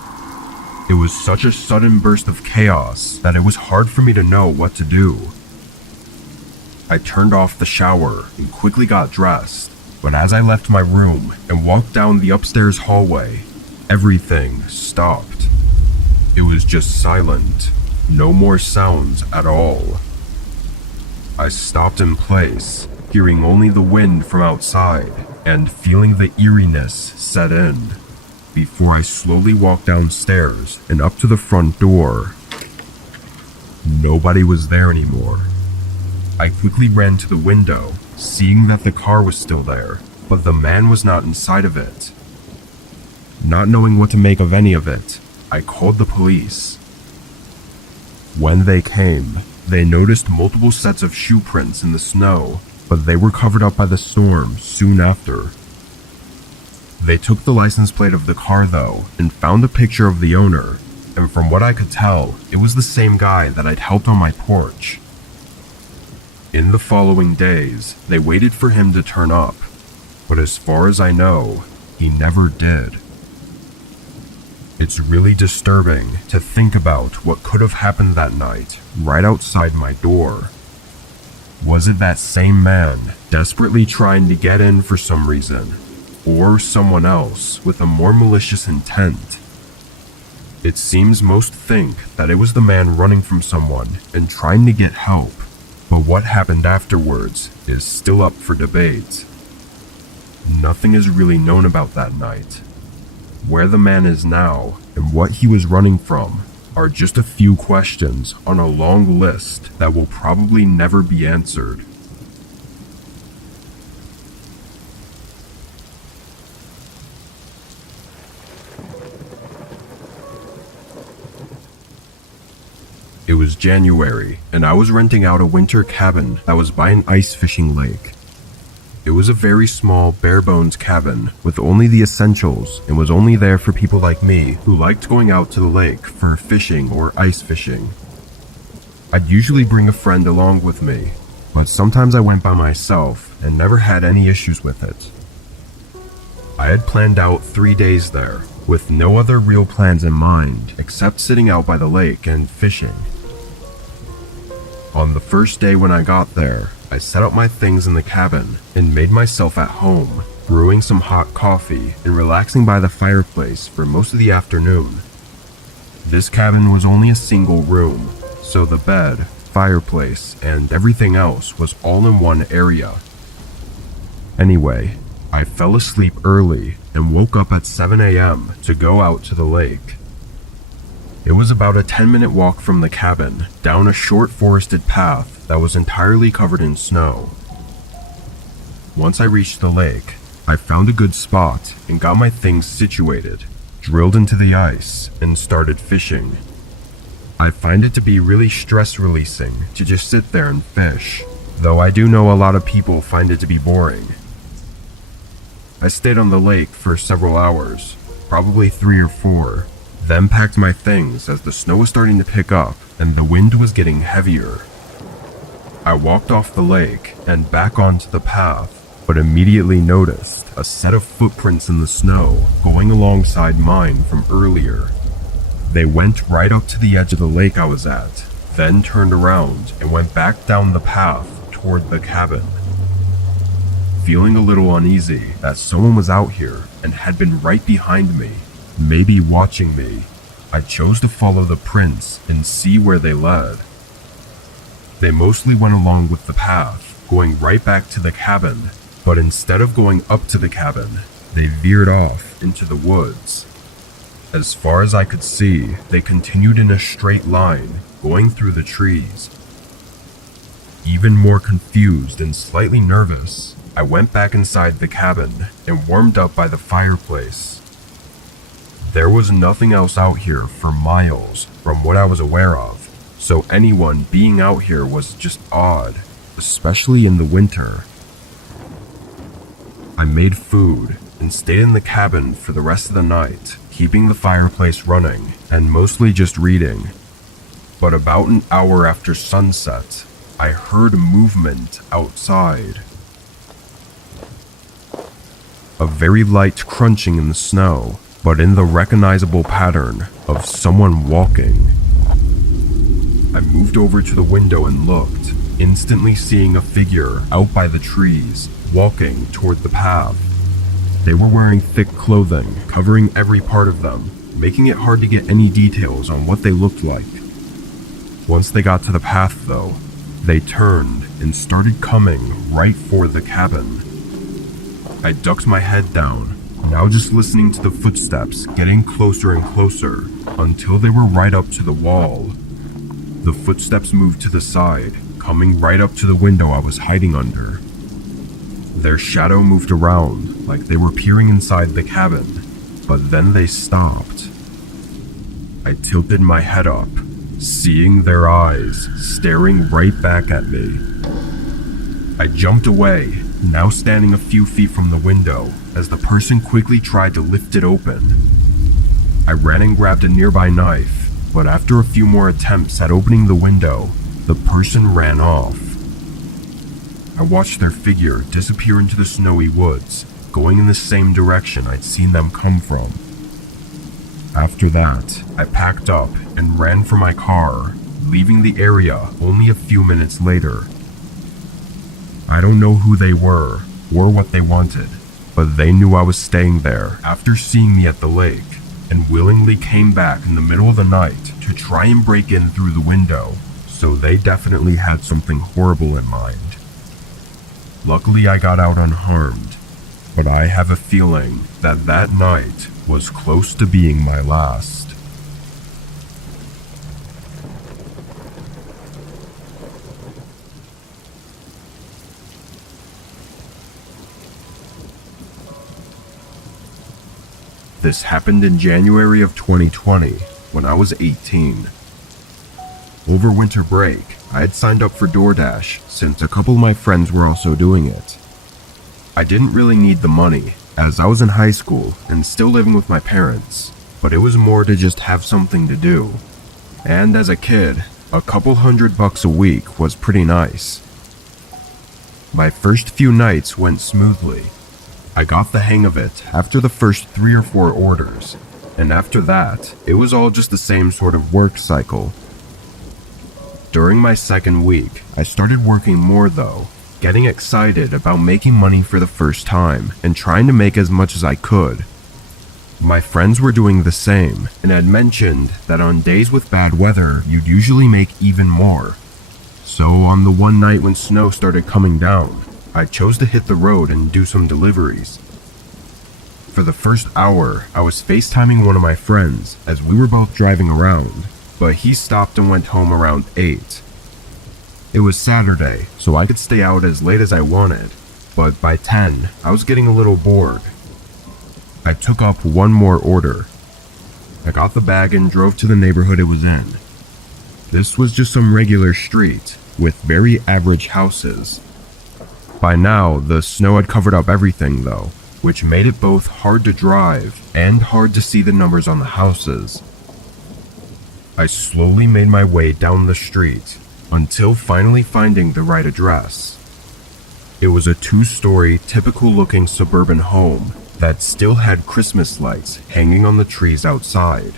It was such a sudden burst of chaos that it was hard for me to know what to do. I turned off the shower and quickly got dressed, but as I left my room and walked down the upstairs hallway, everything stopped. It was just silent, no more sounds at all. I stopped in place, hearing only the wind from outside and feeling the eeriness set in, before I slowly walked downstairs and up to the front door. Nobody was there anymore. I quickly ran to the window, seeing that the car was still there, but the man was not inside of it. Not knowing what to make of any of it, I called the police. When they came, they noticed multiple sets of shoe prints in the snow, but they were covered up by the storm soon after. They took the license plate of the car though, and found a picture of the owner, and from what I could tell, it was the same guy that I'd helped on my porch. In the following days, they waited for him to turn up, but as far as I know, he never did. It's really disturbing to think about what could have happened that night, right outside my door. Was it that same man, desperately trying to get in for some reason, or someone else with a more malicious intent? It seems most think that it was the man running from someone and trying to get help, but what happened afterwards is still up for debate. Nothing is really known about that night. Where the man is now and what he was running from are just a few questions on a long list that will probably never be answered. It was January, and I was renting out a winter cabin that was by an ice fishing lake. It was a very small, bare-bones cabin with only the essentials and was only there for people like me who liked going out to the lake for fishing or ice fishing. I'd usually bring a friend along with me, but sometimes I went by myself and never had any issues with it. I had planned out 3 days there, with no other real plans in mind except sitting out by the lake and fishing. On the first day when I got there, I set up my things in the cabin and made myself at home, brewing some hot coffee and relaxing by the fireplace for most of the afternoon. This cabin was only a single room, so the bed, fireplace, and everything else was all in one area. Anyway, I fell asleep early and woke up at 7 a.m. to go out to the lake. It was about a 10-minute walk from the cabin, down a short forested path that was entirely covered in snow. Once I reached the lake, I found a good spot and got my things situated, drilled into the ice, and started fishing. I find it to be really stress-releasing to just sit there and fish, though I do know a lot of people find it to be boring. I stayed on the lake for several hours, probably 3 or 4, then packed my things as the snow was starting to pick up and the wind was getting heavier. I walked off the lake and back onto the path, but immediately noticed a set of footprints in the snow going alongside mine from earlier. They went right up to the edge of the lake I was at, then turned around and went back down the path toward the cabin. Feeling a little uneasy that someone was out here and had been right behind me, maybe watching me, I chose to follow the prints and see where they led. They mostly went along with the path, going right back to the cabin, but instead of going up to the cabin, they veered off into the woods. As far as I could see, they continued in a straight line, going through the trees. Even more confused and slightly nervous, I went back inside the cabin and warmed up by the fireplace. There was nothing else out here for miles from what I was aware of, so anyone being out here was just odd, especially in the winter. I made food and stayed in the cabin for the rest of the night, keeping the fireplace running and mostly just reading. But about an hour after sunset, I heard movement outside. A very light crunching in the snow, but in the recognizable pattern of someone walking. I moved over to the window and looked, instantly seeing a figure out by the trees, walking toward the path. They were wearing thick clothing, covering every part of them, making it hard to get any details on what they looked like. Once they got to the path, though, they turned and started coming right for the cabin. I ducked my head down, now just listening to the footsteps getting closer and closer until they were right up to the wall. The footsteps moved to the side, coming right up to the window I was hiding under. Their shadow moved around like they were peering inside the cabin, but then they stopped. I tilted my head up, seeing their eyes staring right back at me. I jumped away, now standing a few feet from the window as the person quickly tried to lift it open. I ran and grabbed a nearby knife, but after a few more attempts at opening the window, the person ran off. I watched their figure disappear into the snowy woods, going in the same direction I'd seen them come from. After that, I packed up and ran for my car, leaving the area only a few minutes later. I don't know who they were or what they wanted, but they knew I was staying there after seeing me at the lake and willingly came back in the middle of the night to try and break in through the window, so they definitely had something horrible in mind. Luckily, I got out unharmed, but I have a feeling that that night was close to being my last. This happened in January of 2020, when I was 18. Over winter break, I had signed up for DoorDash since a couple of my friends were also doing it. I didn't really need the money, as I was in high school and still living with my parents, but it was more to just have something to do. And as a kid, a couple $100 a week was pretty nice. My first few nights went smoothly. I got the hang of it after the first 3 or 4 orders, and after that, it was all just the same sort of work cycle. During my second week, I started working more though, getting excited about making money for the first time and trying to make as much as I could. My friends were doing the same and had mentioned that on days with bad weather, you'd usually make even more. So on the one night when snow started coming down, I chose to hit the road and do some deliveries. For the first hour, I was FaceTiming one of my friends as we were both driving around, but he stopped and went home around 8. It was Saturday, so I could stay out as late as I wanted, but by 10, I was getting a little bored. I took up one more order. I got the bag and drove to the neighborhood it was in. This was just some regular street with very average houses. By now, the snow had covered up everything though, which made it both hard to drive and hard to see the numbers on the houses. I slowly made my way down the street until finally finding the right address. It was a 2-story, typical-looking suburban home that still had Christmas lights hanging on the trees outside.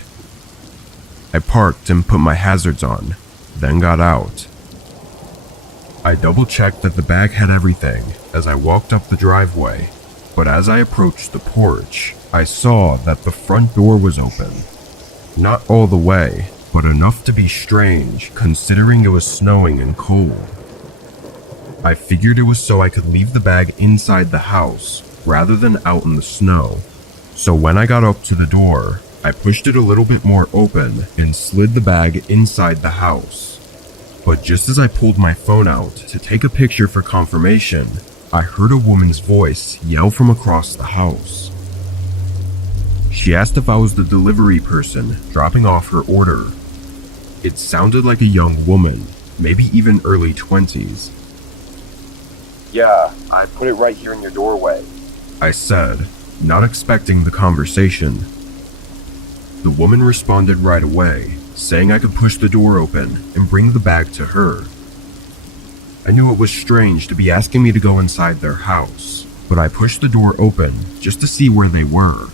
I parked and put my hazards on, then got out. I double-checked that the bag had everything as I walked up the driveway, but as I approached the porch, I saw that the front door was open. Not all the way, but enough to be strange considering it was snowing and cold. I figured it was so I could leave the bag inside the house rather than out in the snow. So when I got up to the door, I pushed it a little bit more open and slid the bag inside the house. But just as I pulled my phone out to take a picture for confirmation, I heard a woman's voice yell from across the house. She asked if I was the delivery person dropping off her order. It sounded like a young woman, maybe even early 20s. Yeah, I put it right here in your doorway. I said, not expecting the conversation. The woman responded right away, saying I could push the door open and bring the bag to her. I knew it was strange to be asking me to go inside their house, but I pushed the door open just to see where they were.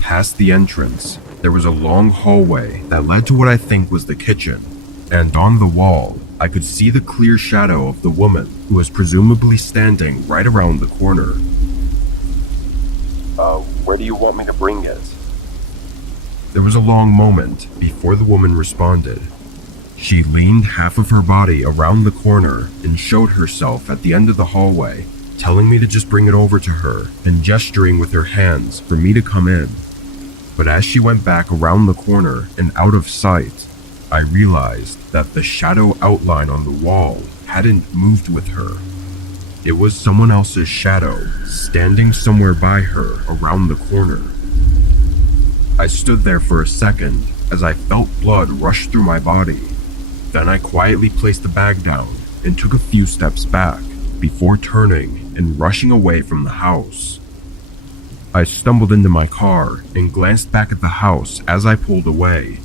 Past the entrance, there was a long hallway that led to what I think was the kitchen, and on the wall, I could see the clear shadow of the woman who was presumably standing right around the corner. Where do you want me to bring it? There was a long moment before the woman responded. She leaned half of her body around the corner and showed herself at the end of the hallway, telling me to just bring it over to her and gesturing with her hands for me to come in. But as she went back around the corner and out of sight, I realized that the shadow outline on the wall hadn't moved with her. It was someone else's shadow standing somewhere by her around the corner. I stood there for a second as I felt blood rush through my body. Then I quietly placed the bag down and took a few steps back before turning and rushing away from the house. I stumbled into my car and glanced back at the house as I pulled away.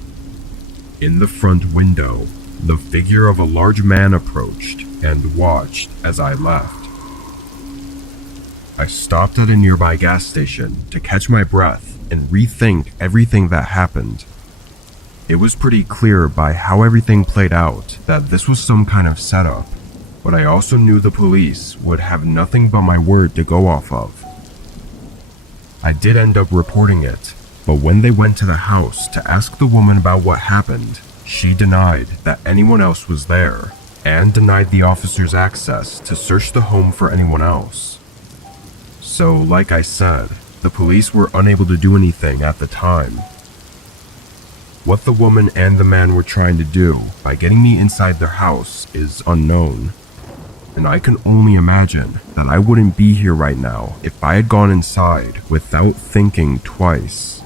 In the front window, the figure of a large man approached and watched as I left. I stopped at a nearby gas station to catch my breath and rethink everything that happened. It was pretty clear by how everything played out that this was some kind of setup, but I also knew the police would have nothing but my word to go off of. I did end up reporting it, but when they went to the house to ask the woman about what happened, she denied that anyone else was there and denied the officers access to search the home for anyone else. So, like I said, the police were unable to do anything at the time. What the woman and the man were trying to do by getting me inside their house is unknown, and I can only imagine that I wouldn't be here right now if I had gone inside without thinking twice.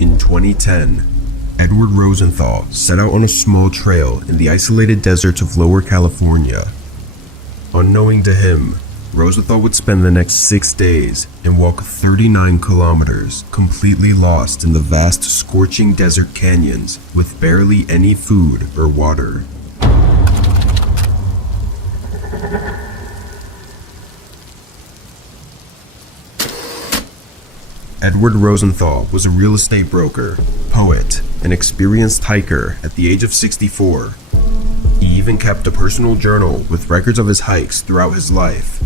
In 2010, Edward Rosenthal set out on a small trail in the isolated deserts of Lower California. Unknowing to him, Rosenthal would spend the next 6 days and walk 39 kilometers, completely lost in the vast, scorching desert canyons with barely any food or water. Edward Rosenthal was a real estate broker, poet, and experienced hiker at the age of 64. He even kept a personal journal with records of his hikes throughout his life.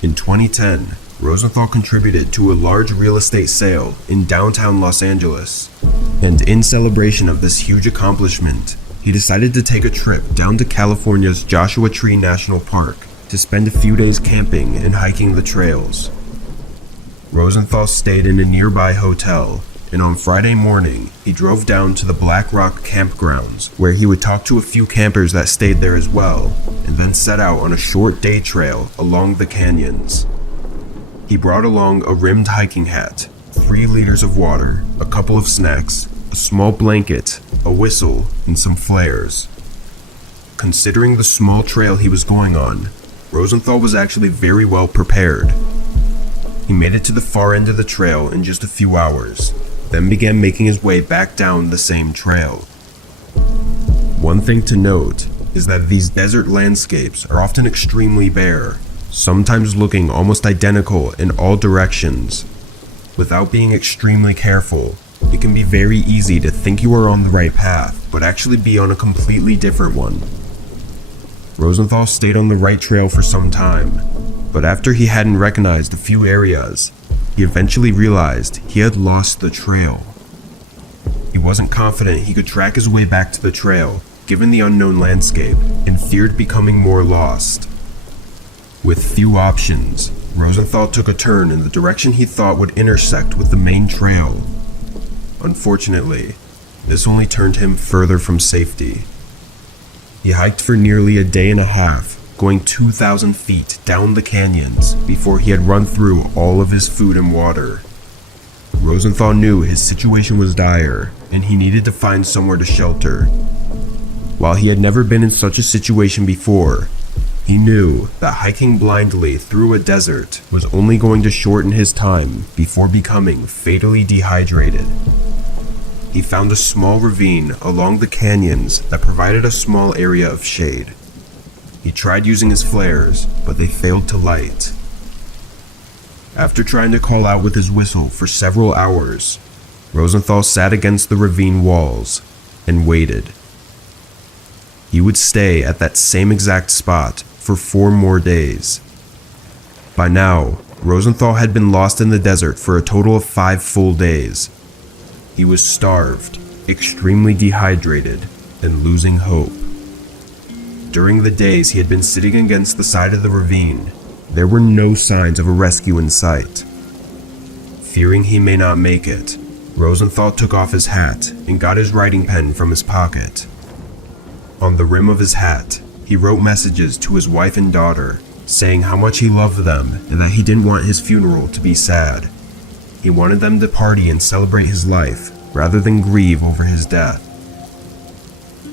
In 2010, Rosenthal contributed to a large real estate sale in downtown Los Angeles, and in celebration of this huge accomplishment, he decided to take a trip down to California's Joshua Tree National Park to spend a few days camping and hiking the trails. Rosenthal stayed in a nearby hotel, and on Friday morning, he drove down to the Black Rock campgrounds, where he would talk to a few campers that stayed there as well, and then set out on a short day trail along the canyons. He brought along a rimmed hiking hat, 3 liters of water, a couple of snacks, a small blanket, a whistle, and some flares. Considering the small trail he was going on, Rosenthal was actually very well prepared. He made it to the far end of the trail in just a few hours, then began making his way back down the same trail. One thing to note is that these desert landscapes are often extremely bare, sometimes looking almost identical in all directions. Without being extremely careful, it can be very easy to think you are on the right path, but actually be on a completely different one. Rosenthal stayed on the right trail for some time, but after he hadn't recognized a few areas, he eventually realized he had lost the trail. He wasn't confident he could track his way back to the trail, given the unknown landscape, and feared becoming more lost. With few options, Rosenthal took a turn in the direction he thought would intersect with the main trail. Unfortunately, this only turned him further from safety. He hiked for nearly a day and a half, going 2,000 feet down the canyons before he had run through all of his food and water. Rosenthal knew his situation was dire, and he needed to find somewhere to shelter. While he had never been in such a situation before, he knew that hiking blindly through a desert was only going to shorten his time before becoming fatally dehydrated. He found a small ravine along the canyons that provided a small area of shade. He tried using his flares, but they failed to light. After trying to call out with his whistle for several hours, Rosenthal sat against the ravine walls and waited. He would stay at that same exact spot for 4 more days. By now, Rosenthal had been lost in the desert for a total of 5 full days. He was starved, extremely dehydrated, and losing hope. During the days he had been sitting against the side of the ravine, there were no signs of a rescue in sight. Fearing he may not make it, Rosenthal took off his hat and got his writing pen from his pocket. On the rim of his hat, he wrote messages to his wife and daughter, saying how much he loved them and that he didn't want his funeral to be sad. He wanted them to party and celebrate his life, rather than grieve over his death.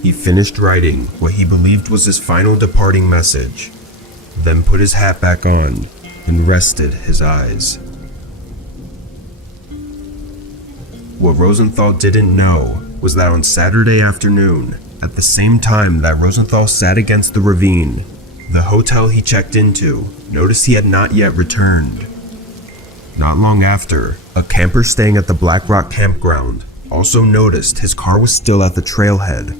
He finished writing what he believed was his final departing message, then put his hat back on and rested his eyes. What Rosenthal didn't know was that on Saturday afternoon, at the same time that Rosenthal sat against the ravine, the hotel he checked into noticed he had not yet returned. Not long after, a camper staying at the Black Rock campground also noticed his car was still at the trailhead.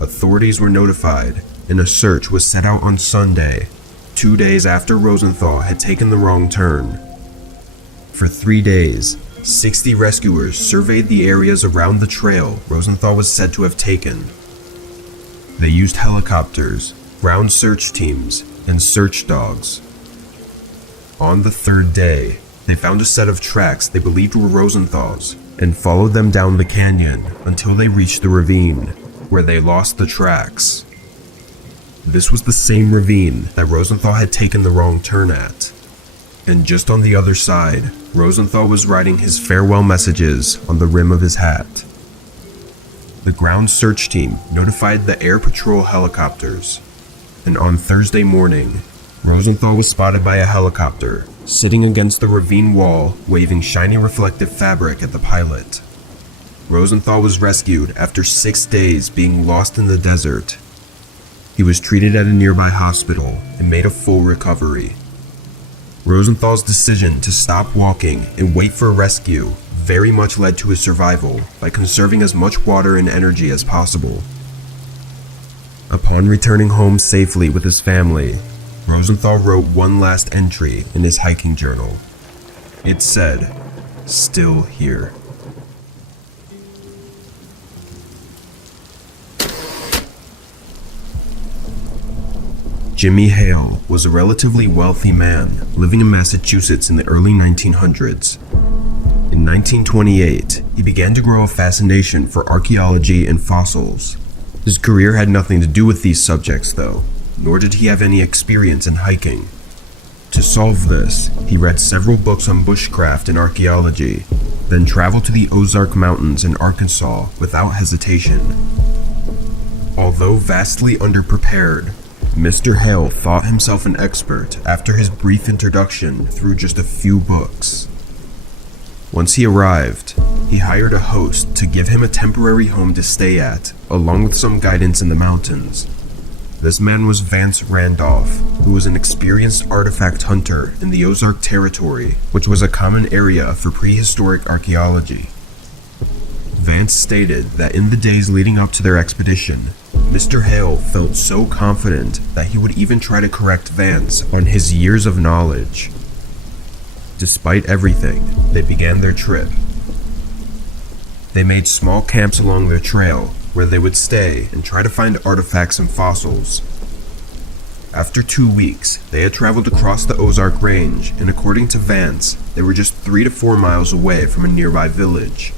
Authorities were notified, and a search was set out on Sunday, 2 days after Rosenthal had taken the wrong turn. For 3 days, 60 rescuers surveyed the areas around the trail Rosenthal was said to have taken. They used helicopters, ground search teams, and search dogs. On the 3rd day, they found a set of tracks they believed were Rosenthal's and followed them down the canyon until they reached the ravine, where they lost the tracks. This was the same ravine that Rosenthal had taken the wrong turn at. And just on the other side, Rosenthal was writing his farewell messages on the rim of his hat. The ground search team notified the air patrol helicopters, and on Thursday morning, Rosenthal was spotted by a helicopter, sitting against the ravine wall, waving shiny reflective fabric at the pilot. Rosenthal was rescued after 6 days being lost in the desert. He was treated at a nearby hospital and made a full recovery. Rosenthal's decision to stop walking and wait for a rescue very much led to his survival by conserving as much water and energy as possible. Upon returning home safely with his family, Rosenthal wrote one last entry in his hiking journal. It said, "Still here." Jimmy Hale was a relatively wealthy man living in Massachusetts in the early 1900s. In 1928, he began to grow a fascination for archaeology and fossils. His career had nothing to do with these subjects, though, nor did he have any experience in hiking. To solve this, he read several books on bushcraft and archaeology, then traveled to the Ozark Mountains in Arkansas without hesitation. Although vastly underprepared, Mr. Hale thought himself an expert after his brief introduction through just a few books. Once he arrived, he hired a host to give him a temporary home to stay at, along with some guidance in the mountains. This man was Vance Randolph, who was an experienced artifact hunter in the Ozark Territory, which was a common area for prehistoric archaeology. Vance stated that in the days leading up to their expedition, Mr. Hale felt so confident that he would even try to correct Vance on his years of knowledge. Despite everything, they began their trip. They made small camps along their trail where they would stay and try to find artifacts and fossils. After 2 weeks, they had traveled across the Ozark Range, and according to Vance, they were just 3 to 4 miles away from a nearby village.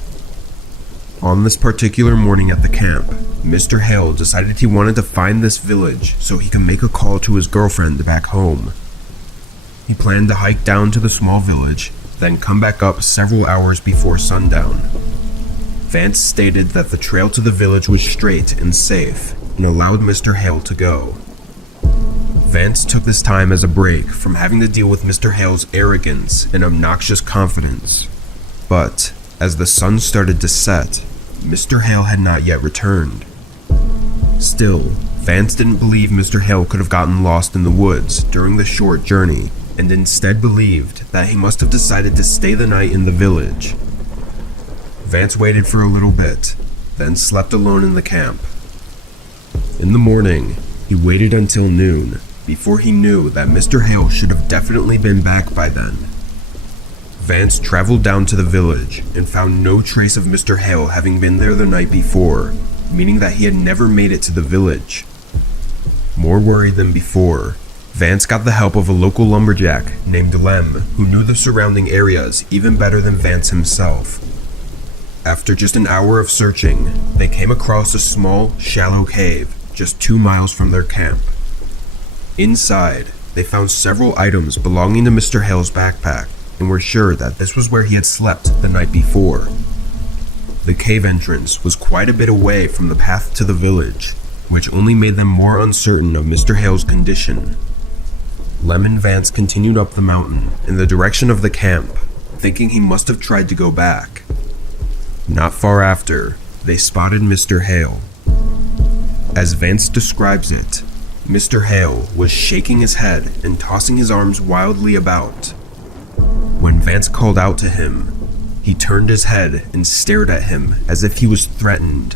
On this particular morning at the camp, Mr. Hale decided he wanted to find this village so he could make a call to his girlfriend back home. He planned to hike down to the small village, then come back up several hours before sundown. Vance stated that the trail to the village was straight and safe, and allowed Mr. Hale to go. Vance took this time as a break from having to deal with Mr. Hale's arrogance and obnoxious confidence. But, as the sun started to set, Mr. Hale had not yet returned. Still, Vance didn't believe Mr. Hale could have gotten lost in the woods during the short journey, and instead believed that he must have decided to stay the night in the village. Vance waited for a little bit, then slept alone in the camp. In the morning, he waited until noon, before he knew that Mr. Hale should have definitely been back by then. Vance traveled down to the village and found no trace of Mr. Hale having been there the night before, meaning that he had never made it to the village. More worried than before, Vance got the help of a local lumberjack named Lem, who knew the surrounding areas even better than Vance himself. After just an hour of searching, they came across a small, shallow cave just 2 miles from their camp. Inside, they found several items belonging to Mr. Hale's backpack, and were sure that this was where he had slept the night before. The cave entrance was quite a bit away from the path to the village, which only made them more uncertain of Mr. Hale's condition. Lem and Vance continued up the mountain in the direction of the camp, thinking he must have tried to go back. Not far after, they spotted Mr. Hale. As Vance describes it, Mr. Hale was shaking his head and tossing his arms wildly about. When Vance called out to him, he turned his head and stared at him as if he was threatened.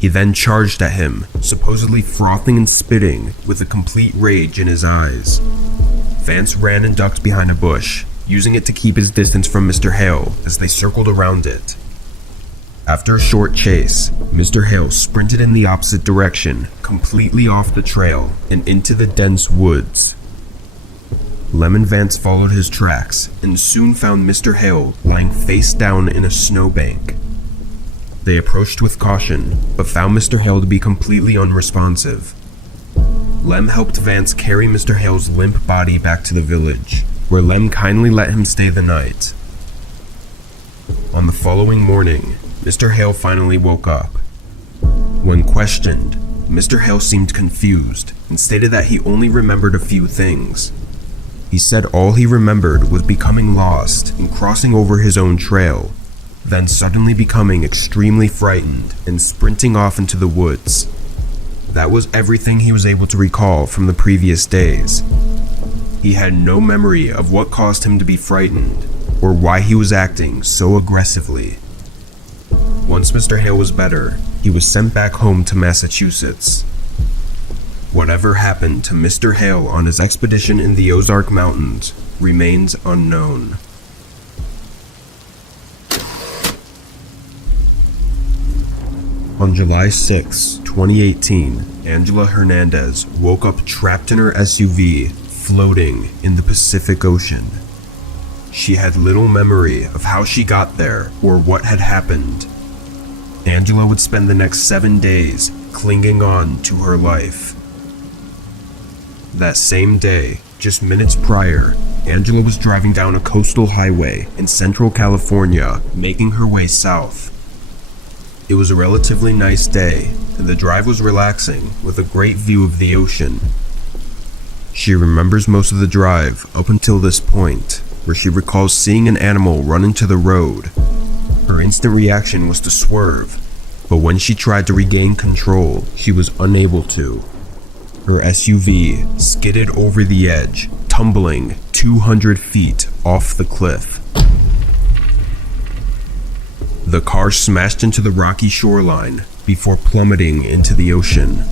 He then charged at him, supposedly frothing and spitting, with a complete rage in his eyes. Vance ran and ducked behind a bush, using it to keep his distance from Mr. Hale as they circled around it. After a short chase, Mr. Hale sprinted in the opposite direction, completely off the trail and into the dense woods. Lem and Vance followed his tracks and soon found Mr. Hale lying face down in a snowbank. They approached with caution, but found Mr. Hale to be completely unresponsive. Lem helped Vance carry Mr. Hale's limp body back to the village, where Lem kindly let him stay the night. On the following morning, Mr. Hale finally woke up. When questioned, Mr. Hale seemed confused and stated that he only remembered a few things. He said all he remembered was becoming lost and crossing over his own trail, then suddenly becoming extremely frightened and sprinting off into the woods. That was everything he was able to recall from the previous days. He had no memory of what caused him to be frightened or why he was acting so aggressively. Once Mr. Hale was better, he was sent back home to Massachusetts. Whatever happened to Mr. Hale on his expedition in the Ozark Mountains remains unknown. On July 6, 2018, Angela Hernandez woke up trapped in her SUV, floating in the Pacific Ocean. She had little memory of how she got there or what had happened. Angela would spend the next 7 days clinging on to her life. That same day, just minutes prior, Angela was driving down a coastal highway in Central California, making her way south. It was a relatively nice day, and the drive was relaxing with a great view of the ocean. She remembers most of the drive up until this point, where she recalls seeing an animal run into the road. Her instant reaction was to swerve, but when she tried to regain control, she was unable to. Her SUV skidded over the edge, tumbling 200 feet off the cliff. The car smashed into the rocky shoreline before plummeting into the ocean.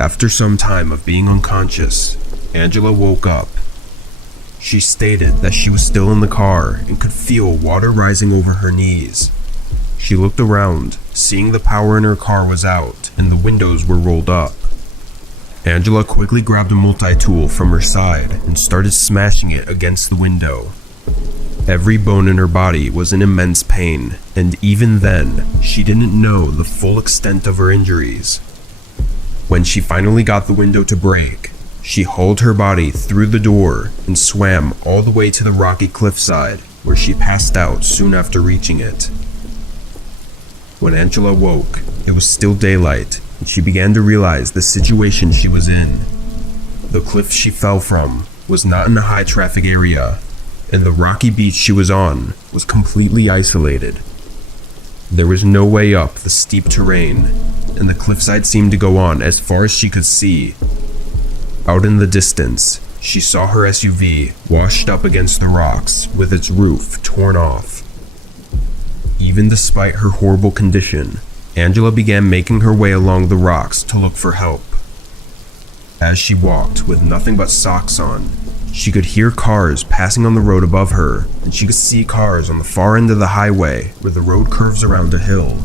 After some time of being unconscious, Angela woke up. She stated that she was still in the car and could feel water rising over her knees. She looked around, seeing the power in her car was out and the windows were rolled up. Angela quickly grabbed a multi-tool from her side and started smashing it against the window. Every bone in her body was in immense pain, and even then, she didn't know the full extent of her injuries. When she finally got the window to break, she hauled her body through the door and swam all the way to the rocky cliffside, where she passed out soon after reaching it. When Angela woke, it was still daylight, and she began to realize the situation she was in. The cliff she fell from was not in a high-traffic area, and the rocky beach she was on was completely isolated. There was no way up the steep terrain, and the cliffside seemed to go on as far as she could see. Out in the distance, she saw her SUV washed up against the rocks with its roof torn off. Even despite her horrible condition, Angela began making her way along the rocks to look for help. As she walked with nothing but socks on, she could hear cars passing on the road above her, and she could see cars on the far end of the highway where the road curves around a hill.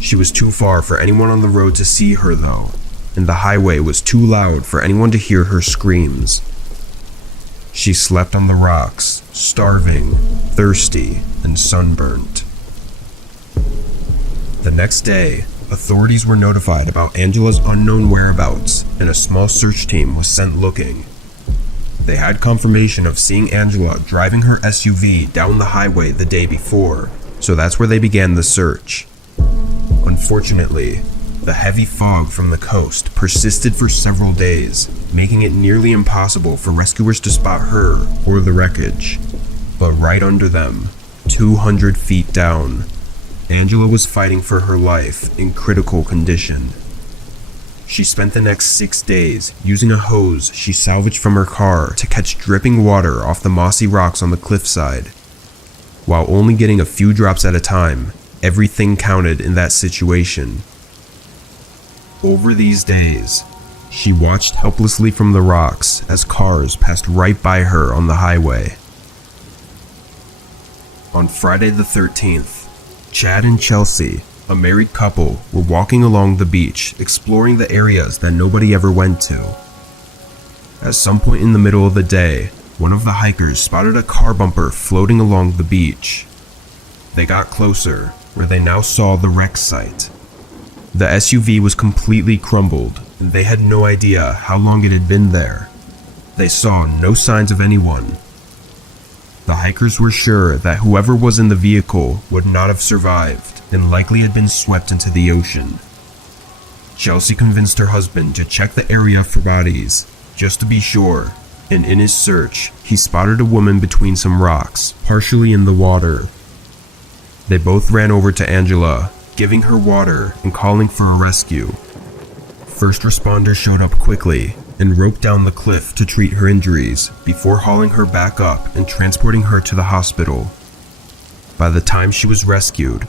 She was too far for anyone on the road to see her though, and the highway was too loud for anyone to hear her screams. She slept on the rocks, starving, thirsty, and sunburnt. The next day, authorities were notified about Angela's unknown whereabouts, and a small search team was sent looking. They had confirmation of seeing Angela driving her SUV down the highway the day before, so that's where they began the search. Unfortunately, the heavy fog from the coast persisted for several days, making it nearly impossible for rescuers to spot her or the wreckage. But right under them, 200 feet down, Angela was fighting for her life in critical condition. She spent the next 6 days using a hose she salvaged from her car to catch dripping water off the mossy rocks on the cliffside. While only getting a few drops at a time, everything counted in that situation. Over these days, she watched helplessly from the rocks as cars passed right by her on the highway. On Friday the 13th, Chad and Chelsea, a married couple, were walking along the beach, exploring the areas that nobody ever went to. At some point in the middle of the day, one of the hikers spotted a car bumper floating along the beach. They got closer, where they now saw the wreck site. The SUV was completely crumbled, and they had no idea how long it had been there. They saw no signs of anyone. The hikers were sure that whoever was in the vehicle would not have survived, and likely had been swept into the ocean. Chelsea convinced her husband to check the area for bodies, just to be sure, and in his search, he spotted a woman between some rocks, partially in the water. They both ran over to Angela, giving her water and calling for a rescue. First responders showed up quickly and roped down the cliff to treat her injuries before hauling her back up and transporting her to the hospital. By the time she was rescued,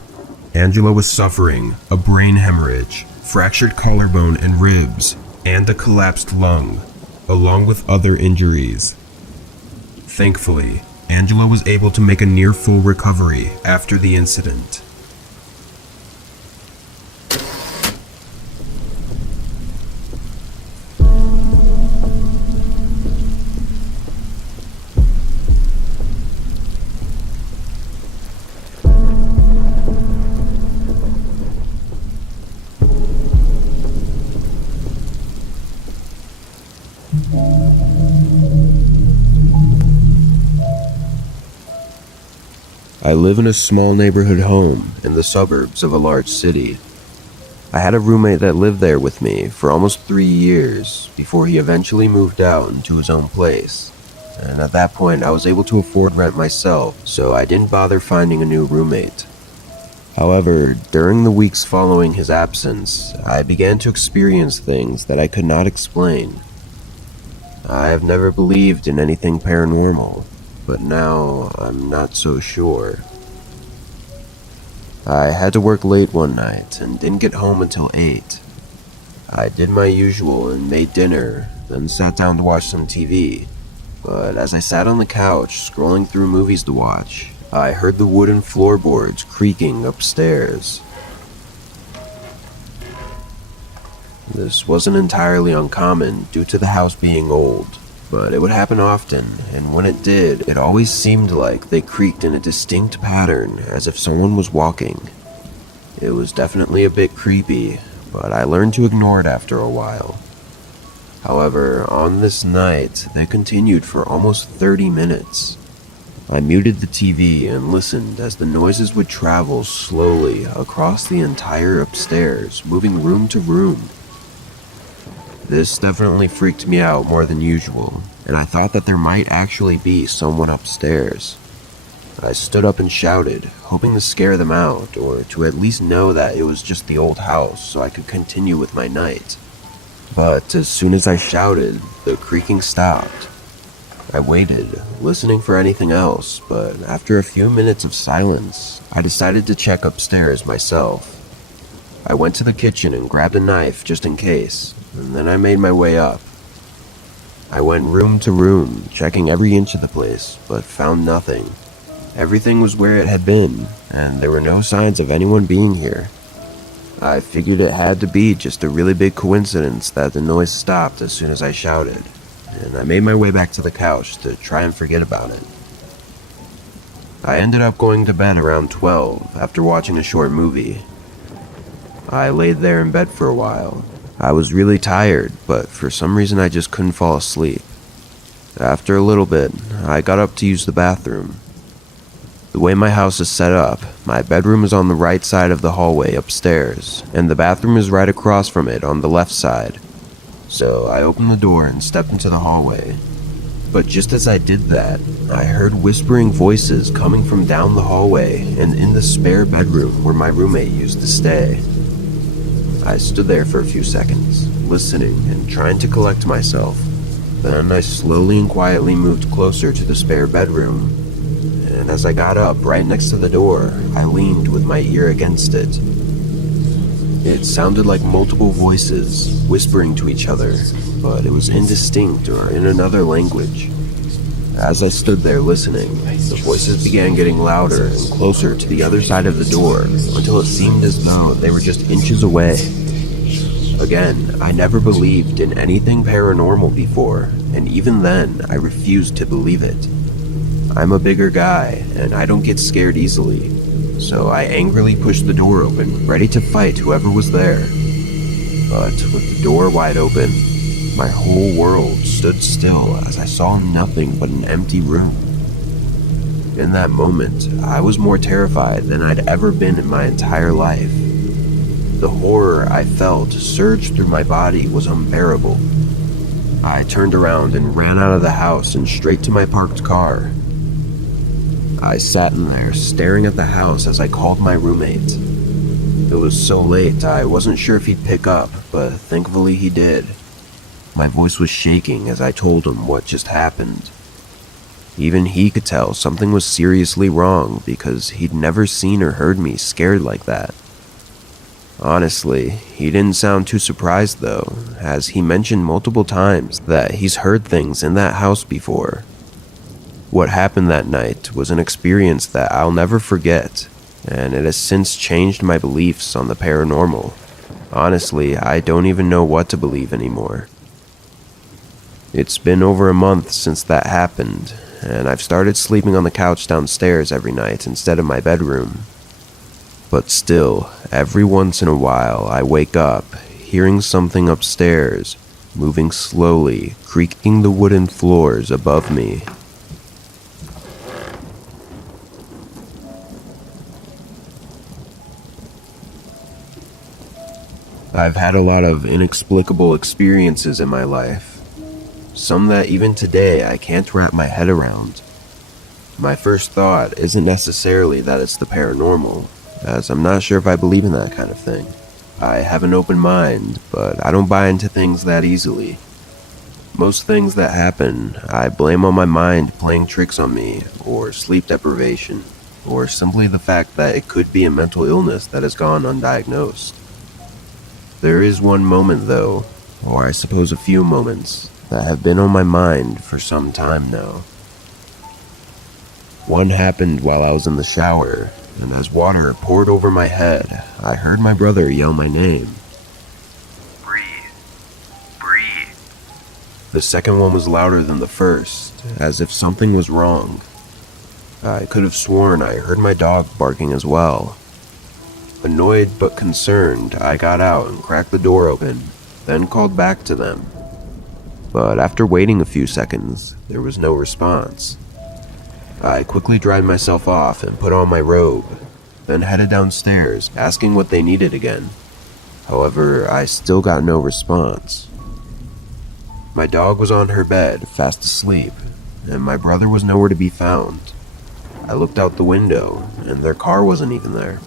Angela was suffering a brain hemorrhage, fractured collarbone and ribs, and a collapsed lung, along with other injuries. Thankfully, Angela was able to make a near full recovery after the incident. I live in a small neighborhood home in the suburbs of a large city. I had a roommate that lived there with me for almost 3 years before he eventually moved out into his own place. And at that point, I was able to afford rent myself, so I didn't bother finding a new roommate. However, during the weeks following his absence, I began to experience things that I could not explain. I have never believed in anything paranormal, but now I'm not so sure. I had to work late one night and didn't get home until 8. I did my usual and made dinner, then sat down to watch some TV. But as I sat on the couch scrolling through movies to watch, I heard the wooden floorboards creaking upstairs. This wasn't entirely uncommon due to the house being old, but it would happen often, and when it did, it always seemed like they creaked in a distinct pattern as if someone was walking. It was definitely a bit creepy, but I learned to ignore it after a while. However, on this night, they continued for almost 30 minutes. I muted the TV and listened as the noises would travel slowly across the entire upstairs, moving room to room. This definitely freaked me out more than usual, and I thought that there might actually be someone upstairs. I stood up and shouted, hoping to scare them out, or to at least know that it was just the old house so I could continue with my night. But as soon as I shouted, the creaking stopped. I waited, listening for anything else, but after a few minutes of silence, I decided to check upstairs myself. I went to the kitchen and grabbed a knife just in case, and then I made my way up. I went room to room, checking every inch of the place, but found nothing. Everything was where it had been, and there were no signs of anyone being here. I figured it had to be just a really big coincidence that the noise stopped as soon as I shouted, and I made my way back to the couch to try and forget about it. I ended up going to bed around 12 after watching a short movie. I laid there in bed for a while. I was really tired, but for some reason I just couldn't fall asleep. After a little bit, I got up to use the bathroom. The way my house is set up, my bedroom is on the right side of the hallway upstairs, and the bathroom is right across from it on the left side. So I opened the door and stepped into the hallway. But just as I did that, I heard whispering voices coming from down the hallway and in the spare bedroom where my roommate used to stay. I stood there for a few seconds, listening and trying to collect myself. Then I slowly and quietly moved closer to the spare bedroom. And as I got up right next to the door, I leaned with my ear against it. It sounded like multiple voices whispering to each other, but it was indistinct or in another language. As I stood there listening, the voices began getting louder and closer to the other side of the door until it seemed as though they were just inches away. Again, I never believed in anything paranormal before, and even then, I refused to believe it. I'm a bigger guy, and I don't get scared easily, so I angrily pushed the door open, ready to fight whoever was there. But with the door wide open, my whole world stood still as I saw nothing but an empty room. In that moment, I was more terrified than I'd ever been in my entire life. The horror I felt surge through my body was unbearable. I turned around and ran out of the house and straight to my parked car. I sat in there staring at the house as I called my roommate. It was so late I wasn't sure if he'd pick up, but thankfully he did. My voice was shaking as I told him what just happened. Even he could tell something was seriously wrong because he'd never seen or heard me scared like that. Honestly, he didn't sound too surprised though, as he mentioned multiple times that he's heard things in that house before. What happened that night was an experience that I'll never forget, and it has since changed my beliefs on the paranormal. Honestly, I don't even know what to believe anymore. It's been over a month since that happened, and I've started sleeping on the couch downstairs every night instead of my bedroom. But still, every once in a while I wake up, hearing something upstairs, moving slowly, creaking the wooden floors above me. I've had a lot of inexplicable experiences in my life, some that even today I can't wrap my head around. My first thought isn't necessarily that it's the paranormal, as I'm not sure if I believe in that kind of thing. I have an open mind, but I don't buy into things that easily. Most things that happen, I blame on my mind playing tricks on me, or sleep deprivation, or simply the fact that it could be a mental illness that has gone undiagnosed. There is one moment though, or I suppose a few moments, that have been on my mind for some time now. One happened while I was in the shower, and as water poured over my head, I heard my brother yell my name. Breathe. Breathe. The second one was louder than the first, as if something was wrong. I could have sworn I heard my dog barking as well. Annoyed but concerned, I got out and cracked the door open, then called back to them. But after waiting a few seconds, there was no response. I quickly dried myself off and put on my robe, then headed downstairs, asking what they needed again. However, I still got no response. My dog was on her bed, fast asleep, and my brother was nowhere to be found. I looked out the window, and their car wasn't even there.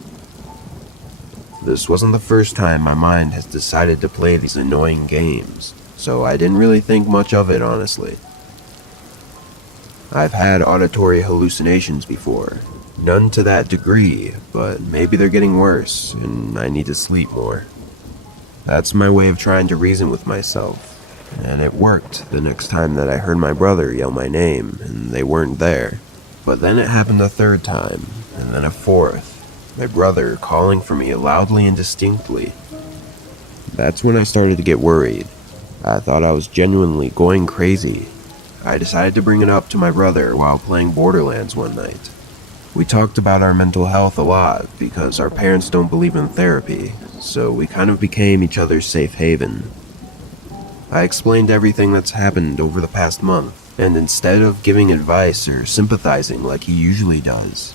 This wasn't the first time my mind has decided to play these annoying games, so I didn't really think much of it, honestly. I've had auditory hallucinations before. None to that degree, but maybe they're getting worse, and I need to sleep more. That's my way of trying to reason with myself, and it worked the next time that I heard my brother yell my name, and they weren't there. But then it happened a third time, and then a fourth, my brother calling for me loudly and distinctly. That's when I started to get worried. I thought I was genuinely going crazy. I decided to bring it up to my brother while playing Borderlands one night. We talked about our mental health a lot because our parents don't believe in therapy, so we kind of became each other's safe haven. I explained everything that's happened over the past month, and instead of giving advice or sympathizing like he usually does,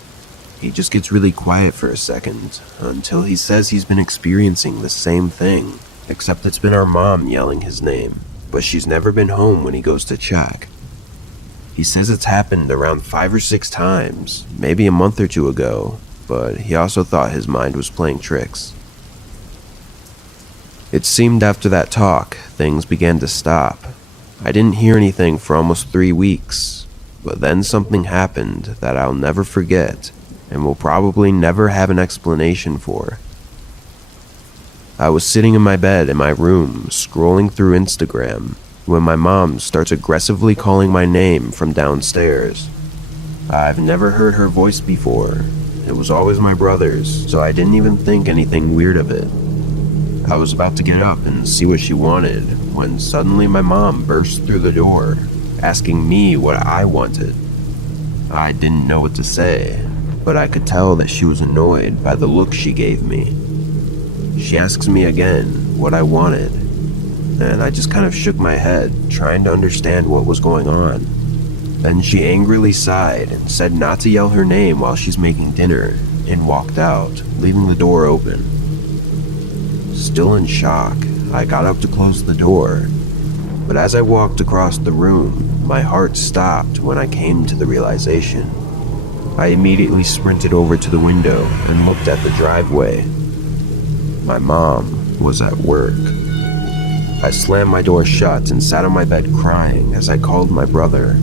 he just gets really quiet for a second until he says he's been experiencing the same thing, except it's been our mom yelling his name, but she's never been home when he goes to check. He says it's happened around 5 or 6 times, maybe a month or two ago, but he also thought his mind was playing tricks. It seemed after that talk, things began to stop. I didn't hear anything for almost 3 weeks, but then something happened that I'll never forget, and will probably never have an explanation for. I was sitting in my bed in my room, scrolling through Instagram, when my mom starts aggressively calling my name from downstairs. I've never heard her voice before. It was always my brother's, so I didn't even think anything weird of it. I was about to get up and see what she wanted, when suddenly my mom burst through the door, asking me what I wanted. I didn't know what to say, but I could tell that she was annoyed by the look she gave me. She asks me again what I wanted, and I just kind of shook my head, trying to understand what was going on. Then she angrily sighed and said not to yell her name while she's making dinner, and walked out, leaving the door open. Still in shock, I got up to close the door, but as I walked across the room, my heart stopped when I came to the realization. I immediately sprinted over to the window and looked at the driveway. My mom was at work. I slammed my door shut and sat on my bed crying as I called my brother.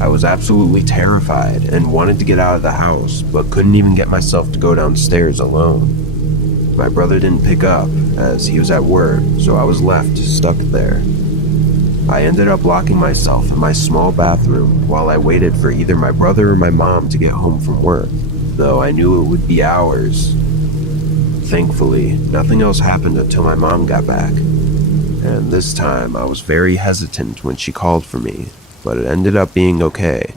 I was absolutely terrified and wanted to get out of the house, but couldn't even get myself to go downstairs alone. My brother didn't pick up, as he was at work, so I was left stuck there. I ended up locking myself in my small bathroom while I waited for either my brother or my mom to get home from work, though I knew it would be hours. Thankfully, nothing else happened until my mom got back. And this time, I was very hesitant when she called for me, but it ended up being okay.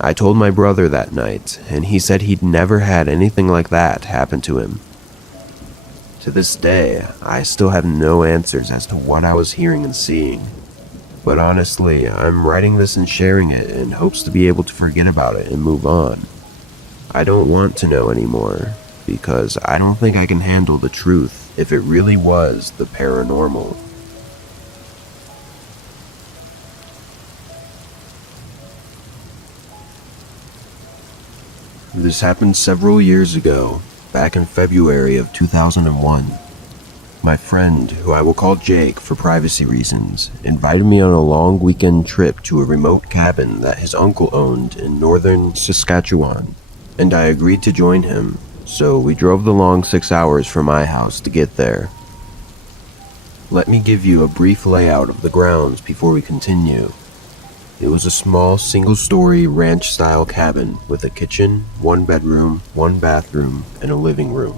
I told my brother that night, and he said he'd never had anything like that happen to him. To this day, I still have no answers as to what I was hearing and seeing. But honestly, I'm writing this and sharing it in hopes to be able to forget about it and move on. I don't want to know anymore, because I don't think I can handle the truth if it really was the paranormal. This happened several years ago, back in February of 2001. My friend, who I will call Jake for privacy reasons, invited me on a long weekend trip to a remote cabin that his uncle owned in northern Saskatchewan, and I agreed to join him, so we drove the long 6 hours from my house to get there. Let me give you a brief layout of the grounds before we continue. It was a small single-story ranch-style cabin with a kitchen, 1 bedroom, 1 bathroom, and a living room.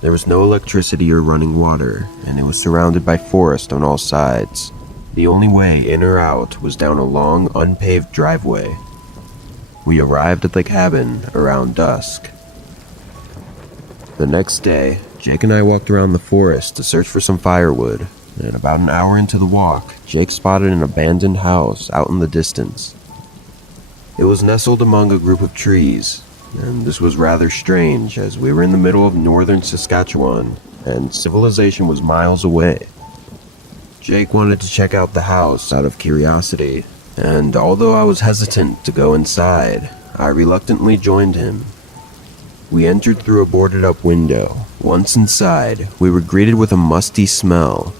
There was no electricity or running water, and it was surrounded by forest on all sides. The only way in or out was down a long, unpaved driveway. We arrived at the cabin around dusk. The next day, Jake and I walked around the forest to search for some firewood, and about an hour into the walk, Jake spotted an abandoned house out in the distance. It was nestled among a group of trees, and this was rather strange as we were in the middle of northern Saskatchewan, and civilization was miles away. Jake wanted to check out the house out of curiosity, and although I was hesitant to go inside, I reluctantly joined him. We entered through a boarded-up window. Once inside, we were greeted with a musty smell.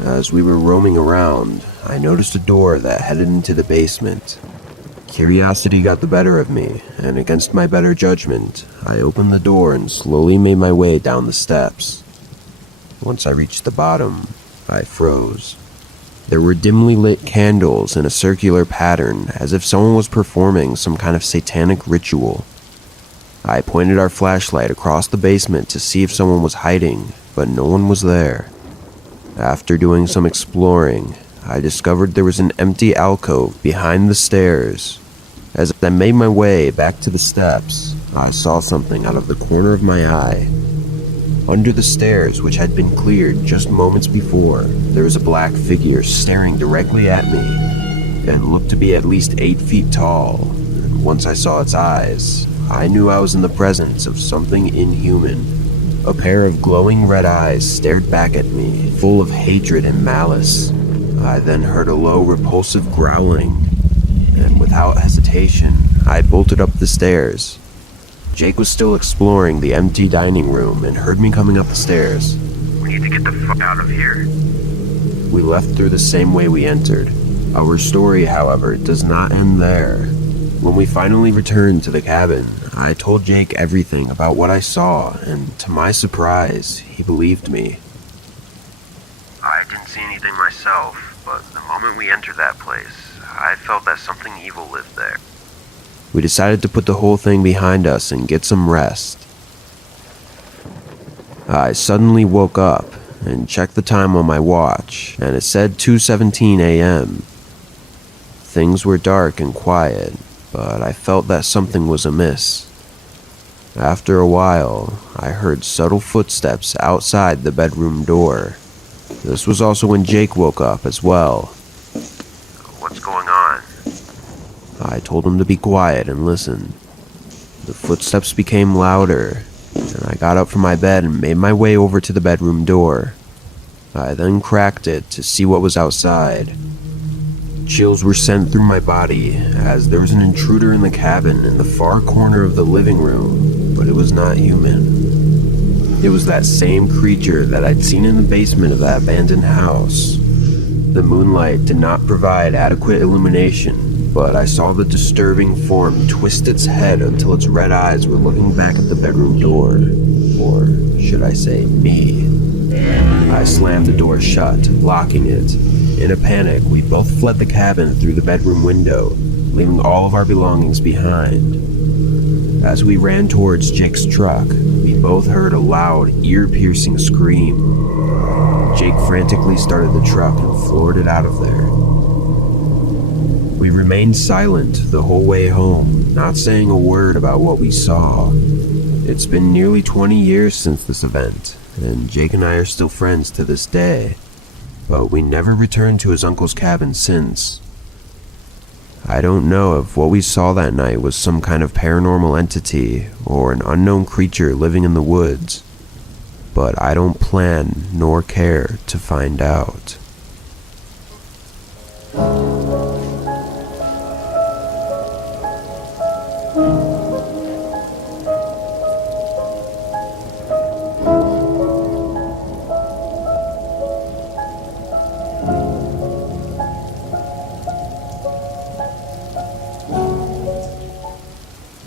As we were roaming around, I noticed a door that headed into the basement. Curiosity got the better of me, and against my better judgment, I opened the door and slowly made my way down the steps. Once I reached the bottom, I froze. There were dimly lit candles in a circular pattern, as if someone was performing some kind of satanic ritual. I pointed our flashlight across the basement to see if someone was hiding, but no one was there. After doing some exploring, I discovered there was an empty alcove behind the stairs. As I made my way back to the steps, I saw something out of the corner of my eye. Under the stairs, which had been cleared just moments before, there was a black figure staring directly at me, and looked to be at least 8 feet tall. And once I saw its eyes, I knew I was in the presence of something inhuman. A pair of glowing red eyes stared back at me, full of hatred and malice. I then heard a low, repulsive growling, and without hesitation, I bolted up the stairs. Jake was still exploring the empty dining room and heard me coming up the stairs. "We need to get the fuck out of here." We left through the same way we entered. Our story, however, does not end there. When we finally returned to the cabin, I told Jake everything about what I saw, and to my surprise, he believed me. I didn't see anything myself, but the moment we entered that place, I felt that something evil lived there. We decided to put the whole thing behind us and get some rest. I suddenly woke up and checked the time on my watch, and it said 2:17 a.m. Things were dark and quiet, but I felt that something was amiss. After a while, I heard subtle footsteps outside the bedroom door. This was also when Jake woke up as well. "What's going on?" I told him to be quiet and listen. The footsteps became louder, and I got up from my bed and made my way over to the bedroom door. I then cracked it to see what was outside. Chills were sent through my body as there was an intruder in the cabin in the far corner of the living room, but it was not human. It was that same creature that I'd seen in the basement of that abandoned house. The moonlight did not provide adequate illumination, but I saw the disturbing form twist its head until its red eyes were looking back at the bedroom door. Or should I say, me. I slammed the door shut, locking it. In a panic, we both fled the cabin through the bedroom window, leaving all of our belongings behind. As we ran towards Jake's truck, we both heard a loud, ear-piercing scream. Jake frantically started the truck and floored it out of there. We remained silent the whole way home, not saying a word about what we saw. It's been nearly 20 years since this event, and Jake and I are still friends to this day, but we never returned to his uncle's cabin since. I don't know if what we saw that night was some kind of paranormal entity or an unknown creature living in the woods, but I don't plan nor care to find out.